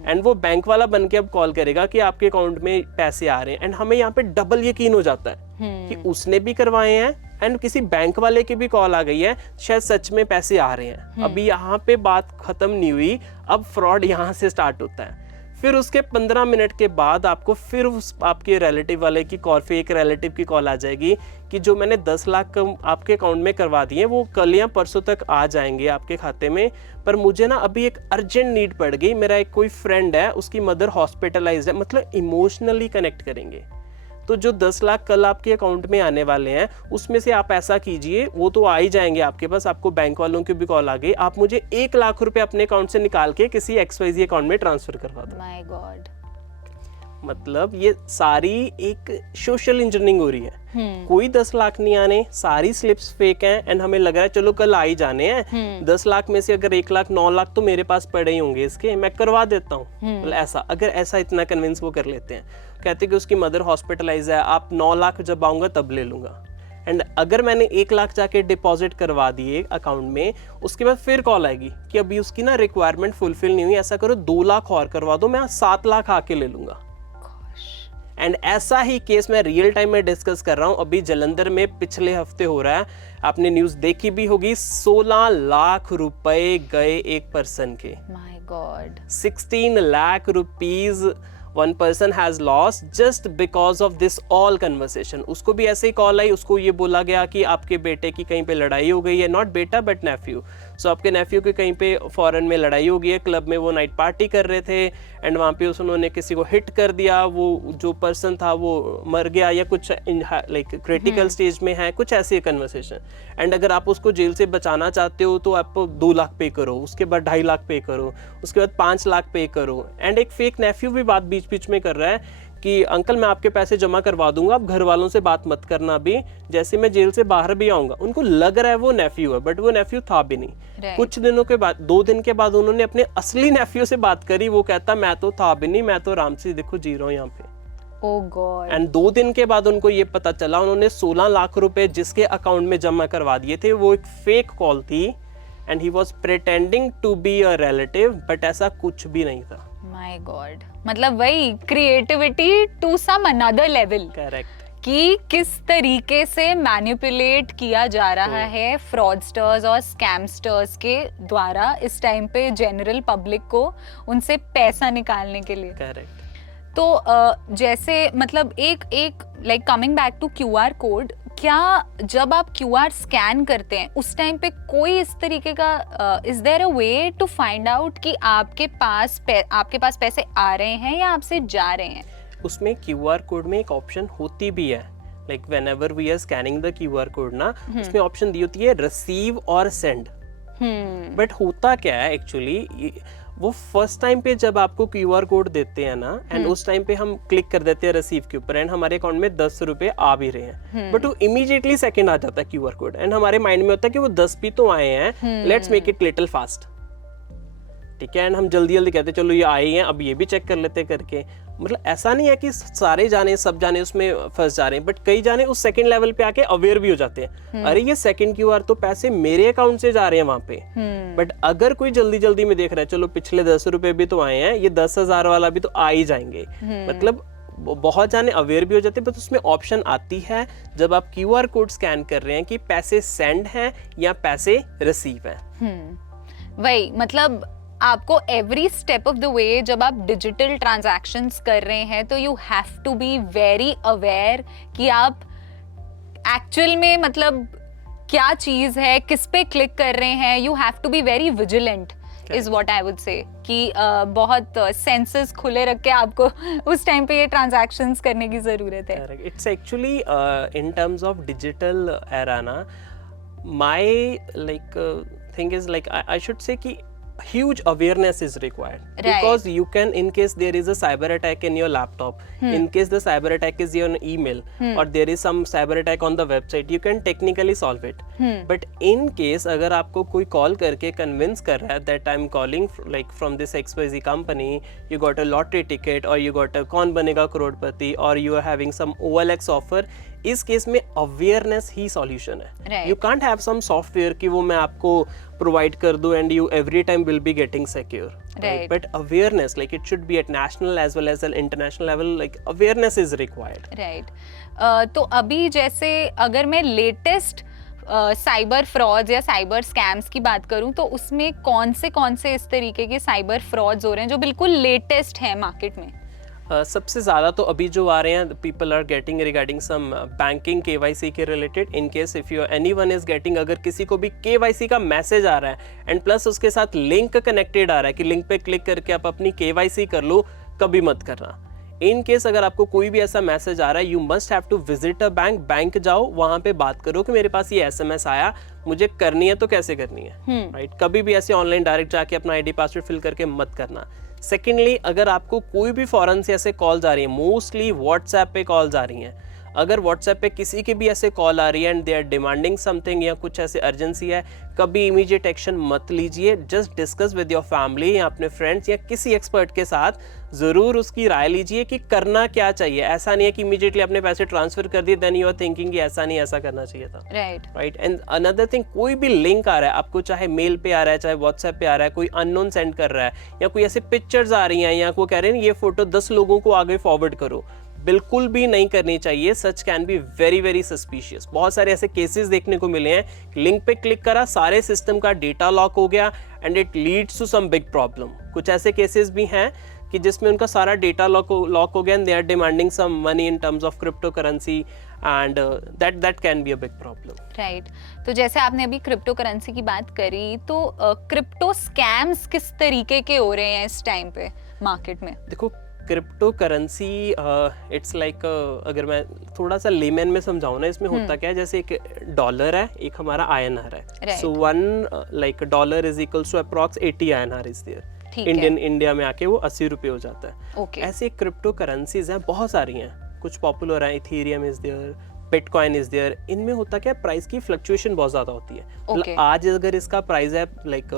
and वो बैंक वाला बन के अब कॉल करेगा कि आपके अकाउंट में पैसे आ रहे हैं, एंड हमें यहाँ पे डबल यकीन हो जाता है कि उसने भी करवाए हैं एंड किसी बैंक वाले की भी कॉल आ गई है, शायद सच में पैसे आ रहे हैं। अभी यहाँ पे बात खत्म नहीं हुई, अब फ्रॉड यहाँ से स्टार्ट होता है। फिर उसके 15 मिनट के बाद आपको फिर उस आपके रिलेटिव वाले की कॉल, फेक रिलेटिव की कॉल आ जाएगी कि जो मैंने 10 लाख आपके अकाउंट में करवा दिए वो कल या परसों तक आ जाएंगे आपके खाते में, पर मुझे ना अभी एक अर्जेंट नीड पड़ गई, मेरा एक कोई फ्रेंड है उसकी मदर हॉस्पिटलाइज है। मतलब इमोशनली कनेक्ट करेंगे। तो जो 10 लाख कल आपके अकाउंट में आने वाले हैं उसमें से आप ऐसा कीजिए, वो तो आ ही जाएंगे आपके पास, आपको बैंक वालों की भी कॉल आ गई, आप मुझे 1 लाख रुपए अपने अकाउंट से निकाल के किसी XYZ अकाउंट में ट्रांसफर करवा दो। My God. मतलब ये सारी एक सोशल इंजीनियरिंग हो रही है। कोई 10 लाख नहीं आने, सारी स्लिप्स फेक हैं एंड हमें लग रहा है चलो कल आ ही जाने हैं। 10 लाख में से अगर 1 लाख 9 लाख तो मेरे पास पड़े ही होंगे इसके, मैं करवा देता हूँ। मतलब ऐसा, अगर ऐसा इतना कन्विंस वो कर लेते हैं, कहते कि उसकी मदर हॉस्पिटलाइज है, आप 9 लाख जब आऊंगा तब ले लूंगा। एंड अगर मैंने 1 लाख जाके डिपॉजिट करवा दिए अकाउंट में, उसके बाद फिर कॉल आएगी कि अभी उसकी ना रिक्वायरमेंट फुलफिल नहीं हुई, ऐसा करो 2 लाख और करवा दो, मैं 7 लाख आके ले लूंगा। एंड ऐसा ही केस मैं रियल टाइम में डिस्कस कर रहा हूं, अभी जलंधर में पिछले हफ्ते हो रहा है, आपने न्यूज देखी भी होगी। 16 लाख रुपए गए एक पर्सन के। My God. 16 lakh rupees one person has lost just because of this all conversation। उसको भी ऐसे ही कॉल आई, उसको ये बोला गया कि आपके बेटे की कहीं पे लड़ाई हो गई है, नॉट बेटा बट नेफ्यू। सो आपके नेफ्यू की कहीं पे फॉरेन में लड़ाई हो गई है, क्लब में वो नाइट पार्टी कर रहे थे एंड वहाँ पे उन्होंने किसी को हिट कर दिया, वो जो पर्सन था वो मर गया या कुछ लाइक क्रिटिकल स्टेज में है, कुछ ऐसी कन्वर्सेशन। एंड अगर आप उसको जेल से बचाना चाहते हो तो आप 2 लाख पे करो, उसके बाद 2.5 लाख पे करो, उसके बाद 5 लाख पे करो। एंड एक फेक नेफ्यू भी बात बीच में कर रहा है कि अंकल मैं आपके पैसे जमा करवा दूंगा, आप घर वालों से बात मत करना अभी, जैसे मैं जेल से बाहर भी आऊंगा। उनको लग रहा है वो नेफ्यू है, बट वो नेफ्यू था भी नहीं। कुछ दिनों के बाद, 2 दिन के बाद उन्होंने अपने असली नेफ्यू से बात करी, वो कहता मैं तो था भी नहीं, मैं तो आराम से देखो जी रहा हूँ यहाँ पे। ओह गॉड। एंड 2 दिन के बाद उनको ये पता चला, उन्होंने 16 लाख रुपए जिसके अकाउंट में जमा करवा दिए थे वो एक फेक कॉल थी and he was pretending to be a relative, but ऐसा कुछ भी नहीं था। My God. मतलब वही creativity to some another level. Correct. कि किस तरीके से मैनिपुलेट किया जा रहा है फ्रॉडस्टर्स और स्कैमस्टर्स के द्वारा इस टाइम पे जनरल पब्लिक को उनसे पैसा निकालने के लिए। करेक्ट। तो जैसे मतलब एक like coming back to QR code, क्या जब आप QR स्कैन करते हैं उस टाइम पे कोई इस तरीके का is there a way to find out कि आपके पास पैसे आ रहे हैं या आपसे जा रहे हैं? उसमें QR कोड में एक ऑप्शन होती भी है, like whenever we are scanning the QR code ना, उसमें ऑप्शन दी होती है रिसीव और सेंड। बट होता क्या है एक्चुअली, वो फर्स्ट टाइम पे जब आपको QR कोड देते हैं ना एंड उस टाइम पे हम क्लिक कर देते हैं रिसीव के ऊपर एंड हमारे अकाउंट में 10 रुपए आ भी रहे हैं, बट वो इमीडिएटली सेकंड आ जाता है QR कोड एंड हमारे माइंड में होता है कि वो 10 भी तो आए हैं, let's make it little fast. ठीक है, एंड हम जल्दी जल्दी कहते चलो ये आए हैं, अब ये भी चेक कर लेते करके। मतलब ऐसा नहीं है कि सारे जाने सब जाने उसमें फंस जा रहे हैं, बट कई जाने उस सेकंड लेवल पे आके अवेयर भी हो जाते हैं, अरे ये सेकंड QR तो पैसे मेरे अकाउंट से जा रहे हैं वहां पे। बट अगर कोई जल्दी जल्दी में देख रहा है चलो पिछले 10 रुपए भी तो आए हैं, ये 10,000 वाला भी तो आ ही जाएंगे, मतलब बहुत जाने अवेयर भी हो जाते हैं। बट उसमें ऑप्शन आती है जब आप QR कोड स्कैन कर रहे हैं कि पैसे सेंड हैं या पैसे रिसीव हैं। वही मतलब आपको every step of the way जब आप डिजिटल ट्रांजैक्शंस कर रहे हैं तो you have to be very aware कि आप एक्चुअल में मतलब क्या चीज़ है, किस पे क्लिक कर रहे हैं। You have to be very vigilant is what I would say कि बहुत सेंसेस खुले रख के आपको उस टाइम पे ये ट्रांजैक्शंस करने की ज़रूरत है। It's actually in terms of digital era ना, my like thing is like I should say कि huge awareness is required, right? Because you can, in case there is a cyber attack in your laptop, in case the cyber attack is your email, or there is some cyber attack on the website, you can technically solve it. But in case अगर आपको कोई call करके convince कर रहा है that I'm calling like from this XYZ company, you got a lottery ticket or you got a Kaun Banega Crorepati or you are having some OLX offer, इस case में awareness ही सॉल्यूशन है. Right. You can't have some software कि वो मैं आपको provide कर दूं and you every time will be getting secure. Right. But awareness, like it should be at national as well as an international level, like awareness is required. Right. तो अभी जैसे अगर मैं लेटेस्ट साइबर फ्रॉड्स या cyber scams की बात करूं तो उसमें कौन से इस तरीके के साइबर फ्रॉड्स हो रहे हैं जो बिल्कुल लेटेस्ट है मार्केट में? सबसे ज़्यादा तो अभी जो आ रहे हैं people are getting regarding some banking KYC के related. In case if you anyone is getting, अगर किसी को भी KYC का मैसेज आ रहा है एंड प्लस उसके साथ लिंक कनेक्टेड आ रहा है कि लिंक पे क्लिक करके आप अपनी KYC कर लो, कभी मत करना. इन केस अगर आपको कोई भी ऐसा मैसेज आ रहा है, you must have to visit a bank जाओ, वहाँ पे बात करो कि मेरे पास ये SMS आया, मुझे करनी है तो कैसे करनी है. राइट. कभी भी ऐसे ऑनलाइन डायरेक्ट जाके अपना ID पासवर्ड फिल करके मत करना. सेकेंडली, अगर आपको कोई भी फॉरेन से ऐसे कॉल्स आ रही है, मोस्टली व्हाट्सएप पे कॉल्स आ रही हैं, अगर व्हाट्सएप पे किसी की भी ऐसे कॉल आ रही है and they are demanding something या कुछ ऐसे अर्जेंसी है, कभी इमीडिएट एक्शन मत लीजिए. Just discuss with your family या अपने फ्रेंड्स या किसी एक्सपर्ट के साथ ज़रूर उसकी राय लीजिए कि करना क्या चाहिए. ऐसा नहीं है कि इमीडिएटली अपने पैसे ट्रांसफर कर दिए देन यू आर थिंकिंग कि ऐसा नहीं, ऐसा करना चाहिए था. राइट. एंड अनदर थिंग, कोई भी लिंक आ रहा है आपको, चाहे मेल पे आ रहा है, चाहे व्हाट्सएप पे आ रहा है, कोई अननोन सेंड कर रहा है या कोई ऐसे पिक्चर्स आ रही हैं या वो कह रहे हैं ये फोटो 10 लोगों को आगे फॉरवर्ड करो, बिल्कुल भी नहीं करनी चाहिए. Such can be very very suspicious. बहुत सारे ऐसे केसेस देखने को मिले हैं, लिंक पे क्लिक करा, सारे सिस्टम का डेटा लॉक हो गया and it leads to some big problem. कुछ ऐसे केसेस भी हैं कि जिसमें उनका सारा डेटा लॉक हो गया and they are demanding some money in terms of crypto currency and that can be a big problem. Right. तो जैसे आपने अभी क्रिप्टो करेंसी की बात करी, तो क्रिप्टो स्कैम्स किस तरीके के हो रहे हैं इस टाइम पे मार्केट में? देखो, क्रिप्टो करेंसी इट्स लाइक, अगर मैं थोड़ा सा लेमैन में समझाऊँ ना, इसमें होता क्या है, जैसे एक डॉलर है, एक हमारा INR है. So 1 like dollar is equals to approx 80 INR is there. India में आके वो 80 रुपये हो जाता है. ऐसे क्रिप्टो करेंसीज हैं, बहुत सारी हैं, कुछ पॉपुलर हैं. Ethereum is there, bitcoin is there. इनमें होता क्या है, प्राइस की फ्लक्चुएशन बहुत ज्यादा होती है. मतलब आज अगर इसका प्राइस है लाइक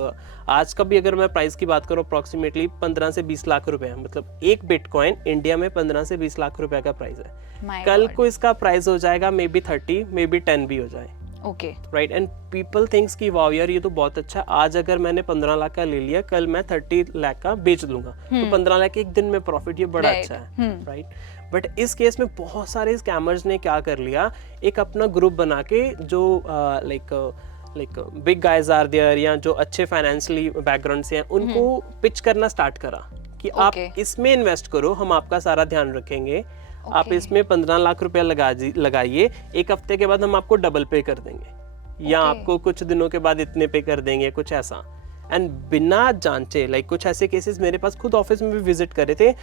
आज का भी अगर मैं प्राइस की बात करूँ अप्रोक्सीमेटली 15 से 20 लाख रुपए है. मतलब एक बिटकॉइन इंडिया में 15 से 20 लाख रुपए का प्राइस है. कल को इसका प्राइस हो जाएगा मे बी 30, मे बी 10 भी हो जाए. Okay. Right. And people thinks कि वाओ यार ये तो बहुत अच्छा, आज अगर मैंने 15 लाख का ले लिया, कल मैं 30 लाख का बेच दूंगा, तो 15 लाख एक दिन में प्रॉफिट, ये बड़ा अच्छा है. राइट. बट इस केस में बहुत सारे स्कैमर्स ने क्या कर लिया, एक अपना ग्रुप बना के जो like big guys are there या जो अच्छे फाइनेंशियली बैकग्राउंड से हैं, उनको पिच करना स्टार्ट करा कि आप इसमें इन्वेस्ट करो, हम आपका सारा ध्यान रखेंगे. आप इसमें 15 लाख रुपया लगाइए, एक हफ्ते के बाद हम आपको डबल पे कर देंगे या आपको कुछ दिनों के बाद इतने पे कर देंगे, कुछ ऐसा. एंड बिना जांचे, लाइक कुछ ऐसे केसेस मेरे पास खुद ऑफिस में भी विजिट करे थे,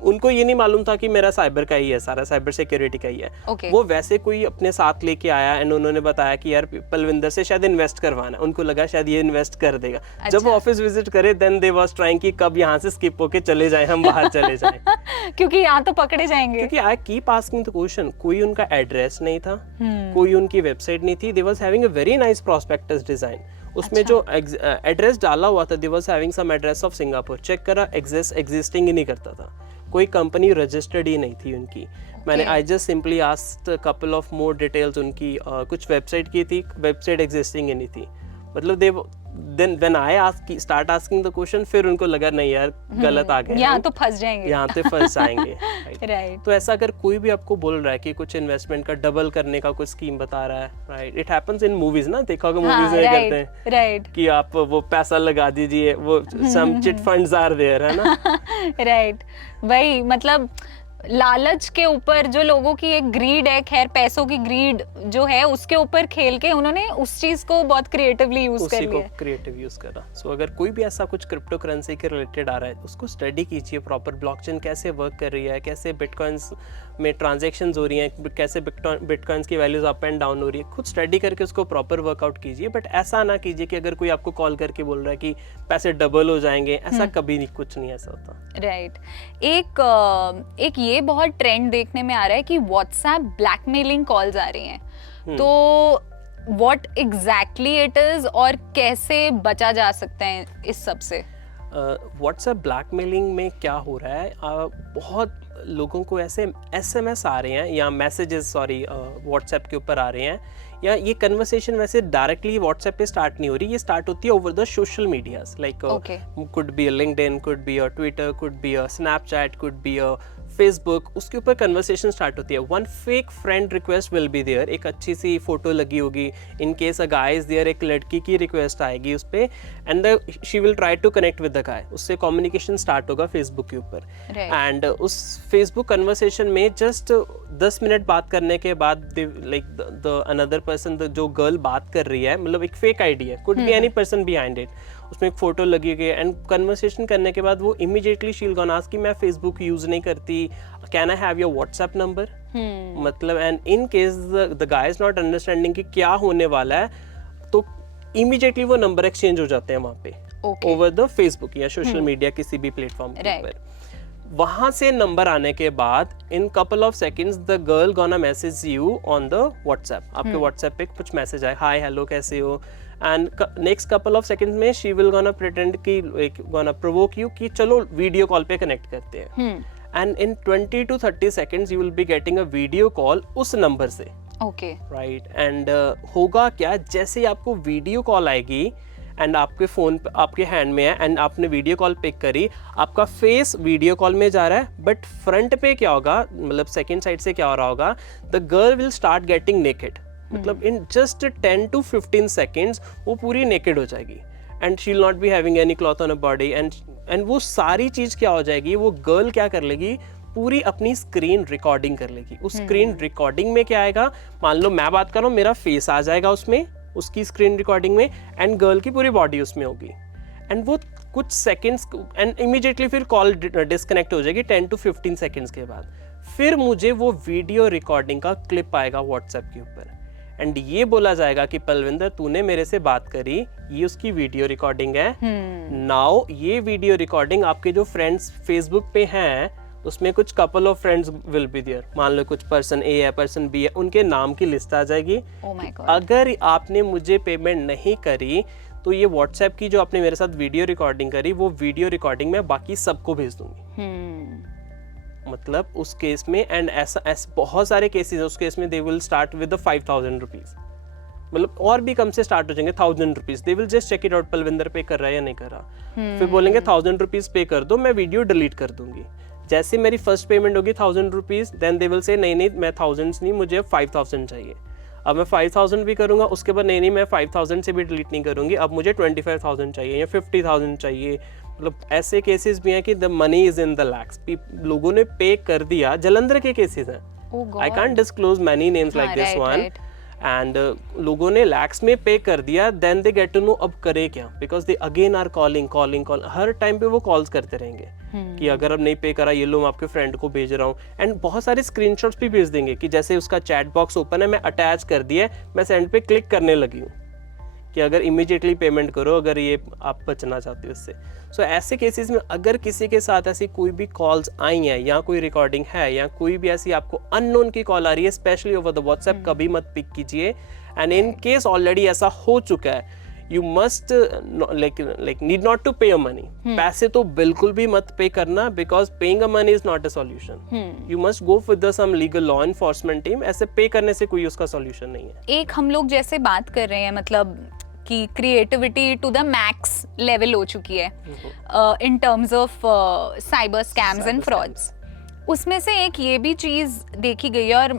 उनको ये नहीं मालूम था कि मेरा साइबर का ही है, सारा साइबर सिक्योरिटी का ही है. वो वैसे कोई अपने साथ लेके आया एंड उन्होंने बताया कि यार पलविंदर से शायद इन्वेस्ट करवाना, उनको लगा शायद ये इन्वेस्ट कर देगा. जब वो ऑफिस विजिट करे देन दे वाज ट्राइंग कि कब यहाँ से स्किप होके चले जाए, हम बाहर चले जाए क्योंकि यहाँ तो पकड़े जाएंगे. क्योंकि I keep asking the question, कोई उनका एड्रेस नहीं था, कोई उनकी वेबसाइट नहीं थी. They was having a very nice prospectus design. उसमें जो एड्रेस डाला हुआ था, they was having some address of Singapore. Check करा, एग्जिस्टिंग ही नहीं करता था, कोई कंपनी रजिस्टर्ड ही नहीं थी उनकी. मैंने I just simply asked couple of more details उनकी. कुछ वेबसाइट की थी, वेबसाइट एग्जिस्टिंग ही नहीं थी. मतलब they then when I start asking the question, फिर उनको लगा नहीं यार गलत आ गए, यहाँ तो फंस जाएंगे, यहाँ तो फंस जाएंगे. राइट. तो ऐसा अगर कोई भी आपको बोल रहा है कि कुछ इन्वेस्टमेंट का डबल करने का कुछ स्कीम बता रहा है, right, it happens in movies ना, देखा होगा मूवीज में करते हैं, राइट, कि आप वो पैसा लगा दीजिए, वो सम चिट फंड्स आर देयर, है ना. राइट. वही मतलब लालच के ऊपर जो लोगों की एक ग्रीड है, खैर पैसों की ग्रीड जो है उसके ऊपर खेल के उन्होंने उस चीज को बहुत क्रिएटिवली यूज कर लिया, क्रिएटिव यूज करा. सो अगर कोई भी ऐसा कुछ क्रिप्टो करेंसी के रिलेटेड आ रहा है, उसको स्टडी कीजिए प्रॉपर. ब्लॉकचेन कैसे वर्क कर रही है, कैसे बिटकॉइंस में ट्रांजैक्शंस हो रही हैं, कैसे बिटकॉइंस की वैल्यूज अप एंड डाउन हो रही है, खुद स्टडी करके उसको प्रॉपर वर्कआउट कीजिए. बट ऐसा ना कीजिए कि अगर कोई आपको कॉल करके बोल रहा है कि पैसे डबल हो जाएंगे, ऐसा कभी नहीं, कुछ नहीं ऐसा होता. राइट. एक ये बहुत ट्रेंड देखने में आ रहा है कि व्हाट्सएप ब्लैकमेलिंग कॉल्स आ रही हैं, तो व्हाट एग्जैक्टली इट इज और कैसे बचा जा सकता है इस सब से? व्हाट्सएप ब्लैकमेलिंग में क्या हो रहा है, बहुत लोगों को ऐसे SMS आ रहे हैं या मैसेजेस व्हाट्सएप के ऊपर आ रहे हैं, या ये कन्वर्सेशन वैसे डायरेक्टली व्हाट्सएप पे स्टार्ट नहीं हो रही, ये स्टार्ट होती है over the social medias, like could be a LinkedIn, could be a Twitter, could be a Snapchat, could be a Facebook, उसके ऊपर कन्वर्सेशन स्टार्ट होती है. One fake friend request will be there, एक अच्छी सी photo लगी होगी, in case a guy is there, एक लड़की की रिक्वेस्ट आएगी उस पर, and she will try to connect with the guy, उससे कम्युनिकेशन स्टार्ट होगा फेसबुक के ऊपर. एंड उस फेसबुक कन्वर्सेशन में जस्ट 10 मिनट बात करने के बाद लाइक द अनदर पर्सन, जो गर्ल बात कर रही है, मतलब एक फेक आईडी है, could be any person behind it, उसमें एक फोटो लगी हुई है, एंड कन्वर्सेशन करने के बाद वो immediately she will gonna ask कि मैं फेसबुक यूज नहीं करती, can I have your WhatsApp number. मतलब and in case the guy is not understanding कि क्या होने वाला है, तो इमीडिएटली वो नंबर एक्सचेंज हो जाते हैं वहाँ पे ओवर द फेसबुक या सोशल मीडिया किसी भी प्लेटफॉर्म के ऊपर. वहां से नंबर आने के बाद in couple of seconds the girl gonna message you on the WhatsApp, आपके व्हाट्सएप पे कुछ मैसेज आए, हाय हेलो कैसे हो, and next couple of seconds में शी विल गोना प्रिटेंड कि गोना प्रोवोक यू कि चलो वीडियो कॉल पे कनेक्ट करते हैं, and in 20 to 30 seconds you will be getting a video call उस नंबर से. Okay right. एंड होगा क्या, जैसे ही आपको वीडियो कॉल आएगी एंड आपके फ़ोन पे आपके हैंड में है एंड आपने वीडियो कॉल पिक करी, आपका फेस वीडियो कॉल में जा रहा है, बट फ्रंट पे क्या होगा, मतलब सेकंड साइड से क्या हो रहा होगा, the girl will start getting naked. मतलब इन जस्ट 10 to 15 seconds वो पूरी नेकेड हो जाएगी, and she will not be having any cloth on a body, and वो सारी चीज़ क्या हो जाएगी, वो गर्ल क्या कर लेगी, पूरी अपनी स्क्रीन रिकॉर्डिंग कर लेगी. उस स्क्रीन रिकॉर्डिंग में क्या आएगा, मान लो मैं बात कर रहा हूँ, मेरा फेस आ जाएगा उसमें, उसकी स्क्रीन रिकॉर्डिंग में, एंड गर्ल की पूरी बॉडी उसमें होगी, एंड वो कुछ सेकंड्स, एंड इमीडिएटली फिर कॉल डिस्कनेक्ट हो जाएगी 10 to 15 seconds के बाद. फिर मुझे वो वीडियो रिकॉर्डिंग का क्लिप आएगा व्हाट्सएप के ऊपर, एंड ये बोला जाएगा कि पलविंदर तूने मेरे से बात करी, ये उसकी वीडियो रिकॉर्डिंग है. नाउ ये वीडियो रिकॉर्डिंग आपके जो फ्रेंड्स फेसबुक पे हैं, उसमें कुछ couple of friends will be there, मान लो कुछ पर्सन ए है, पर्सन बी है, उनके नाम की लिस्ट आ जाएगी. Oh my God. अगर आपने मुझे पेमेंट नहीं करी तो ये व्हाट्सएप की जो आपने मेरे साथ वीडियो रिकॉर्डिंग करी, वो वीडियो रिकॉर्डिंग मैं बाकी सबको भेज दूंगी. मतलब उस केस में, एंड ऐसा बहुत सारे केसेस है उस केस में, they will start with 5,000 rupees, मतलब और भी कम से स्टार्ट हो जाएंगे 1,000 rupees. They will just check it out, Palwinder pay कर रहा है या नहीं कर रहा. फिर बोलेंगे 1,000 रुपीज पे कर दो, मैं वीडियो डिलीट कर दूंगी. जैसे मेरी फर्स्ट पेमेंट होगी 1,000 rupees, then they will say नहीं मैं 1000 नहीं, मुझे 5,000 चाहिए. अब मैं 5,000 भी करूंगा, उसके बाद नहीं मैं 5,000 से भी डिलीट नहीं करूंगी, अब मुझे 25,000 चाहिए या 50,000 चाहिए. मतलब ऐसे केसेस भी हैं कि the money is in the lakhs, लोगों ने पे कर दिया. जलंधर के केसेस हैं, I can't disclose many names like this one, and लोगों ने लैक्स में पे कर दिया, then they get to know अब करे क्या, because they again are calling, हर टाइम पे वो कॉल्स करते रहेंगे कि अगर अब नहीं पे करा, ये लो मैं आपके फ्रेंड को भेज रहा हूँ, एंड बहुत सारे स्क्रीनशॉट्स भी भेज देंगे कि जैसे उसका चैट बॉक्स ओपन है, मैं अटैच कर दिया है, मैं सेंड पे क्लिक करने लगी हूँ कि अगर इमीडिएटली पेमेंट करो अगर ये आप बचना चाहते हो इससे. सो ऐसे केसेस में अगर किसी के साथ ऐसी कोई भी कॉल्स आई हैं या कोई रिकॉर्डिंग है या कोई भी ऐसी आपको अननोन की कॉल आ रही है, स्पेशली ओवर द व्हाट्सएप, कभी मत पिक कीजिए. एंड इन केस ऑलरेडी ऐसा हो चुका है, you must like need not to pay a money. पैसे तो बिल्कुल भी मत पे करना, because paying a money is not a solution. You must go with some legal law enforcement team. ऐसे पे करने से कोई उसका सॉल्यूशन नहीं है. एक हम लोग जैसे बात कर रहे हैं, मतलब कि creativity to the max level हो चुकी है in terms of cyber scams and frauds. उसमें से एक ये भी चीज़ देखी गई है, और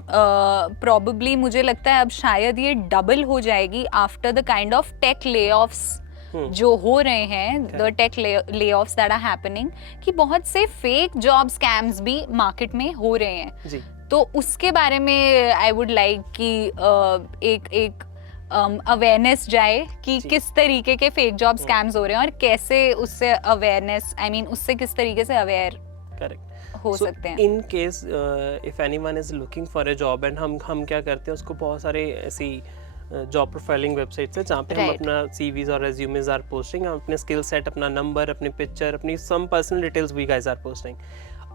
प्रॉबेबली मुझे लगता है अब शायद ये डबल हो जाएगी after the kind of tech layoffs जो हो रहे हैं, the tech layoffs that are happening, कि बहुत से फेक जॉब स्कैम्स भी मार्केट में हो रहे हैं जी. तो उसके बारे में आई वुड लाइक कि एक अवेयरनेस जाए कि किस तरीके के फेक जॉब स्कैम्स हो रहे हैं और कैसे उससे अवेयरनेस, आई मीन उससे किस तरीके से अवेयर हो सकते हैं. In case if anyone is looking for a job, and हम क्या करते हैं, उसको बहुत सारे ऐसी जॉब प्रोफाइलिंग वेबसाइट्स है जहाँ पे हम अपना CVs और रेज्यूमेस आर पोस्टिंग, हम अपने स्किल सेट, अपना नंबर, अपनी पिक्चर, अपनी some personal details we guys are posting.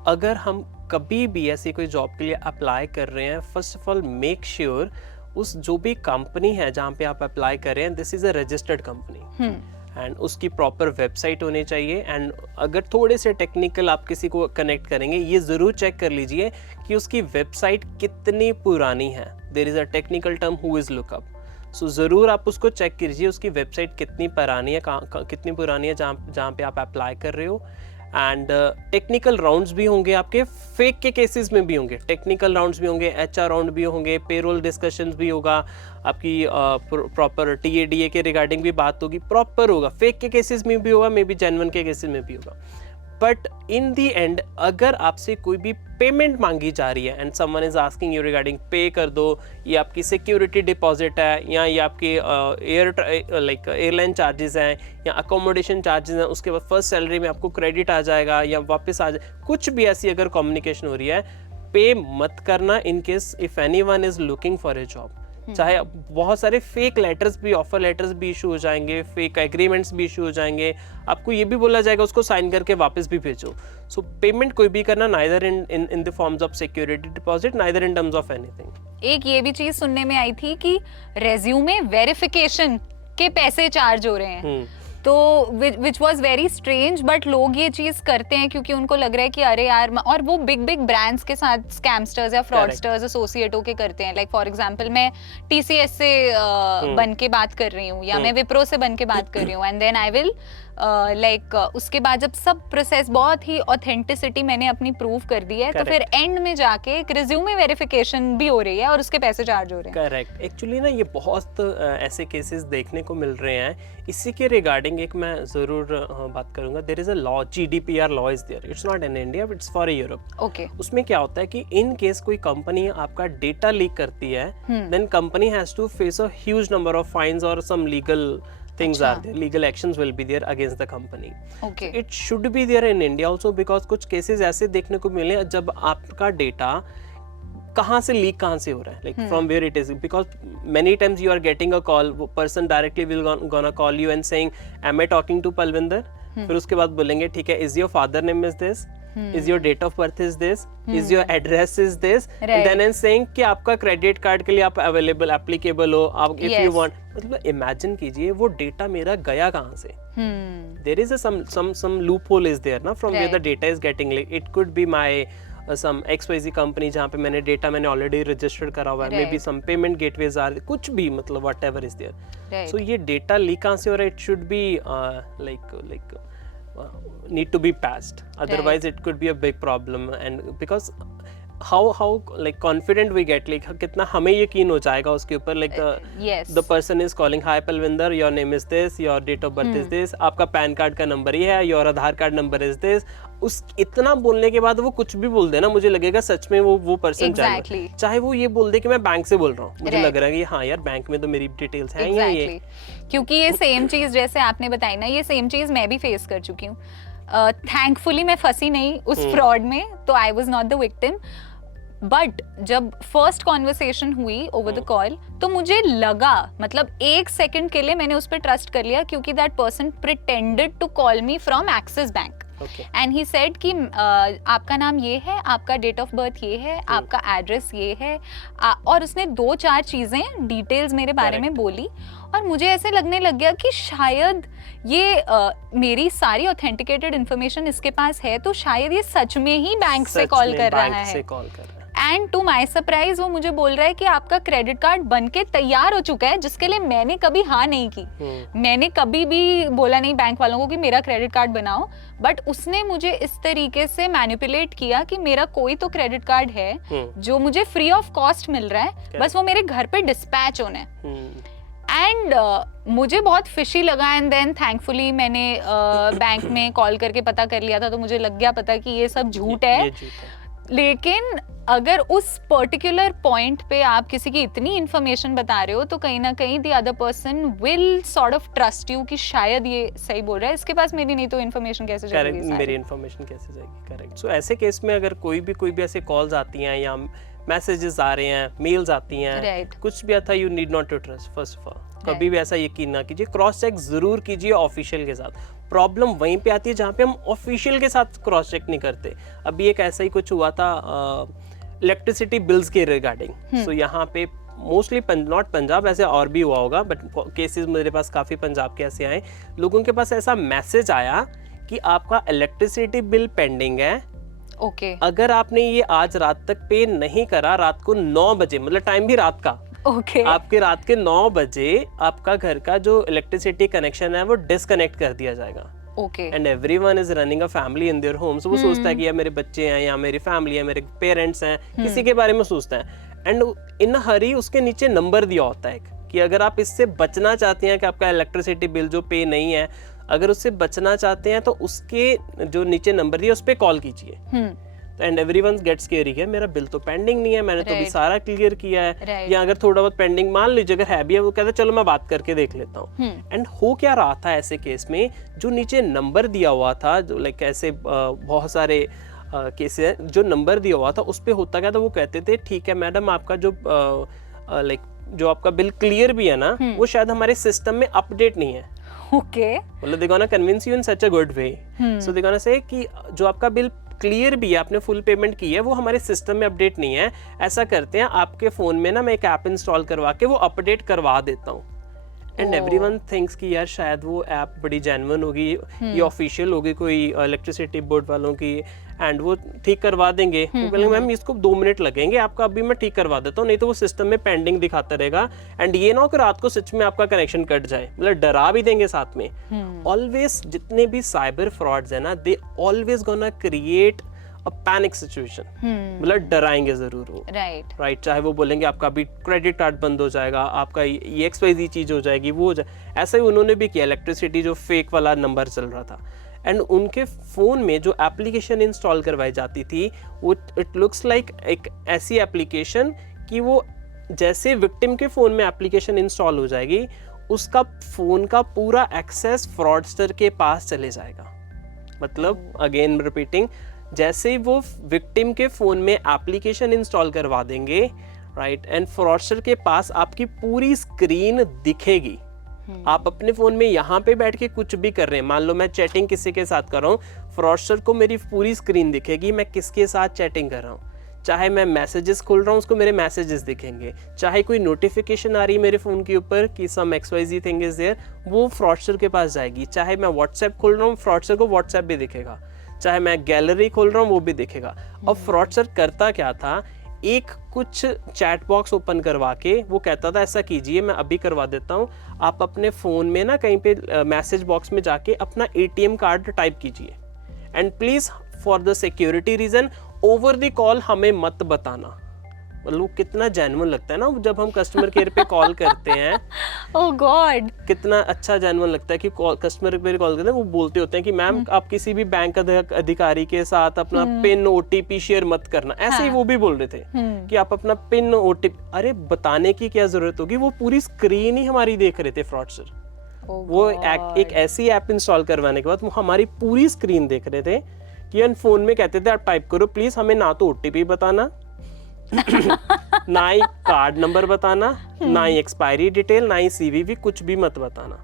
अगर हम कभी भी ऐसी कोई जॉब के लिए अप्लाई कर रहे हैं, first of all make sure उस जो भी कंपनी है जहाँ पे आप अप्लाई कर रहे हैं, this is a registered company, and उसकी प्रॉपर वेबसाइट होनी चाहिए। एंड अगर थोड़े से टेक्निकल आप किसी को कनेक्ट करेंगे, ये ज़रूर चेक कर लीजिए कि उसकी वेबसाइट कितनी पुरानी है। There is a technical term who is lookup, so ज़रूर आप उसको चेक कीजिए उसकी वेबसाइट कितनी पुरानी है, कितनी पुरानी है जहाँ पे आप अप्लाई कर रहे हो। एंड टेक्निकल राउंड्स भी होंगे आपके, फेक के केसेस में भी होंगे, टेक्निकल राउंड्स भी होंगे, HR राउंड भी होंगे, पेरोल डिस्कशंस भी होगा, आपकी प्रॉपर TADA के रिगार्डिंग भी बात होगी, प्रॉपर होगा, फेक के केसेस में भी होगा, मे बी जेन्युइन के केसेस में भी होगा। बट इन दी एंड अगर आपसे कोई भी पेमेंट मांगी जा रही है and someone is asking you regarding पे कर दो, ये आपकी सिक्योरिटी डिपॉजिट है या ये आपके एयरलाइन चार्जेस हैं या अकोमोडेशन चार्जेस हैं, उसके बाद फर्स्ट सैलरी में आपको क्रेडिट आ जाएगा या वापस आ जाए, कुछ भी ऐसी अगर कम्युनिकेशन हो रही है, पे मत करना in case if anyone is looking for a job. चाहे बहुत सारे फेक लेटर्स भी, ऑफर लेटर्स भी इशू हो जाएंगे, फेक एग्रीमेंट्स भी इशू हो जाएंगे, आपको ये भी बोला जाएगा उसको साइन करके वापस भी भेजो। सो पेमेंट कोई भी करना neither in the forms of security deposit, neither in terms of anything. एक ये भी चीज सुनने में आई थी कि रेज्यूमे वेरिफिकेशन के पैसे चार्ज हो रहे हैं, तो which was very strange, but लोग ये चीज करते हैं क्योंकि उनको लग रहा है कि अरे यार, और वो बिग बिग ब्रांड्स के साथ स्कैमस्टर्स या फ्रॉडस्टर्स एसोसिएट होके करते हैं। लाइक फॉर एग्जांपल मैं TCS से बन के बात कर रही हूँ या मैं विप्रो से बन के बात कर रही हूँ, एंड देन आई विल उसके बाद जब सब प्रोसेस बहुत ही ऑथेंटिसिटी मैंने अपनी प्रूव कर दी है, तो फिर एंड में जाके एक रिज्यूमे वेरिफिकेशन भी हो रही है और उसके पैसे चार्ज हो रहे हैं। करेक्ट, एक्चुअली ना ये बहुत ऐसे केसेस देखने को मिल रहे हैं। इसी के रिगार्डिंग एक मैं जरूर बात करूंगा। There is a law, GDPR law is there, it's not in India, it's for Europe. Okay, उसमें क्या होता है कि इन केस कोई कंपनी आपका डेटा लीक करती है, then company has to face a huge number of fines और some legal things are there, legal actions will be there against the company. Okay. It should be there in India also because कुछ cases ऐसे देखने को मिले जब आपका data कहाँ से लीक कहाँ से हो रहा है, like from where it is, because many times you are getting a call, वो person directly will gonna call you and saying am I talking to Palvinder, फिर उसके बाद बोलेंगे ठीक है, is your father name is this, is your date of birth is this, is your address is this, and then is saying कि आपका credit card के लिए आप अवेलेबल एप्लीकेबल हो, आप if you want, मतलब इमेजिन कीजिए वो डेटा मेरा गया कहाँ से। there is a some loophole is there ना, from where the data is getting leaked. It could be my some XYZ company जहाँ पे मैंने डेटा मैंने ऑलरेडी रजिस्टर्ड करा हुआ है, may be some payment gateways are, कुछ भी, मतलब whatever is there. So ये डेटा लीक कहाँ से हो रहा है, it should be like need to be passed, otherwise it could be a big problem. And because how like confident we get, like कितना हमें यकीन हो जाएगा उसके ऊपर, like the person is calling, hi Palvinder, your name is this, your date of birth is this, आपका pan card का number ये है, your Aadhaar card number is this, उस इतना बोलने के बाद वो कुछ भी बोल देना, मुझे लगेगा सच में वो पर्सन चाहे वो ये बोल दे कि मैं बैंक से बोल रहा हूँ, मुझे लग रहा है कि हाँ यार बैंक में तो मेरी डिटेल्स हैं ये, क्योंकि ये सेम चीज जैसे आपने बताई ना, ये सेम चीज मैं भी फेस कर चुकी हूँ। थैंकफुली मैं फंसी नहीं उस फ्रॉड में, तो I was not the victim. But जब फर्स्ट कॉन्वर्सेशन हुई ओवर द कॉल, तो मुझे लगा, मतलब 1 सेकंड के लिए मैंने उस पर ट्रस्ट कर लिया, क्योंकि that person pretended to call me from Axis bank and he said कि आपका नाम ये है, आपका डेट ऑफ बर्थ ये है, आपका एड्रेस ये है, और उसने 2-4 चीजें डिटेल्स मेरे बारे में बोली, और मुझे ऐसे लगने लग गया कि शायद ये मेरी सारी ऑथेंटिकेटेड इन्फॉर्मेशन इसके पास है, तो शायद ये सच में ही बैंक से कॉल कर रहा है। एंड टू माई सरप्राइज वो मुझे बोल रहा है कि आपका क्रेडिट कार्ड बन के तैयार हो चुका है, जिसके लिए मैंने कभी हाँ नहीं की। मैंने कभी भी बोला नहीं बैंक वालों को कि मेरा क्रेडिट कार्ड बनाओ, बट उसने मुझे इस तरीके से मैनिपुलेट किया कि मेरा कोई तो क्रेडिट कार्ड है जो मुझे फ्री ऑफ कॉस्ट मिल रहा है, बस वो मेरे घर पे डिस्पैच होना है। एंड मुझे बहुत फिशी लगा, एंड देन थैंकफुली मैंने बैंक में कॉल करके पता कर लिया था, तो मुझे लग गया पता कि ये सब झूठ है। लेकिन अगर उस पर्टिकुलर पॉइंट पे आप किसी की इतनी इंफॉर्मेशन बता रहे हो, तो कहीं ना कहीं the other person will sort of trust you कि शायद ये सही बोल रहा है, इसके पास मेरी नहीं तो इंफॉर्मेशन कैसे जाएगी, मेरी इंफॉर्मेशन कैसे जाएगी। करेक्ट। सो ऐसे केस में अगर कोई भी ऐसे कॉल्स आती हैं या मैसेजेस आ रहे हैं, मेल्स आती हैं, कुछ भी आता है, you need not to trust. First of all कभी भी ऐसा यकीन ना कीजिए, क्रॉस चेक जरूर कीजिए ऑफिशियल के साथ। प्रॉब्लम वहीं पे आती है जहाँ पे हम ऑफिशियल के साथ क्रॉस चेक नहीं करते। अभी एक ऐसा ही कुछ हुआ था इलेक्ट्रिसिटी बिल्स के रिगार्डिंग। सो यहाँ पे मोस्टली नॉट पंजाब, ऐसे और भी हुआ होगा, बट केसेस मेरे पास काफ़ी पंजाब के ऐसे आए, लोगों के पास ऐसा मैसेज आया कि आपका इलेक्ट्रिसिटी बिल पेंडिंग है, ओके अगर आपने ये आज रात तक पे नहीं करा, रात को 9 बजे, मतलब टाइम भी रात का, ओके आपके रात के 9 बजे आपका घर का जो इलेक्ट्रिसिटी कनेक्शन है वो डिस्कनेक्ट कर दिया जाएगा। Okay and everyone is running a family in their homes, वो सोचता है कि यार मेरे बच्चे हैं या मेरी फैमिली है, मेरे पेरेंट्स हैं, किसी के बारे में सोचता है। एंड इन हरी उसके नीचे नंबर दिया होता है कि अगर आप इससे बचना चाहते हैं कि आपका इलेक्ट्रिसिटी बिल जो पे नहीं है, अगर उससे बचना चाहते हैं तो उसके जो नीचे नंबर दिया उस पर कॉल कीजिए। एंड एवरीवन गेट्स स्केरी है, मेरा बिल तो पेंडिंग नहीं है, मैंने तो अभी सारा क्लियर किया है, या अगर थोड़ा बहुत पेंडिंग मान लीजिए अगर है भी है, वो कहता है चलो मैं बात करके देख लेता हूँ। एंड हो क्या रहा था ऐसे केस में, जो नीचे नंबर दिया हुआ था, जो लाइक ऐसे बहुत सारे केस हैं जो नंबर दिया हुआ था उस पे होता क्या था, वो कहते थे ठीक है मैडम आपका जो लाइक जो आपका बिल क्लियर भी है ना, वो शायद हमारे सिस्टम में अपडेट नहीं है। ओके मतलब they gonna convince you in such a good way, so they gonna say कि जो आपका बिल क्लियर भी है, आपने फुल पेमेंट की है, वो हमारे सिस्टम में अपडेट नहीं है। ऐसा करते हैं आपके फोन में ना मैं एक ऐप इंस्टॉल करवा के वो अपडेट करवा देता हूँ। एंड एवरीवन थिंक्स कि यार शायद वो ऐप बड़ी जेन्युइन होगी, ये ऑफिशियल होगी कोई इलेक्ट्रिसिटी बोर्ड वालों की, एंड वो ठीक करवा देंगे। वो बोलेंगे मैम इसको 2 मिनट लगेंगे, आपका अभी मैं ठीक करवा देता हूँ, नहीं तो वो सिस्टम में पेंडिंग दिखाता रहेगा। एंड ये ना हो कि रात को सच में आपका कनेक्शन कट जाए, मतलब डरा भी देंगे साथ में। ऑलवेज जितने भी साइबर फ्रॉड्स है ना, they always gonna create a panic situation, मतलब डराएंगे जरूर वो, राइट। चाहे वो बोलेंगे आपका अभी क्रेडिट कार्ड बंद हो जाएगा, आपका ये XYZ चीज हो जाएगी, वो हो जाए, ऐसा ही उन्होंने भी किया। इलेक्ट्रिसिटी जो फेक वाला नंबर चल रहा था, एंड उनके फोन में जो एप्लीकेशन इंस्टॉल करवाई जाती थी वो इट लुक्स लाइक एक ऐसी एप्लीकेशन कि वो जैसे विक्टिम के फोन में एप्लीकेशन इंस्टॉल हो जाएगी, उसका फोन का पूरा एक्सेस फ्रॉडस्टर के पास चले जाएगा। मतलब अगेन रिपीटिंग, जैसे ही वो विक्टिम के फोन में एप्लीकेशन इंस्टॉल करवा देंगे, राइट, एंड फ्रॉडस्टर के पास आपकी पूरी स्क्रीन दिखेगी। आप अपने फोन में यहाँ पे बैठ के कुछ भी कर रहे हैं, मान लो मैं चैटिंग किसी के साथ कर रहा हूँ, फ्रॉडस्टर को मेरी पूरी स्क्रीन दिखेगी, मैं किसके साथ चैटिंग कर रहा हूँ। चाहे मैं मैसेजेस खोल रहा हूँ, उसको मेरे मैसेजेस दिखेंगे, चाहे कोई नोटिफिकेशन आ रही है मेरे फोन के ऊपर कि सम XYZ थिंग इज देयर, वो फ्रॉडस्टर के पास जाएगी। चाहे मैं व्हाट्सएप खोल रहा हूँ, फ्रॉडस्टर को व्हाट्सएप भी दिखेगा, चाहे मैं गैलरी खोल रहा हूँ वो भी दिखेगा। अब फ्रॉडस्टर करता क्या था, एक कुछ चैट बॉक्स ओपन करवा के वो कहता था ऐसा कीजिए, मैं अभी करवा देता हूँ, आप अपने फ़ोन में ना कहीं पे मैसेज बॉक्स में जाके अपना ATM कार्ड टाइप कीजिए, and please for the security reason over the call हमें मत बताना। मतलब कितना जेन्युइन लगता है ना जब हम कस्टमर केयर पे कॉल करते हैं। ओह गॉड, कितना अच्छा जेन्युइन लगता है कि कस्टमर केयर कॉल करते हैं, वो बोलते होते हैं कि मैम आप किसी भी बैंक अधिकारी के साथ अपना पिन OTP शेयर मत करना, ऐसे ही वो भी बोल रहे थे कि आप अपना पिन OTP, अरे बताने की क्या जरूरत होगी, वो पूरी स्क्रीन ही हमारी देख रहे थे फ्रॉडस्टर। वो एक ऐसी ऐप इंस्टॉल करवाने के बाद वो हमारी पूरी स्क्रीन देख रहे थे कि फोन में कहते थे आप टाइप करो प्लीज, हमें ना तो OTP बताना ना ही कार्ड नंबर बताना, ना ही एक्सपायरी डिटेल, ना ही CVV, कुछ भी मत बताना,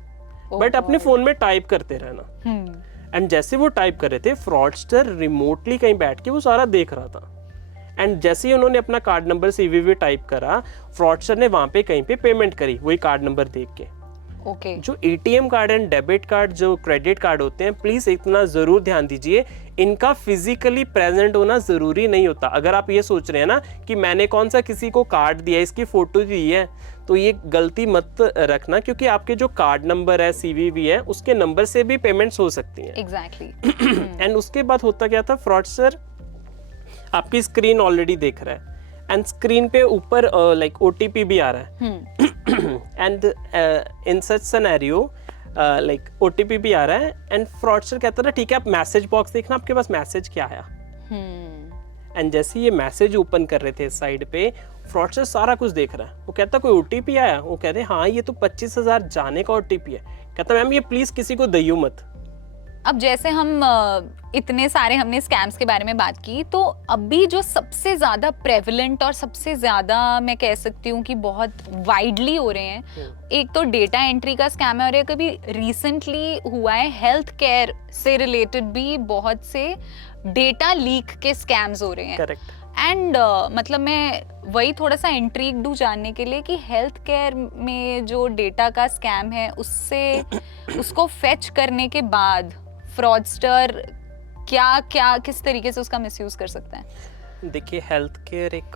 बट अपने फोन में टाइप करते रहना। एंड जैसे वो टाइप कर रहे थे, फ्रॉडस्टर रिमोटली कहीं बैठ के वो सारा देख रहा था। एंड जैसे ही उन्होंने अपना कार्ड नंबर CVV टाइप करा, फ्रॉडस्टर ने वहां पे कहीं पे पेमेंट करी वही कार्ड नंबर देख के। ओके जो ATM card and debit card, जो क्रेडिट कार्ड होते हैं, प्लीज इतना जरूर ध्यान दीजिए, इनका फिजिकली प्रेजेंट होना जरूरी नहीं होता। अगर आप ये सोच रहे हैं ना कि मैंने कौन सा किसी को कार्ड दिया, इसकी फोटो दी है, तो ये गलती मत रखना, क्योंकि आपके जो कार्ड नंबर है, CVV है, उसके नंबर से भी पेमेंट्स हो सकती हैं। एग्जैक्टली। एंड उसके बाद होता क्या था, फ्रॉडस्टर आपकी स्क्रीन ऑलरेडी देख रहा है, एंड स्क्रीन पे ऊपर लाइक OTP भी आ रहा है, and in such scenario like OTP भी आ रहा है, एंड फ्रॉडस्टर कहता था ठीक है आप मैसेज बॉक्स देखना आपके पास मैसेज क्या आया। एंड जैसे ये मैसेज ओपन कर रहे थे साइड पे, फ्रॉडस्टर सारा कुछ देख रहा है। वो कहता कोई OTP आया, वो कहते हाँ ये तो 25,000 जाने का OTP है। कहता मैम ये प्लीज किसी को दइयो मत। अब जैसे हम इतने सारे हमने स्कैम्स के बारे में बात की, तो अभी जो सबसे ज्यादा प्रेवलेंट और सबसे ज्यादा मैं कह सकती हूँ कि बहुत वाइडली हो रहे हैं, एक तो डेटा एंट्री का स्कैम है, और एक अभी रिसेंटली हुआ है हेल्थ केयर से रिलेटेड भी बहुत से डेटा लीक के स्कैम्स हो रहे हैं। करेक्ट। एंड मतलब मैं वही थोड़ा सा इंट्रीग्ड हूँ जानने के लिए कि हेल्थ केयर में जो डेटा का स्कैम है उससे उसको फेच करने के बाद फ्रॉडस्टर क्या किस तरीके से उसका मिसयूज कर सकता है? देखिए, हेल्थ केयर एक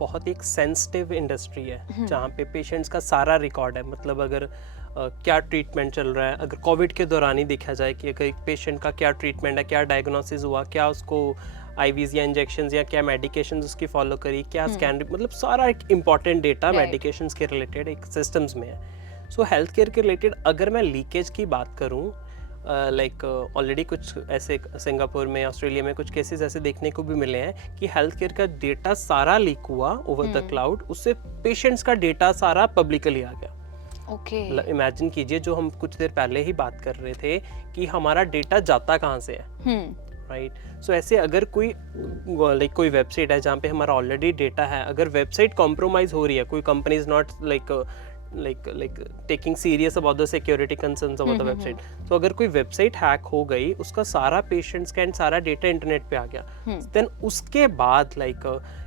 बहुत ही एक सेंसिटिव इंडस्ट्री है जहाँ पे पेशेंट्स का सारा रिकॉर्ड है। मतलब अगर क्या ट्रीटमेंट चल रहा है, अगर कोविड के दौरान ही देखा जाए कि अगर एक पेशेंट का क्या ट्रीटमेंट है, क्या डायग्नोसिस हुआ, क्या उसको आईवीज या इंजेक्शंस या क्या मेडिकेशंस उसकी फॉलो करी, क्या स्कैन, मतलब सारा एक इम्पॉर्टेंट डेटा मेडिकेशंस के रिलेटेड एक सिस्टम्स में है। सो हेल्थ केयर के रिलेटेड अगर मैं लीकेज की बात करूँ, लाइक ऑलरेडी कुछ ऐसे सिंगापुर में, ऑस्ट्रेलिया में कुछ केसेस ऐसे देखने को भी मिले हैं कि हेल्थ केयर का डेटा सारा लीक हुआ ओवर द क्लाउड, उससे पेशेंट्स का डेटा सारा पब्लिकली आ गया। ओके इमेजिन कीजिए, जो हम कुछ देर पहले ही बात कर रहे थे कि हमारा डेटा जाता कहाँ से है, राइट। सो ऐसे अगर कोई लाइक कोई वेबसाइट है जहाँ पे हमारा ऑलरेडी डेटा है, अगर वेबसाइट कॉम्प्रोमाइज हो रही है, कोई company is not like taking serious about the security concerns about the website, तो अगर कोई वेबसाइट हैक हो गई, उसका सारा पेशेंट्स का सारा डेटा इंटरनेट पे आ गया, देन उसके बाद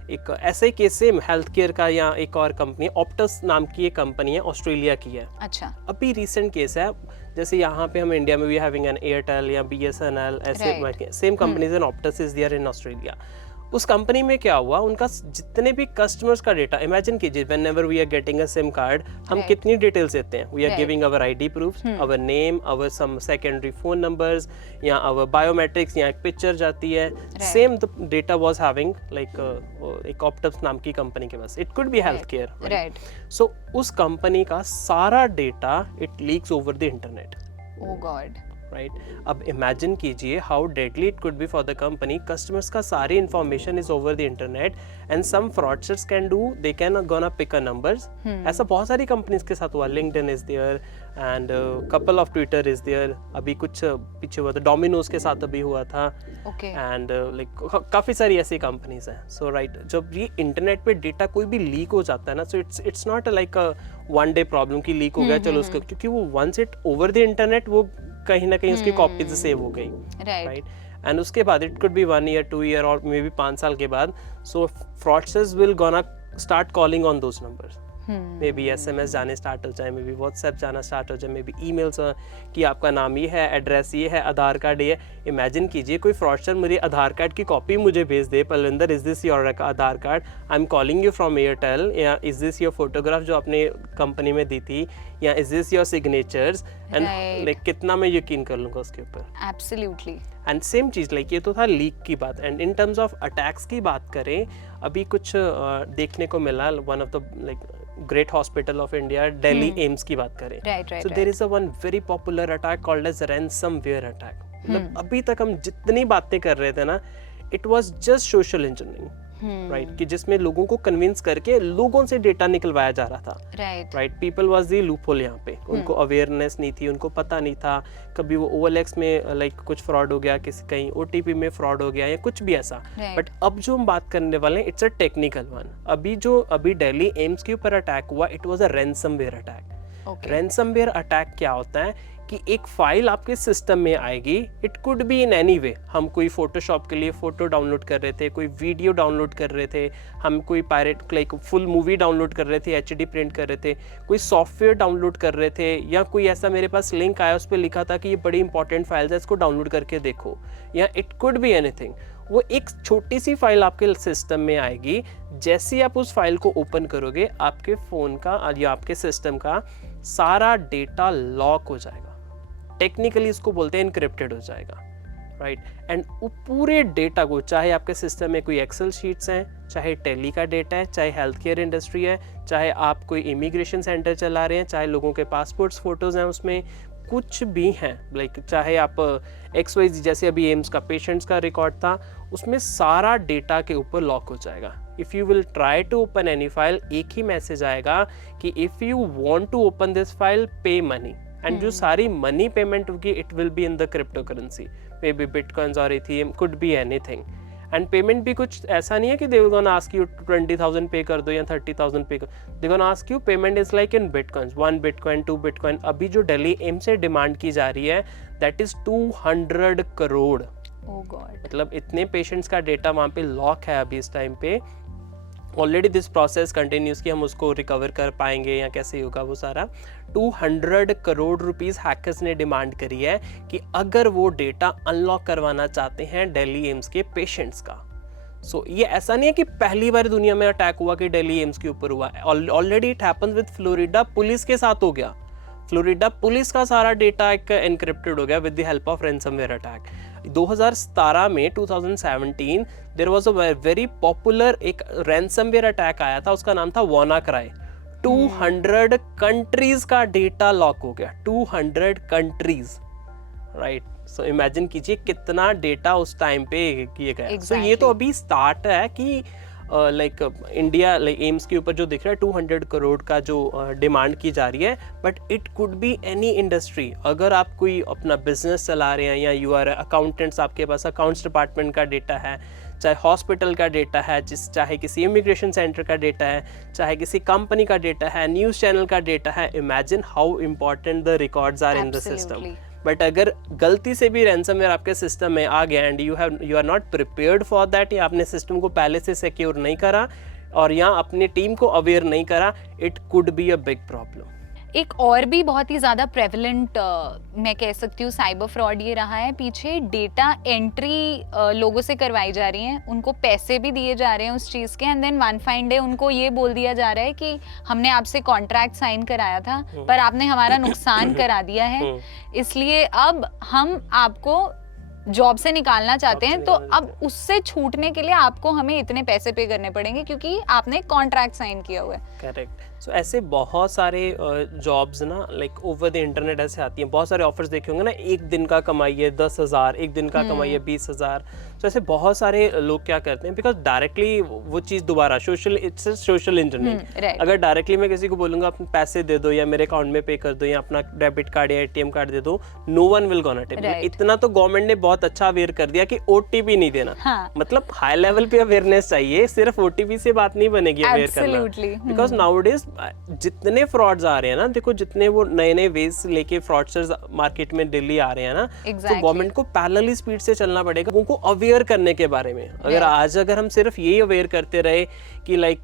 एक ऐसे केस सेम हेल्थ केयर का, या एक और कंपनी ऑप्टस नाम की एक कंपनी है, ऑस्ट्रेलिया की है। अच्छा, अभी रिसेंट केस है, जैसे यहाँ पे हम इंडिया में भी हैविंग एन एयरटेल या BSNL, ऐसे same companies and Optus is there in Australia. उस कंपनी में क्या हुआ, उनका जितने भी कस्टमर्स का डेटा, इमेजिन कीजिए whenever we are getting a SIM card, हम कितनी डिटेल्स देते हैं, we are giving our ID proof, our name, our some secondary phone numbers, या अवर बायोमेट्रिक्स, या एक पिक्चर जाती है, same the data was having like एक ऑप्टस नाम की कंपनी के पास, it could be health care, right. So उस कंपनी का सारा data it leaks over the internet. Oh god, right. अब इमेजिन कीजिए how deadly it could be for the company. Customers का सारी information is over the internet and some fraudsters can do, they can gonna pick a numbers. ऐसा बहुत सारी companies के साथ हुआ, LinkedIn is there and couple of Twitter is there, अभी कुछ पीछे हुआ था डोमिनोज के साथ अभी हुआ था, एंड लाइक काफ़ी सारी ऐसी कंपनीज हैं। सो राइट, जब ये इंटरनेट पे डेटा कोई भी लीक हो जाता है ना, so it's not like a one day problem की लीक हो गया चलो उसको, क्योंकि वो once it over the internet, वो कहीं ना कहीं उसकी कॉपीज सेव हो गई, राइट। एंड उसके बाद it could B 1 year 2 year और मे बी 5 साल के बाद, so fraudsters will gonna start calling on those numbers. Maybe SMS जाने स्टार्ट हो जाए, मे बी WhatsApp जाना स्टार्ट हो जाए, मे बी ईमेल्स कि आपका नाम ये है, एड्रेस ये है, आधार कार्ड ये है। इमेजिन कीजिए कोई फ्रॉडस्टर मेरे आधार कार्ड की कॉपी मुझे भेज दे, Palwinder is this your Aadhaar card, I am calling you from Airtel, या इज दिस योर फोटोग्राफ जो आपने कंपनी में दी थी, या is this your signatures, and like कितना मैं यकीन कर लूँगा उसके ऊपर। एब्सोल्युटली। एंड सेम चीज़, लाइक ये तो था लीक की बात, and in terms of attacks की बात करें, अभी कुछ देखने को मिला, one of the like great hospital of India, Delhi AIIMS की बात करें, so there is a one very popular attack called as ransomware attack. मतलब अभी तक हम जितनी बातें कर रहे थे ना, it was just social engineering, right, कि जिसमें लोगों को कन्विंस करके लोगों से डेटा निकलवाया जा रहा था, right. People was the loophole यहाँ पे, उनको अवेयरनेस नहीं थी, उनको पता नहीं था, कभी वो OLX में लाइक कुछ फ्रॉड हो गया, किसी कहीं OTP में फ्रॉड हो गया, या कुछ भी ऐसा। बट अब जो हम बात करने वाले हैं, इट्स अ टेक्निकल वन। अभी दिल्ली एम्स के ऊपर अटैक हुआ, it was a ransomware attack. Ransomware attack क्या होता है कि एक फाइल आपके सिस्टम में आएगी, it could be in any way. हम कोई फोटोशॉप के लिए फोटो डाउनलोड कर रहे थे, कोई वीडियो डाउनलोड कर रहे थे, हम कोई pirate like full movie download कर रहे थे, HD प्रिंट कर रहे थे, कोई सॉफ्टवेयर डाउनलोड कर रहे थे, या कोई ऐसा मेरे पास लिंक आया, उस पर लिखा था कि ये बड़ी इंपॉर्टेंट फाइल्स है, इसको डाउनलोड करके देखो, या इट कुड बी एनीथिंग। वो एक छोटी सी फाइल आपके सिस्टम में आएगी, जैसे ही आप उस फाइल को ओपन करोगे, आपके फ़ोन का या आपके सिस्टम का सारा डेटा लॉक हो जाएगा, टेक्निकली इसको बोलते हैं इनक्रिप्टेड हो जाएगा, राइट। एंड वो पूरे डेटा को, चाहे आपके सिस्टम में कोई एक्सेल शीट्स हैं, चाहे टेली का डेटा है, चाहे हेल्थ केयर इंडस्ट्री है, चाहे आप कोई इमिग्रेशन सेंटर चला रहे हैं, चाहे लोगों के पासपोर्ट्स फोटोज़ हैं उसमें, कुछ भी हैं, लाइक चाहे आप XYZ, जैसे अभी एम्स का पेशेंट्स का रिकॉर्ड था, उसमें सारा डेटा के ऊपर लॉक हो जाएगा। If you will try to open any file, एक ही मैसेज आएगा कि if you want to open this file, pay money, and जो सारी मनी पेमेंट होगी, it will be in the crypto currency, maybe bitcoins और Ethereum, could be anything. And payment भी कुछ ऐसा नहीं है कि they will gonna ask you 20,000 pay कर दो या 30,000 पे कर, they gonna ask you, payment is like in bitcoins, 1 bitcoin 2 bitcoin. अभी जो दिल्ली एम्स से डिमांड की जा रही है, that is 200 crore. Oh God. मतलब इतने पेशेंट्स का डेटा वहाँ पे लॉक है अभी इस टाइम पे। ऑलरेडी दिस प्रोसेस कंटिन्यूस कि हम उसको रिकवर कर पाएंगे या कैसे होगा वो सारा। 200 करोड़ रुपीस हैकर्स ने डिमांड करी है कि अगर वो डेटा अनलॉक करवाना चाहते हैं दिल्ली एम्स के पेशेंट्स का। सो ये ऐसा नहीं है कि पहली बार दुनिया में अटैक हुआ कि दिल्ली एम्स के ऊपर हुआ। Already it happens with Florida police के साथ हो गया। फ्लोरिडा पुलिस का सारा डेटा एक एनक्रिप्टेड हो गया with the help of ransomware attack. 2017 में 2017 there was a very popular एक रैनसमवेयर अटैक आया था, उसका नाम था WannaCry। 200 कंट्रीज का डेटा लॉक हो गया, 200 कंट्रीज, राइट। सो इमेजिन कीजिए कितना डेटा उस टाइम पे किए गया। सो ये तो अभी स्टार्ट है कि लाइक इंडिया लाइक एम्स के ऊपर जो दिख रहा है 200 करोड़ का जो डिमांड की जा रही है, but it could be any industry. अगर आप कोई अपना बिजनेस चला रहे हैं या यू आर अकाउंटेंट्स, आपके पास अकाउंट्स डिपार्टमेंट का डेटा है, चाहे हॉस्पिटल का डेटा है, चाहे किसी इमिग्रेशन सेंटर का डेटा है, चाहे किसी कंपनी का डेटा है, न्यूज़ चैनल का डेटा है, imagine how important the records are in the system. But अगर गलती से भी रैनसमवेयर आपके सिस्टम में आ गया and you are not prepared for that, या आपने सिस्टम को पहले से सिक्योर नहीं करा और या अपनी टीम को अवेयर नहीं करा, it could be a big problem. एक और भी बहुत ही ज़्यादा प्रेवलेंट मैं कह सकती हूँ साइबर फ्रॉड ये रहा है। पीछे डेटा एंट्री लोगों से करवाई जा रही है, उनको पैसे भी दिए जा रहे हैं उस चीज़ के, and then one fine day उनको ये बोल दिया जा रहा है कि हमने आपसे कॉन्ट्रैक्ट साइन कराया था पर आपने हमारा नुकसान करा दिया है, इसलिए अब हम आपको जॉब से निकालना चाहते हैं, तो अब उससे छूटने के लिए आपको हमें इतने पैसे पे करने पड़ेंगे क्योंकि आपने कॉन्ट्रैक्ट साइन किया हुआ है। करेक्ट। सो ऐसे बहुत सारे जॉब्स ना लाइक ओवर द इंटरनेट ऐसे आती हैं। बहुत सारे ऑफर्स देखे होंगे ना, एक दिन का कमाइए 10,000, एक दिन का कमाइए 20,000। तो ऐसे बहुत सारे लोग क्या करते हैं, बिकॉज डायरेक्टली वो चीज़ दोबारा इट्स सोशल इंजीनियरिंग। अगर डायरेक्टली मैं किसी को बोलूंगा अपने पैसे दे दो या मेरे अकाउंट में पे कर दो या अपना डेबिट कार्ड या ATM कार्ड दे दो, no one will gonna take. इतना तो गवर्नमेंट ने बहुत अच्छा अवेयर कर दिया कि OTP नहीं देना। मतलब हाई लेवल पे अवेयरनेस चाहिए, सिर्फ OTP से बात नहीं बनेगी अवेयर करना। बिकॉज नाउअडेज जितने फ्रॉड्स आ रहे हैं ना, देखो जितने वो नए नए वेज लेके फ्रॉडस्टर्स मार्केट में दिल्ली आ रहे हैं ना, तो गवर्नमेंट को पैरेलली स्पीड से चलना पड़ेगा उनको अवेयर करने के बारे में। अगर हम सिर्फ यही अवेयर करते रहे कि लाइक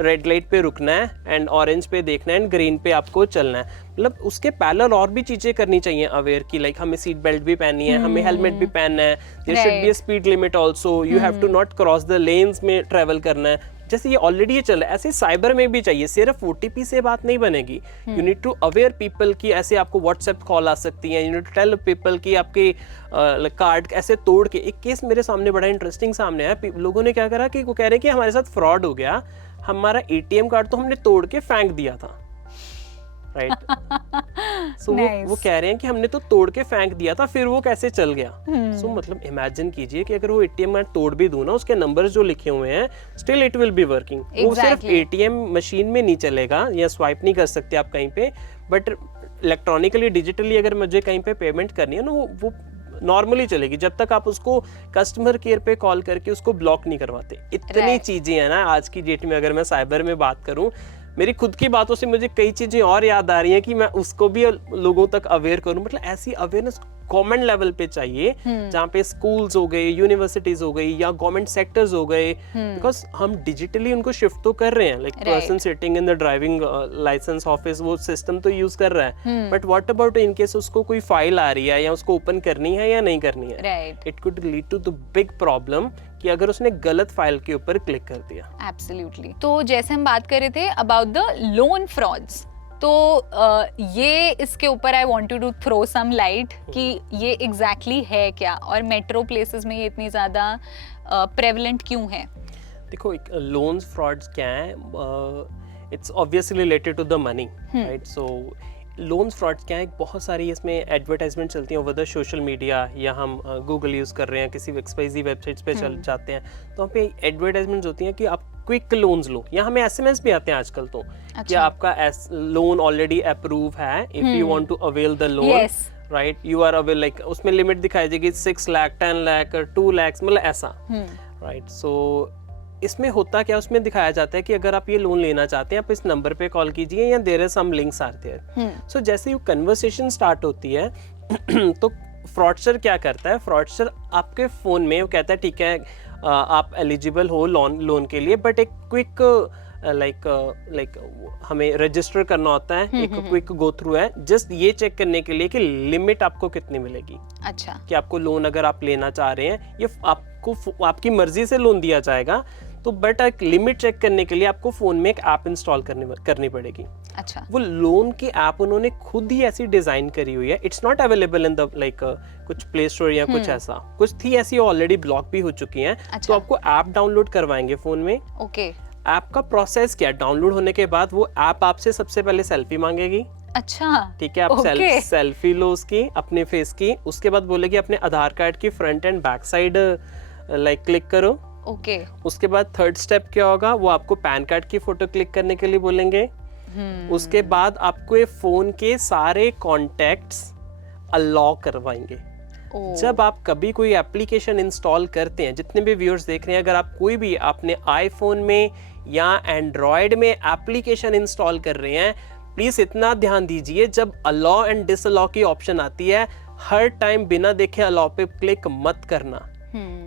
रेड लाइट पे रुकना है एंड ऑरेंज पे देखना है एंड ग्रीन पे आपको चलना है, मतलब उसके पैरेलल और भी चीजें करनी चाहिए अवेयर की, लाइक हमें सीट बेल्ट भी पहननी है, हमें हेलमेट भी पहनना है, there should be a speed limit also, you have to not cross the lanes में ट्रेवल करना है। जैसे ये ऑलरेडी ये चल रहा है, ऐसे साइबर में भी चाहिए, सिर्फ OTP से बात नहीं बनेगी। You need to aware people की ऐसे आपको व्हाट्सएप कॉल आ सकती है, you need to tell people की आपके कार्ड ऐसे तोड़ के। एक केस मेरे सामने बड़ा इंटरेस्टिंग सामने आया, लोगों ने क्या करा कि वो कह रहे हैं कि हमारे साथ फ्रॉड हो गया, हमारा ATM कार्ड तो हमने तोड़ के फेंक दिया था, राइट। सो वो कह रहे हैं कि हमने तो तोड़ के फेंक दिया था, फिर वो कैसे चल गया। सो मतलब इमेजिन कीजिए कि अगर वो ATM कार्ड तोड़ भी दूं ना, उसके नंबर्स जो लिखे हुए हैं still it will be working. वो सिर्फ ATM मशीन में नहीं चलेगा या स्वाइप नहीं कर सकते आप कहीं पे, बट इलेक्ट्रॉनिकली डिजिटली अगर मुझे कहीं पे पेमेंट करनी है ना, वो नॉर्मली चलेगी जब तक आप उसको कस्टमर केयर पे कॉल करके उसको ब्लॉक नहीं करवाते। इतनी चीजें हैं ना आज की डेट में। अगर मैं साइबर में बात करूं, मेरी खुद की बातों से मुझे कई चीजें और याद आ रही हैं कि मैं उसको भी लोगों तक अवेयर करूं। मतलब ऐसी अवेयरनेस गवर्नमेंट लेवल पे चाहिए, जहाँ पे स्कूल्स हो गए, यूनिवर्सिटीज हो गई या गवर्नमेंट सेक्टर्स हो गए, बिकॉज हम डिजिटली उनको शिफ्ट तो कर रहे हैं, like person sitting in the driving license office वो सिस्टम तो यूज कर रहा है, but what about in case उसको कोई फाइल आ रही है या उसको ओपन करनी है या नहीं करनी है, it could lead to the big problem कि अगर उसने गलत फाइल के ऊपर क्लिक कर दिया। एब्सोल्युटली। तो जैसे हम बात कर रहे थे अबाउट द लोन फ्रॉड्स, तो ये इसके ऊपर I want to throw some light कि ये एग्जैक्टली है क्या और मेट्रो प्लेसेस में ये इतनी ज़्यादा प्रेवलेंट क्यों है। देखो लोन्स फ्रॉड्स क्या है, it's obviously related to the money, right. So loans frauds क्या है, बहुत सारी इसमें एडवर्टाइजमेंट चलती हैं ओवर द सोशल मीडिया, या हम गूगल यूज़ कर रहे हैं, किसी XYZ वेबसाइट्स पे चल जाते हैं, तो वहाँ पे एडवर्टाइजमेंट्स होती हैं कि आप क्विक लोन्स लो, या हमें SMS भी आते हैं आजकल तो, कि आपका लोन ऑलरेडी अप्रूव है, if you want to avail the loan, right, you are avail, like उसमें लिमिट दिखाई जाएगी 6 लाख, 10 लाख, 2 लाख, मतलब ऐसा, राइट। सो इसमें होता क्या, उसमें दिखाया जाता है कि अगर आप ये लोन लेना चाहते हैं आप इस नंबर पे कॉल कीजिए या there are some links are there. So जैसे ही कन्वर्सेशन स्टार्ट होती है तो फ्रॉडस्टर क्या करता है, फ्रॉडस्टर आपके फ़ोन में वो कहता है ठीक है आप एलिजिबल हो लोन के लिए, बट एक क्विक लाइक हमें रजिस्टर करना होता है, एक क्विक गो थ्रू है जस्ट ये चेक करने के लिए कि लिमिट आपको कितनी मिलेगी। अच्छा, कि आपको लोन अगर आप लेना चाह रहे हैं, ये आपको आपकी मर्जी से लोन दिया जाएगा, तो बट एक लिमिट चेक करने के लिए आपको फ़ोन में एक ऐप इंस्टॉल करनी पड़ेगी। अच्छा, वो लोन की ऐप उन्होंने खुद ही ऐसी डिजाइन करी हुई है, it's not available in the like कुछ प्ले स्टोर या कुछ ऐसा, कुछ थी ऐसी ऑलरेडी ब्लॉक भी हो चुकी हैं। अच्छा। तो आपको ऐप डाउनलोड करवाएंगे फोन में। ओके, ऐप का प्रोसेस क्या है, डाउनलोड होने के बाद वो ऐप आपसे सबसे पहले सेल्फी मांगेगी। अच्छा, ठीक है, आप ओके। सेल्फी लो उसकी अपने फेस की, उसके बाद बोलेगी अपने आधार कार्ड की front end back side like click करो। ओके, उसके बाद थर्ड स्टेप क्या होगा, वो आपको पैन कार्ड की फोटो क्लिक करने के लिए बोलेंगे। उसके बाद आपको ये फोन के सारे कॉन्टैक्ट्स अलाउ करवाएंगे। जब आप कभी कोई एप्लीकेशन इंस्टॉल करते हैं, जितने भी व्यूअर्स देख रहे हैं, अगर आप कोई भी अपने आईफोन में या एंड्रॉयड में एप्लीकेशन इंस्टॉल कर रहे हैं, प्लीज इतना ध्यान दीजिए, जब अलाउ एंड डिसअलाउ की ऑप्शन आती है, हर टाइम बिना देखे अलाउ पे क्लिक मत करना।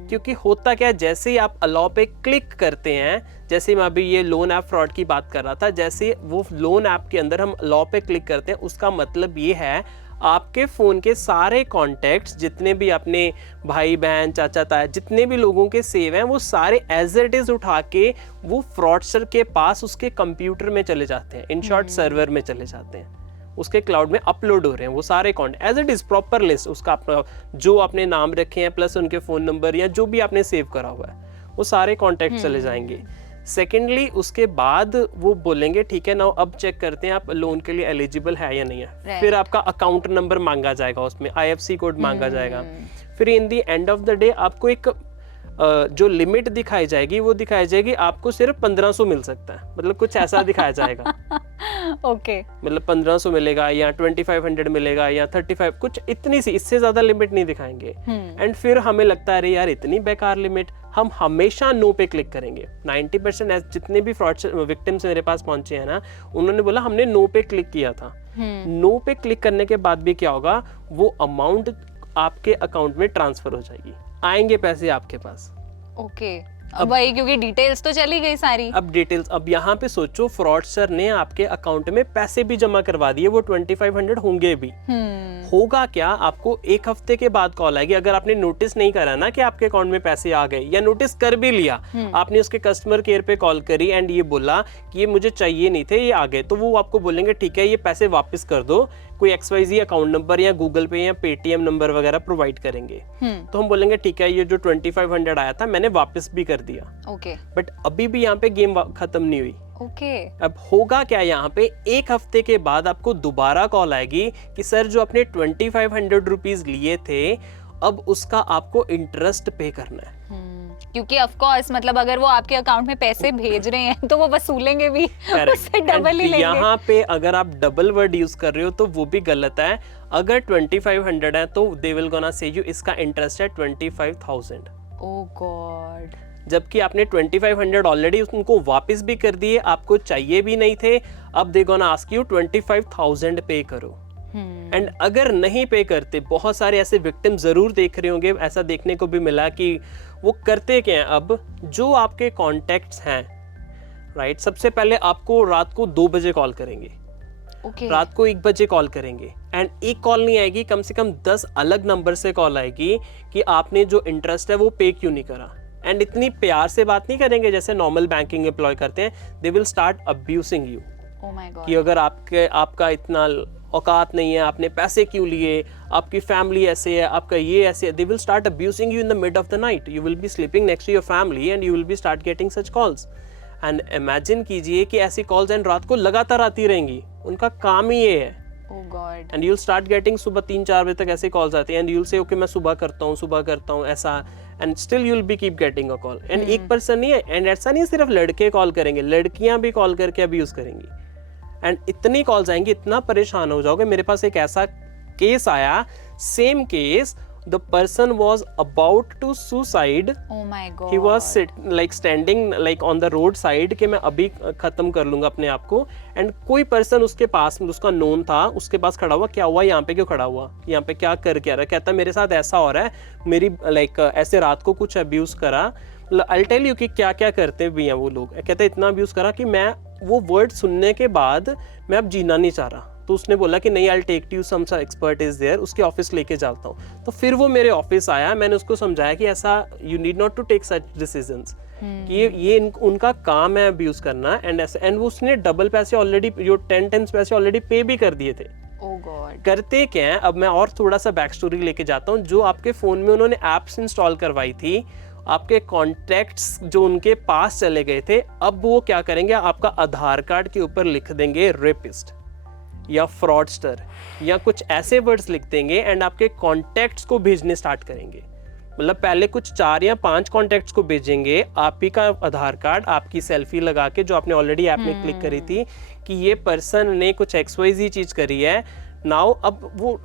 क्योंकि होता क्या है, जैसे ही आप अलाउ पे क्लिक करते हैं, जैसे मैं अभी ये लोन ऐप फ्रॉड की बात कर रहा था, जैसे वो लोन ऐप के अंदर हम अलाउ पे क्लिक करते हैं, उसका मतलब ये है आपके फ़ोन के सारे कॉन्टैक्ट्स, जितने भी अपने भाई बहन चाचा ताया जितने भी लोगों के सेव हैं, वो सारे एज इट इज़ उठा के वो फ्रॉडस्टर के पास उसके कंप्यूटर में चले जाते हैं, इन शॉर्ट सर्वर में चले जाते हैं, उसके क्लाउड में अपलोड हो रहे हैं वो सारे contact as it is proper list, उसका अपना जो आपने नाम रखे हैं प्लस उनके फ़ोन नंबर या जो भी आपने सेव करा हुआ है, वो सारे कॉन्टैक्ट चले जाएंगे। सेकेंडली उसके बाद वो बोलेंगे ठीक है ना, अब चेक करते हैं आप लोन के लिए एलिजिबल है या नहीं है। फिर आपका अकाउंट नंबर मांगा जाएगा, उसमें IFSC कोड मांगा जाएगा। फिर इन दी एंड ऑफ द डे आपको एक जो लिमिट दिखाई जाएगी, वो दिखाई जाएगी आपको सिर्फ 1500 मिल सकता है, मतलब कुछ ऐसा दिखाया जाएगा। ओके, मतलब 1500 मिलेगा या 2500 मिलेगा या 35, कुछ इतनी सी, इससे ज्यादा लिमिट नहीं दिखाएंगे। एंड फिर हमें लगता है अरे यार इतनी बेकार लिमिट, हम हमेशा नो पे क्लिक करेंगे। 90% जितने भी फ्रॉड विक्टिम्स मेरे पास पहुंचे हैं ना, उन्होंने बोला हमने नो पे क्लिक किया था। नो पे क्लिक करने के बाद भी क्या होगा, वो अमाउंट आपके अकाउंट में ट्रांसफर हो जाएगी, आएंगे पैसे आपके पास। ओके, अब वही, क्योंकि डिटेल्स तो चली गई सारी। अब डिटेल्स, अब यहाँ पे सोचो फ्रॉडस्टर ने आपके अकाउंट में पैसे भी जमा करवा दिए, वो 2500 होंगे भी। होगा क्या, आपको एक हफ्ते के बाद कॉल आएगी, अगर आपने नोटिस नहीं करा ना कि आपके अकाउंट में पैसे आ गए, या नोटिस कर भी लिया, आपने उसके कस्टमर केयर पे कॉल करी एंड ये बोला कि ये मुझे चाहिए नहीं थे, ये आ गए, तो वो आपको बोलेंगे ठीक है ये पैसे वापस कर दो, कोई XYZ अकाउंट नंबर या गूगल पे या पेटीएम नंबर वगैरह प्रोवाइड करेंगे। तो हम बोलेंगे ठीक है ये जो 2500 आया था मैंने वापस भी कर दिया। ओके, बट अभी भी यहाँ पे गेम खत्म नहीं हुई। ओके, अब होगा क्या, यहाँ पे एक हफ्ते के बाद आपको दोबारा कॉल आएगी कि सर जो आपने 2500 रुपीज लिए थे, अब उसका आपको इंटरेस्ट पे करना है। क्योंकि ऑफ कोर्स मतलब अगर वो आपके अकाउंट में पैसे भेज रहे हैं तो वो वसूलेंगे भी, उससे डबल ही लेंगे। यहाँ पे अगर आप डबल वर्ड यूज कर रहे हो तो वो भी गलत है। अगर 2500 है तो they will gonna say you इसका इंटरेस्ट है 25,000। ओह गॉड, जबकि आपने 2500 ऑलरेडी उनको वापस भी कर दिए, आपको चाहिए भी नहीं थे, अब दे गोना आस्क यू 25,000 पे करो। एंड अगर नहीं पे करते, बहुत सारे ऐसे विक्टिम जरूर देख रहे होंगे, ऐसा देखने को भी मिला कि वो करते क्या हैं, अब जो आपके कॉन्टैक्ट्स हैं राइट, सबसे पहले आपको रात को 2 बजे कॉल करेंगे, रात को 1 बजे कॉल करेंगे, एंड एक कॉल नहीं आएगी, कम से कम 10 अलग नंबर से कॉल आएगी कि आपने जो इंटरेस्ट है वो पे क्यों नहीं करा। एंड इतनी प्यार से बात नहीं करेंगे जैसे नॉर्मल बैंकिंग एम्प्लॉय करते हैं, दे will start abusing you. Oh my God, कि अगर आपका इतना औकात नहीं है, आपने पैसे क्यों लिए, आपकी फैमिली ऐसे है, आपका ये ऐसे है, they will start abusing you in the mid of the night. You will be sleeping next to your family and you will be start getting such calls. And imagine कीजिए कि ऐसी कॉल्स एंड रात को लगातार आती रहेंगी, उनका काम ही ये है। Oh god, and you will start getting सुबह 3-4 बजे तक ऐसे कॉल्स आती हैं, and you will say okay मैं सुबह करता हूँ ऐसा, and still you will be keep getting a call. And एक पर्सन नहीं है, एंड ऐसा नहीं सिर्फ लड़के कॉल करेंगे, लड़कियां भी कॉल करके अब्यूज करेंगी। एंड इतनी कॉल्स आएंगी, इतना परेशान हो जाओगे। मेरे पास एक ऐसा केस आया, same case, the person was about to suicide. Oh my god. He was standing like on the road side कि मैं अभी खत्म कर लूंगा अपने आप को, एंड कोई पर्सन उसके पास में, उसका नोन था, उसके पास खड़ा हुआ, क्या हुआ यहाँ पे, क्यों खड़ा हुआ यहाँ पे, क्या कर क्या रहा, कहता मेरे साथ ऐसा हो रहा है, मेरी ऐसे रात को कुछ अब्यूज करा। I'll tell you कि क्या क्या करते भी हैं वो लोग। कहते इतना अब्यूज करा कि मैं वो वर्ड सुनने के बाद मैं अब जीना नहीं चाह रहा। तो उसने बोला कि नहीं, I take you some expert is there, उसके ऑफिस लेके जाता हूँ। तो फिर वो मेरे ऑफिस आया, मैंने उसको समझाया कि ऐसा you need not to take such decisions, कि ये उनका काम है अब्यूज करना, एंड उसने डबल पैसे ऑलरेडी, जो 10 टाइम्स पैसे ऑलरेडी पे भी कर दिए थे। Oh God. करते क्या है, अब मैं और थोड़ा सा बैक स्टोरी लेके जाता हूँ। जो आपके फोन में उन्होंने एप्स इंस्टॉल करवाई थी, आपके कॉन्टैक्ट्स जो उनके पास चले गए थे, अब वो क्या करेंगे, आपका आधार कार्ड के ऊपर लिख देंगे रेपिस्ट या फ्रॉडस्टर या कुछ ऐसे वर्ड्स लिख देंगे, एंड आपके कॉन्टैक्ट्स को भेजने स्टार्ट करेंगे। मतलब पहले कुछ 4 या 5 कॉन्टैक्ट्स को भेजेंगे, आप ही का आधार कार्ड, आपकी सेल्फी लगा के जो आपने ऑलरेडी ऐप में क्लिक करी थी कि ये पर्सन ने कुछ XYZ चीज करी है। नाउ अब वो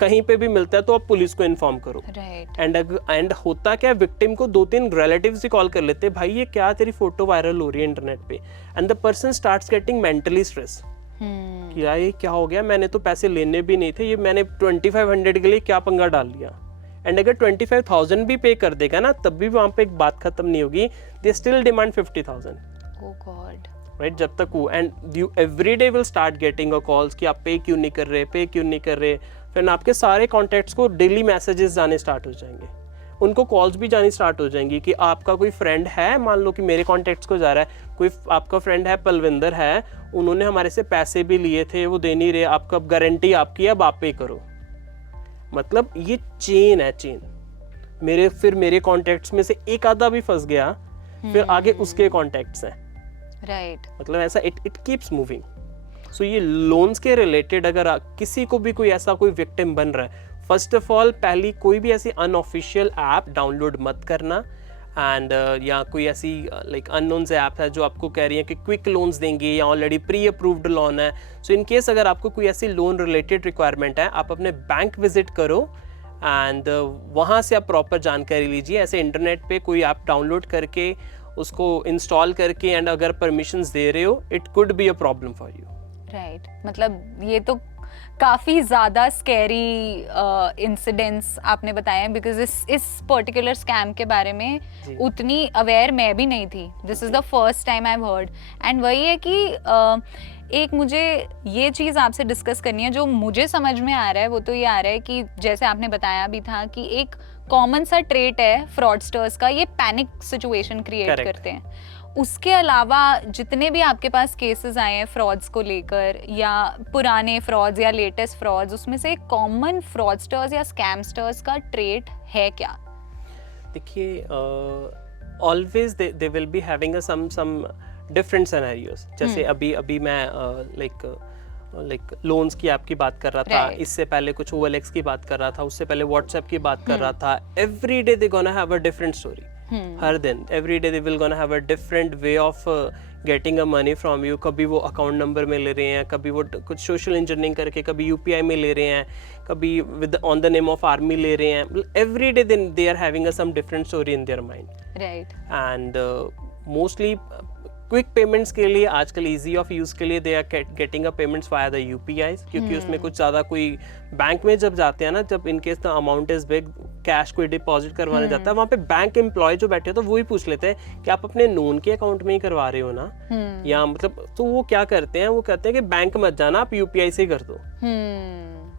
कहीं पे भी मिलता है तो आप पुलिस को इन्फॉर्म करो। Right. एंड होता क्या, विक्टिम को 2-3 रिलेटिव्स ही कॉल कर लेते हैं, भाई ये क्या तेरी फोटो वायरल हो रही है इंटरनेट पे, and the person starts getting mentally stress कि यार ये क्या हो गया, मैंने तो पैसे लेने भी नहीं थे, ये मैंने 2500 के लिए क्या पंगा डाल लिया। एंड अगर 25,000 भी पे कर देगा ना, तब भी वहाँ पे एक बात खत्म नहीं होगी, they still demand 50,000। Oh God. Right, जब तक वो, and you every day will start getting a calls कि आप पे क्यों नहीं कर रहे, पे क्यों नहीं कर रहे। फिर आपके सारे कॉन्टैक्ट्स को डेली मैसेजेस जाने स्टार्ट हो जाएंगे, उनको कॉल्स भी जानी स्टार्ट हो जाएंगी कि आपका कोई फ्रेंड है, मान लो कि मेरे कॉन्टैक्ट्स को जा रहा है, कोई आपका फ्रेंड है, पलविंदर है, उन्होंने हमारे से पैसे भी लिए थे, वो दे नहीं रहे, आपका गारंटी आपकी, अब आप पे करो। मतलब ये चेन है, चेन। मेरे कॉन्टैक्ट्स में से एक आधा भी फंस गया, फिर आगे उसके कॉन्टैक्ट्स हैं। राइट। मतलब ऐसा इट कीप्स मूविंग। सो ये लोन्स के रिलेटेड अगर किसी को भी कोई ऐसा कोई विक्टिम बन रहा है, फर्स्ट ऑफ ऑल पहली कोई भी ऐसी अनऑफिशियल ऐप डाउनलोड मत करना, एंड या कोई ऐसी अननोन से ऐप है जो आपको कह रही है कि क्विक लोन्स देंगे या ऑलरेडी प्री अप्रूव्ड लोन है। सो इन केस अगर आपको कोई ऐसी लोन रिलेटेड रिक्वायरमेंट है, आप अपने बैंक विजिट करो एंड वहाँ से आप प्रॉपर जानकारी लीजिए। ऐसे इंटरनेट पे कोई ऐप डाउनलोड करके उसको इंस्टॉल करके एंड अगर परमिशंस दे रहे हो, it could be a problem for you. Right, मतलब ये तो काफ़ी ज़्यादा स्कैरी इंसिडेंट्स आपने बताए हैं, बिकॉज इस पर्टिकुलर स्कैम के बारे में उतनी अवेयर मैं भी नहीं थी। This is the first time I have heard. And वही है कि एक मुझे ये चीज़ आपसे डिस्कस करनी है, जो मुझे समझ में आ रहा है वो तो ये आ रहा है कि जैसे आपने बताया भी था कि एक कॉमन सा ट्रेट है फ्रॉडस्टर्स का, ये पैनिक सिचुएशन क्रिएट करते हैं। उसके अलावा जितने भी आपके पास केसेस आए हैं फ्रॉड्स को लेकर, या पुराने फ्रॉड्स या लेटेस्ट फ्रॉड्स, उसमें से कॉमन फ्रॉडस्टर्स या स्कैमस्टर्स का ट्रेट है क्या? देखिए, always they will be having some different scenarios. जैसे अभी मैं लाइक लोन्स की आपकी बात कर रहा था, इससे पहले कुछ OLX की बात कर रहा था, उससे पहले व्हाट्सएप की बात कर रहा था। Every day they gonna have a different story. हर दिन every day they will gonna have a different way of getting a money from you. कभी वो अकाउंट नंबर में ले रहे हैं, कभी वो कुछ सोशल इंजीनियरिंग करके, कभी UPI में ले रहे हैं, कभी with on the name of army ले रहे हैं। Every day they are having some different story in their mind. Right. And mostly quick payments के लिए आजकल इजी ऑफ यूज़ के लिए they are getting a payments via the UPIs, क्योंकि उसमें कुछ ज़्यादा कोई बैंक में जब जाते हैं ना, जब इन case the amount is big, cash कोई डिपॉजिट करवाने जाता है, वहाँ पे बैंक एम्प्लॉय जो बैठे होते हैं वो ही पूछ लेते हैं कि आप अपने नोन के अकाउंट में ही करवा रहे हो ना, या मतलब, तो वो क्या करते हैं, वो कहते हैं कि बैंक मत जाना, आप UPI से कर दो।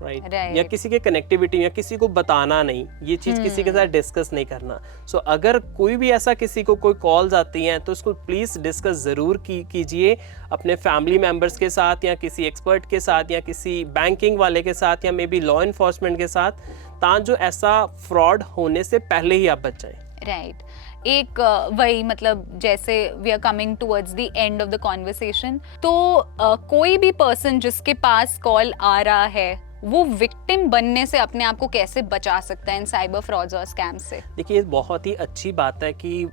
राइट। या किसी के कनेक्टिविटी या किसी को बताना नहीं, ये चीज किसी के साथ डिस्कस नहीं करना। सो अगर कोई भी ऐसा किसी को कोई कॉल्स आती हैं तो उसको प्लीज डिस्कस जरूर कीजिए अपने फैमिली मेंबर्स के साथ, या किसी एक्सपर्ट के साथ, या किसी बैंकिंग वाले के साथ, या मे बी लॉ इन्फोर्समेंट के साथ, ताकि ऐसा फ्रॉड होने से पहले ही आप बच जाएं। राइट। एक वही, मतलब जैसे we are coming towards the end of the conversation, तो कोई भी पर्सन जिसके पास कॉल आ रहा है वो विक्टिम बनने से अपने आप को कैसे बचा सकता है इन साइबर फ्रॉड्स और स्कैम्स से? देखिए, ये बहुत ही अच्छी बात है कि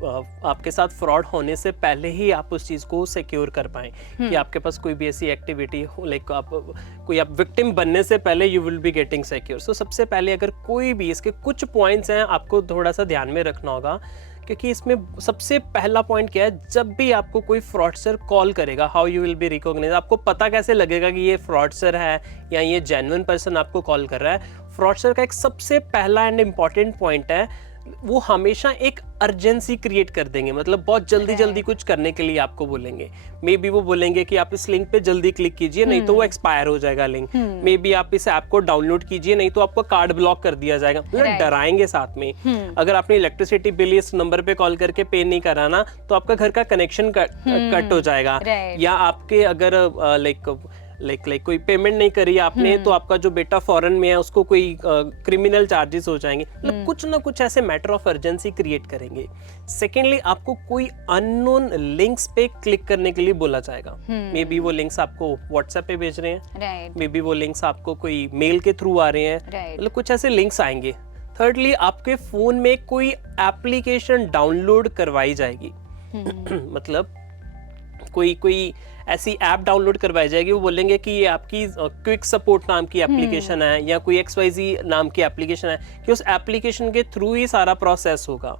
आपके साथ फ्रॉड होने से पहले ही आप उस चीज़ को सिक्योर कर पाएं कि आपके पास कोई भी ऐसी एक्टिविटी हो, लाइक आप विक्टिम बनने से पहले you will be getting secure. So सबसे पहले अगर कोई भी, इसके कुछ पॉइंट्स हैं आपको थोड़ा सा ध्यान में रखना होगा, क्योंकि इसमें सबसे पहला पॉइंट क्या है, जब भी आपको कोई फ्रॉडस्टर कॉल करेगा, how you will be recognise, आपको पता कैसे लगेगा कि ये फ्रॉडस्टर है या ये जेन्युइन पर्सन आपको कॉल कर रहा है। फ्रॉडस्टर का एक सबसे पहला एंड इम्पॉर्टेंट पॉइंट है, वो हमेशा एक अर्जेंसी क्रिएट कर देंगे, मतलब बहुत जल्दी जल्दी कुछ करने के लिए आपको बोलेंगे। मे बी वो बोलेंगे कि आप इस लिंक पे जल्दी क्लिक कीजिए, नहीं तो वो एक्सपायर हो जाएगा लिंक। मे बी आप इस ऐप को डाउनलोड कीजिए, नहीं तो आपको कार्ड ब्लॉक कर दिया जाएगा। मतलब डराएंगे साथ में। अगर आपने इलेक्ट्रिसिटी बिल इस नंबर पे कॉल करके पे नहीं कराना तो आपका घर का कनेक्शन कट हो जाएगा, या आपके अगर लाइक कोई पेमेंट नहीं करी आपने तो आपका जो बेटा फॉरेन में है उसको कोई क्रिमिनल चार्जेस हो जाएंगे। मतलब कुछ ना कुछ ऐसे मैटर ऑफ अर्जेंसी क्रिएट करेंगे। सेकेंडली, आपको कोई अननोन लिंक्स पे क्लिक करने के लिए बोला जाएगा। मे बी वो लिंक्स आपको व्हाट्सएप पे भेज रहे हैं, मे बी वो लिंक्स आपको कोई मेल के थ्रू आ रहे हैं, मतलब कुछ ऐसे लिंक्स आएंगे। थर्डली, आपके फोन में कोई एप्लीकेशन डाउनलोड करवाई जाएगी। मतलब कोई ऐसी ऐप डाउनलोड करवाई जाएगी, वो बोलेंगे कि ये आपकी क्विक सपोर्ट नाम की एप्लीकेशन है या कोई XYZ नाम की एप्लीकेशन है, कि उस एप्लीकेशन के थ्रू ही सारा प्रोसेस होगा।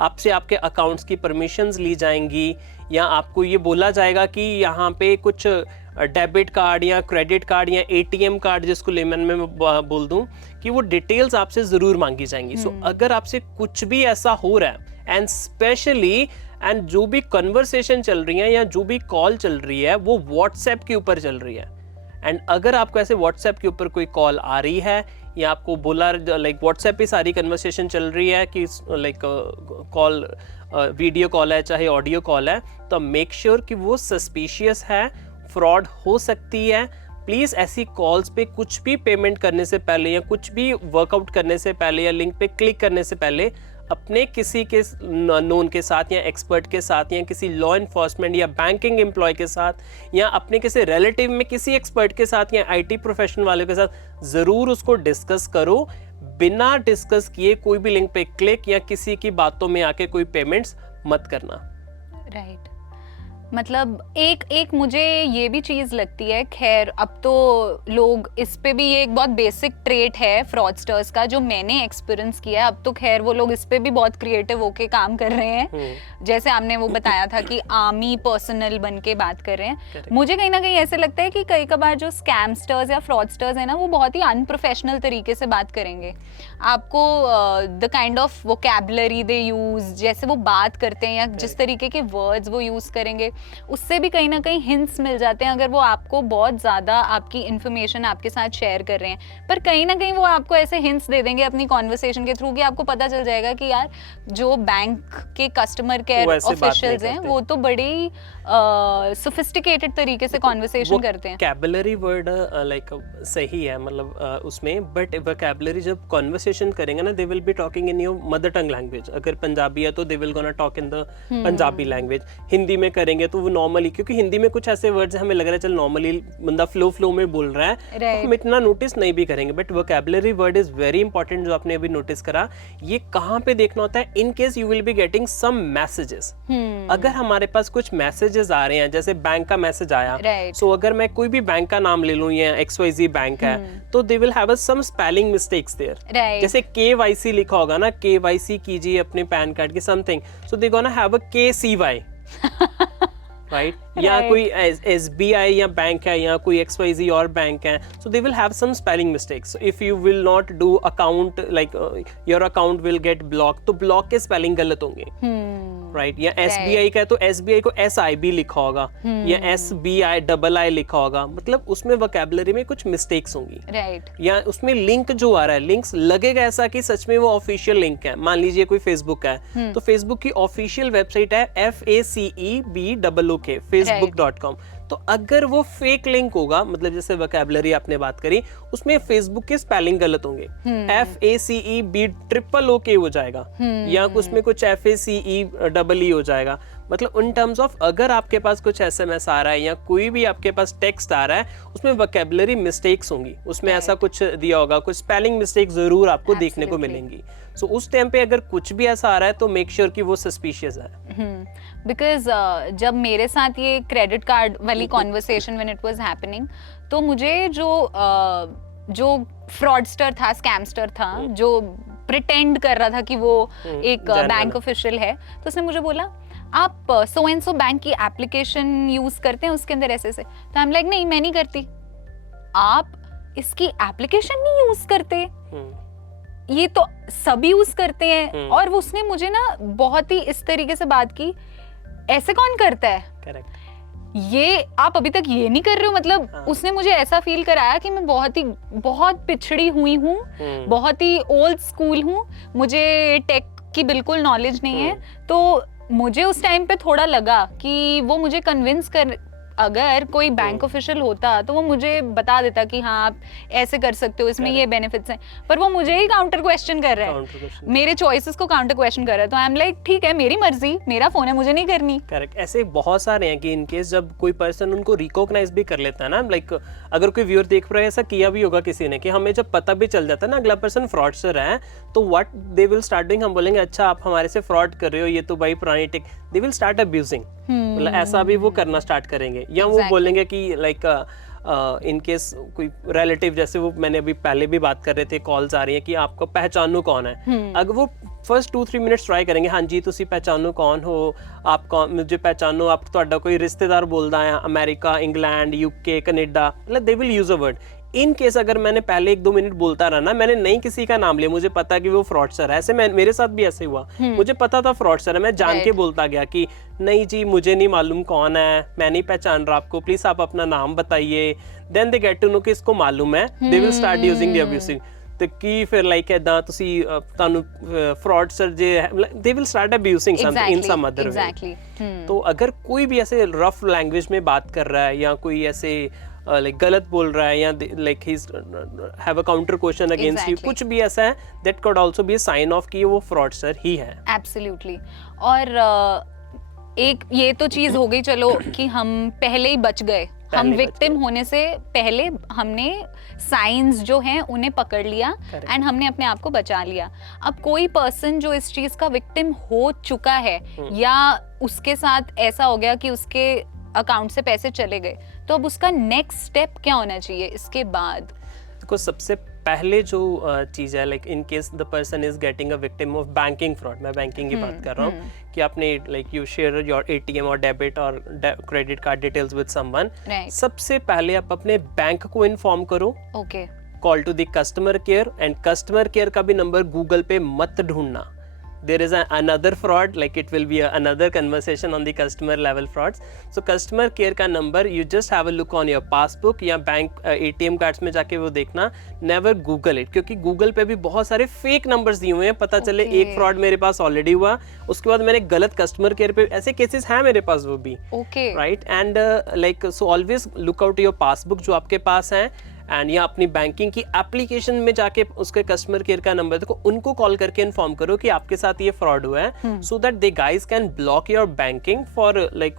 आपसे आपके अकाउंट्स की परमिशंस ली जाएंगी, या आपको ये बोला जाएगा कि यहाँ पे कुछ डेबिट कार्ड या क्रेडिट कार्ड या ATM कार्ड, जिसको लेमन में बोल दूं, कि वो डिटेल्स आपसे ज़रूर मांगी जाएंगी। सो अगर आपसे कुछ भी ऐसा हो रहा है, एंड स्पेशली एंड जो भी कन्वर्सेशन चल रही है या जो भी कॉल चल रही है वो व्हाट्सएप के ऊपर चल रही है, एंड अगर आपको ऐसे व्हाट्सएप के ऊपर कोई कॉल आ रही है या आपको बोला, लाइक व्हाट्सएप पे सारी कन्वर्सेशन चल रही है कि लाइक कॉल वीडियो कॉल है चाहे ऑडियो कॉल है, तो मेक श्योर कि वो सस्पिशियस है, फ्रॉड हो सकती है। प्लीज़ ऐसी कॉल्स पे कुछ भी पेमेंट करने से पहले या कुछ भी वर्कआउट करने से पहले या लिंक पे क्लिक करने से पहले अपने किसी के नोन के साथ या एक्सपर्ट के साथ या किसी लॉ इन्फोर्समेंट या बैंकिंग एम्प्लॉय के साथ या अपने किसी रिलेटिव में किसी एक्सपर्ट के साथ या IT प्रोफेशनल वाले के साथ ज़रूर उसको डिस्कस करो। बिना डिस्कस किए कोई भी लिंक पे क्लिक या किसी की बातों में आके कोई पेमेंट्स मत करना। राइट। मतलब एक मुझे ये भी चीज़ लगती है, खैर अब तो लोग इस पे भी, ये एक बहुत बेसिक ट्रेट है फ्रॉडस्टर्स का जो मैंने एक्सपीरियंस किया है। अब तो खैर वो लोग इस पे भी बहुत क्रिएटिव होके काम कर रहे हैं। जैसे आपने वो बताया था कि आर्मी पर्सनल बन के बात कर रहे हैं। मुझे कहीं ना कहीं ऐसे लगता है कि कई कबार जो स्कैमस्टर्स या फ्रॉडस्टर्स है ना, वो बहुत ही अनप्रोफेशनल तरीके से बात करेंगे। आपको the kind of vocabulary they use, जैसे वो बात करते हैं या जिस तरीके के वर्ड्स वो यूज करेंगे, उससे भी कहीं ना कहीं हिंट्स मिल जाते हैं। अगर वो आपको बहुत ज़्यादा आपकी इन्फॉर्मेशन आपके साथ शेयर कर रहे हैं, पर कहीं ना कहीं वो आपको ऐसे हिंट्स दे देंगे अपनी कॉन्वर्सेशन के थ्रू कि आपको पता चल जाएगा कि यार जो बैंक के कस्टमर केयर ऑफिशियल्स हैं वो तो बड़ी सोफिस्टिकेटेड तरीके से कॉन्वर्सेशन करते हैं। वोकैबुलरी वर्ड लाइक सही है, मतलब उसमें, बट वोकैबुलरी जब कॉन्वर्सेशन करेंगे ना, दे will be talking in your mother tongue language. अगर पंजाबी है तो they will gonna talk in the Punjabi language. Hindi में करेंगे तो वो नॉर्मली, क्योंकि हिंदी में कुछ ऐसे वर्ड्स हमें लग रहा है चल नॉर्मली बंदा फ्लो में बोल रहा है, तो हम इतना नोटिस नहीं भी करेंगे। But vocabulary word is very important, जो आपने अभी नोटिस करा। ये कहाँ पे देखना होता है? In case you will be getting some messages. अगर हमारे पास कुछ मैसेजेस आ रहे हैं, जैसे बैंक का मैसेज आया, सो अगर मैं कोई भी बैंक का नाम ले लूं या XYZ बैंक है, तो they will have some spelling mistakes there. जैसे KYC लिखा होगा ना, KYC कीजिए अपने पैन कार्ड की something, so they gonna have a KCY right, या कोई SBI या बैंक है या कोई XYZ और बैंक है, so they will have some spelling mistakes. If you will not do account, like your account will get block, तो block के स्पेलिंग गलत होंगे, राइट। या SBI का है तो SBI को SIB लिखा होगा या SBI लिखा होगा, मतलब उसमें वोकैबुलरी में कुछ मिस्टेक्स होंगी, राइट। या उसमें लिंक जो आ रहा है, लिंक्स लगेगा ऐसा कि सच में वो ऑफिशियल लिंक है। मान लीजिए कोई फेसबुक है, तो फेसबुक की ऑफिशियल वेबसाइट है FACEBOOK facebook.com। तो अगर वो फेक लिंक होगा, मतलब जैसे वोकैबुलरी आपने बात करी, उसमें फेसबुक के स्पेलिंग गलत होंगे, FACEBOOK हो जाएगा, या उसमें कुछ FACEEE हो जाएगा। मतलब उन टर्म्स ऑफ अगर आपके पास कुछ SMS आ रहा है या कोई भी आपके पास टेक्स्ट आ रहा है, उसमें वोकैबुलरी मिस्टेक्स होंगी, उसमें ऐसा कुछ दिया होगा, कुछ स्पेलिंग मिस्टेक जरूर आपको देखने को मिलेंगी। सो उस टाइम पे अगर कुछ भी ऐसा आ रहा है तो मेक श्योर कि वो सस्पिशियस है। बिकॉज जब मेरे साथ ये क्रेडिट कार्ड वाली conversation when it was happening, तो मुझे जो फ्रॉडस्टर था, स्कैमस्टर था, जो प्रिटेंड कर रहा था कि वो एक बैंक ऑफिशियल है, तो उसने मुझे बोला आप सो एंड सो बैंक की एप्लीकेशन यूज करते हैं, उसके अंदर ऐसे। तो आई एम लाइक नहीं, मैं नहीं करती। आप इसकी एप्लीकेशन नहीं यूज करते, ये तो सब यूज करते हैं। और उसने मुझे ना बहुत ही इस तरीके से बात की, ऐसे कौन करता है, करेक्ट, ये आप अभी तक ये नहीं कर रहे हो। मतलब उसने मुझे ऐसा फील कराया कि मैं बहुत पिछड़ी हुई हूँ, बहुत ही ओल्ड स्कूल हूँ, मुझे टेक की बिल्कुल नॉलेज नहीं है। तो मुझे उस टाइम पे थोड़ा लगा कि वो मुझे कन्विंस कर, अगर कोई बैंक ऑफिशियल होता तो वो मुझे बता देता कि हाँ आप ऐसे कर सकते हो, इसमें ये बेनिफिट्स हैं। पर वो मुझे ही काउंटर क्वेश्चन कर रहा है, मेरे चॉइसेस को काउंटर क्वेश्चन कर रहा है। तो आई एम लाइक ठीक है, मेरी मर्जी, मेरा फोन है, मुझे नहीं करनी। करेक्ट। ऐसे बहुत सारे हैं कि इन केस जब कोई पर्सन उनको रिकॉग्नाइज भी कर लेता है ना, लाइक अगर कोई व्यूअर देख रहा है, ऐसा किया भी होगा किसी ने, कि हमें जब पता भी चल जाता है ना अगला पर्सन फ्रॉडस्टर है, तो what they will start doing, हम बोलेंगे अच्छा आप हमारे से फ्रॉड कर रहे हो, ये तो भाई पुरानी tech, they will start abusing, मतलब ऐसा भी वो करना स्टार्ट करेंगे। या वो बोलेंगे कि लाइक इन केस कोई रिलेटिव, जैसे वो मैंने अभी पहले भी बात कर रहे थे, कॉल्स आ रही है कि आपको पहचानो कौन है। अगर वो फर्स्ट 2-3 मिनट्स ट्राई करेंगे, हाँ जी तुसी पहचानो कौन हो, आप कौन, मुझे पहचानो, आप ਤੁਹਾਡਾ कोई रिश्तेदार बोलता है अमेरिका, इंग्लैंड, यूके, कनाडा, मतलब they will use a word. In case अगर मैंने पहले 1-2 मिनट बोलता रहा ना, मैंने नहीं किसी का नाम लिया, मुझे पता कि वो फ्रॉडस्टर है, ऐसे मेरे साथ भी ऐसे हुआ, मुझे पता था फ्रॉडस्टर है, मैं जान के बोलता गया कि नहीं जी मुझे नहीं मालूम कौन है, मैं नहीं पहचान रहा आपको, प्लीज आप अपना नाम बताइए। Then they get to know कि इसको मालूम है, they will start using the abusive. ਤੇ ਕੀ ਫਿਰ ਲਾਈਕ ਇਦਾਂ ਤੁਸੀਂ ਤੁਹਾਨੂੰ फ्रॉडस्टर जे they will start abusing something in some other way. तो अगर कोई भी ऐसे रफ लैंग्वेज में बात कर रहा है या कोई ऐसे लाइक गलत बोल रहा है या like he have a counter question against you, कुछ भी ऐसा है, that could also be a sign of कि वो फ्रॉडस्टर ही है। एब्सोल्युटली। और एक ये तो चीज हो गई, चलो कि हम पहले ही बच गए, हम विक्टिम होने से पहले हमने साइंस जो हैं उन्हें पकड़ लिया एंड हमने अपने आप को बचा लिया। अब कोई पर्सन जो इस चीज का विक्टिम हो चुका है या उसके साथ ऐसा हो गया कि उसके अकाउंट से पैसे चले गए, तो अब उसका नेक्स्ट स्टेप क्या होना चाहिए इसके बाद? देखो सबसे पहले जो चीज़ है, like in case the person is getting a victim of banking fraud, मैं बैंकिंग की बात कर रहा हूँ कि आपने like you share your ATM और डेबिट और credit card details with someone, सबसे पहले आप अपने बैंक को इन्फॉर्म करो। Okay, call to the customer care, and customer care का भी नंबर गूगल पे मत ढूंढना। there is another fraud, like it will be another conversation on the customer level frauds. So customer care का number you just have a look on your passbook या bank ATM cards में जाके वो देखना, never google it, क्योंकि Google पे भी बहुत सारे फेक नंबर्स दिए हुए हैं, पता चले एक फ्रॉड मेरे पास ऑलरेडी हुआ, उसके बाद मैंने गलत कस्टमर केयर पे, ऐसे केसेस हैं मेरे पास वो भी, right. And like so always look out your passbook जो आपके पास है, एंड या अपनी बैंकिंग की एप्लीकेशन में जाके उसके कस्टमर केयर का नंबर देखो, उनको कॉल करके इन्फॉर्म करो कि आपके साथ ये फ्रॉड हुआ है, so that they guys can block your banking for like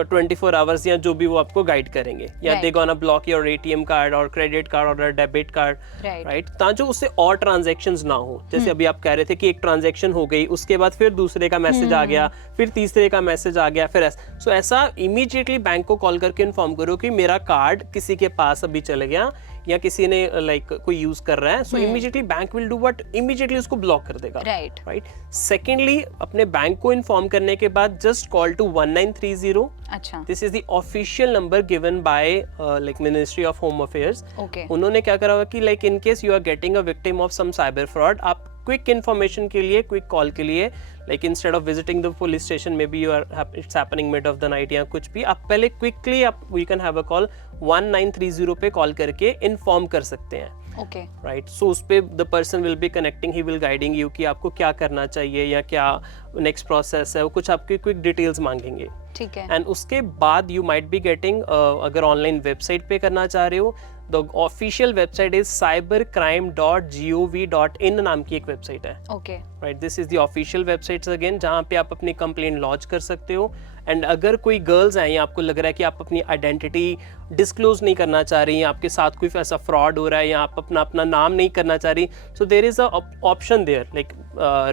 24 hours या जो भी वो आपको गाइड करेंगे, या they gonna block your ATM card और क्रेडिट कार्ड और डेबिट कार्ड, राइट, ताकि उससे और ट्रांजेक्शंस ना हो। जैसे अभी आप कह रहे थे कि एक ट्रांजेक्शन हो गई, उसके बाद फिर दूसरे का मैसेज आ गया, फिर तीसरे का मैसेज आ गया, फिर सो ऐसा इमीडिएटली बैंक को कॉल करके इन्फॉर्म करो कि मेरा कार्ड किसी के पास अभी चले गया या किसी ने लाइक कोई यूज कर रहा है, so immediately bank will do what, immediately उसको ब्लॉक कर देगा, राइट। सेकेंडली, अपने बैंक को इन्फॉर्म करने के बाद जस्ट कॉल टू 1930। अच्छा, this is the official number given by like ministry of home affairs. उन्होंने क्या करा हुआ कि like in case you are getting a victim of some cyber fraud, आप क्विक इन्फॉर्मेशन के लिए, क्विक कॉल के लिए, like instead of visiting the police station, maybe you are it's happening mid of the night या कुछ भी, आप पहले क्विकली आप you can have a call 1930 पे कॉल करके इन्फॉर्म कर सकते हैं। Okay right. सो उस पे the person will be connecting, he will guiding you कि आपको क्या करना चाहिए या क्या नेक्स्ट प्रोसेस है. वो कुछ आपकी क्विक डिटेल्स मांगेंगे. ठीक है. एंड उसके बाद यू माइट बी गेटिंग, अगर ऑनलाइन वेबसाइट पे करना चाह रहे हो, the official website is cybercrime.gov.in नाम की एक वेबसाइट है. Okay. Right, this is the official website again, जहाँ पे आप अपनी कंप्लेंट लॉन्च कर सकते हो. एंड अगर कोई गर्ल्स हैं या आपको लग रहा है कि आप अपनी आइडेंटिटी डिस्क्लोज नहीं करना चाह रही, या आपके साथ कोई ऐसा फ्रॉड हो रहा है, या आप अपना नाम नहीं करना चाह रही, so there is a option there like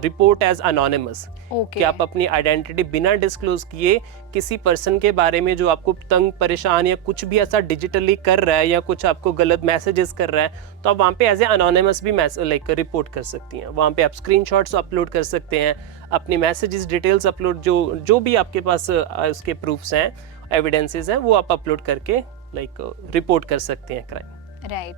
report as anonymous. Okay. कि आप अपनी आइडेंटिटी बिना डिस्क्लोज किए किसी पर्सन के बारे में जो आपको तंग परेशान या कुछ भी ऐसा डिजिटली कर रहा है या कुछ आपको गलत मैसेजेस कर रहा है, तो आप वहाँ पे एज ए अनोनिमस भी लाइक रिपोर्ट कर सकती हैं. वहाँ पे आप स्क्रीनशॉट्स अपलोड कर सकते हैं, अपनी मैसेजेस डिटेल्स अपलोड, जो भी आपके पास उसके प्रूफ्स हैं, एविडेंसेस हैं, वो आप अपलोड करके लाइक रिपोर्ट कर सकते हैं क्राइम. राइट.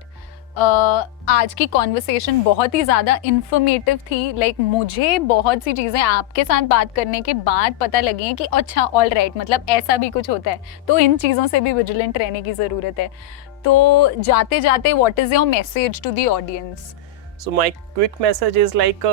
आज की कॉन्वर्सेशन बहुत ही ज़्यादा इन्फॉर्मेटिव थी. लाइक मुझे बहुत सी चीज़ें आपके साथ बात करने के बाद पता लगी हैं कि अच्छा ऑल राइट, मतलब ऐसा भी कुछ होता है, तो इन चीज़ों से भी विजिलेंट रहने की ज़रूरत है. तो जाते जाते what is your message to the audience? So my quick message is like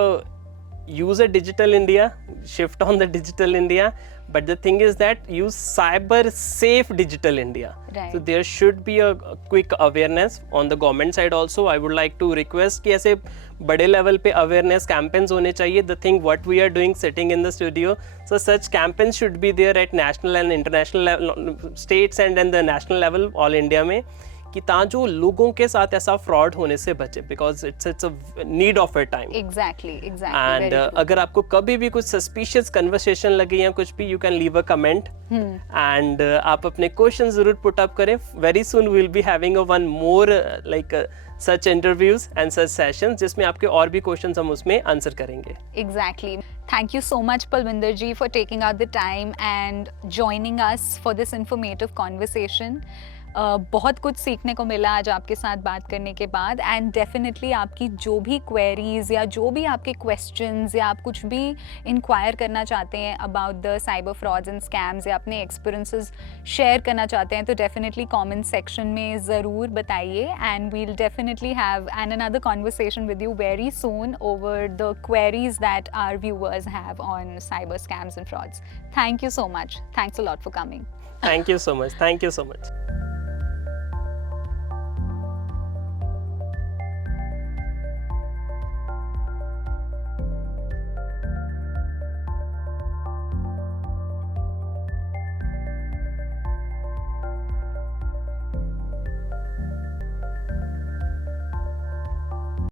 use a digital India, shift on the digital India, but the thing is that use cyber safe digital India. Right. So there should be a quick awareness on the government side also. I would like to request कि ऐसे बड़े level पे awareness campaigns होने चाहिए. The thing what we are doing sitting in the studio, so such campaigns should be there at national and international level, states and then the national level all India में, कि ताकि लोगों के साथ ऐसा fraud होने से बचे, because it's a need of a time. Exactly. And अगर आपको कभी भी कुछ सस्पिशियस कन्वर्सेशन लगे या कुछ भी, you can leave a comment and आप अपने क्वेश्चन जरूर पुट अप करें. Very soon we will be having one more like such interviews and such sessions, जिसमें आपके और भी क्वेश्चंस हम उसमें आंसर करेंगे. Exactly. Thank you so much, Palvinder ji, for taking out the time and joining us for this informative conversation. बहुत कुछ सीखने को मिला आज आपके साथ बात करने के बाद. एंड डेफिनेटली आपकी जो भी क्वेरीज या जो भी आपके क्वेश्चंस या आप कुछ भी इंक्वायर करना चाहते हैं about the cyber frauds and scams या अपने एक्सपीरियंसेस शेयर करना चाहते हैं, तो डेफिनेटली कमेंट सेक्शन में ज़रूर बताइए. And we will definitely have another conversation with you very soon over the queries that our viewers have on cyber scams and frauds. Thank you so much. Thanks a lot for coming. Thank you so much. Thank you so much.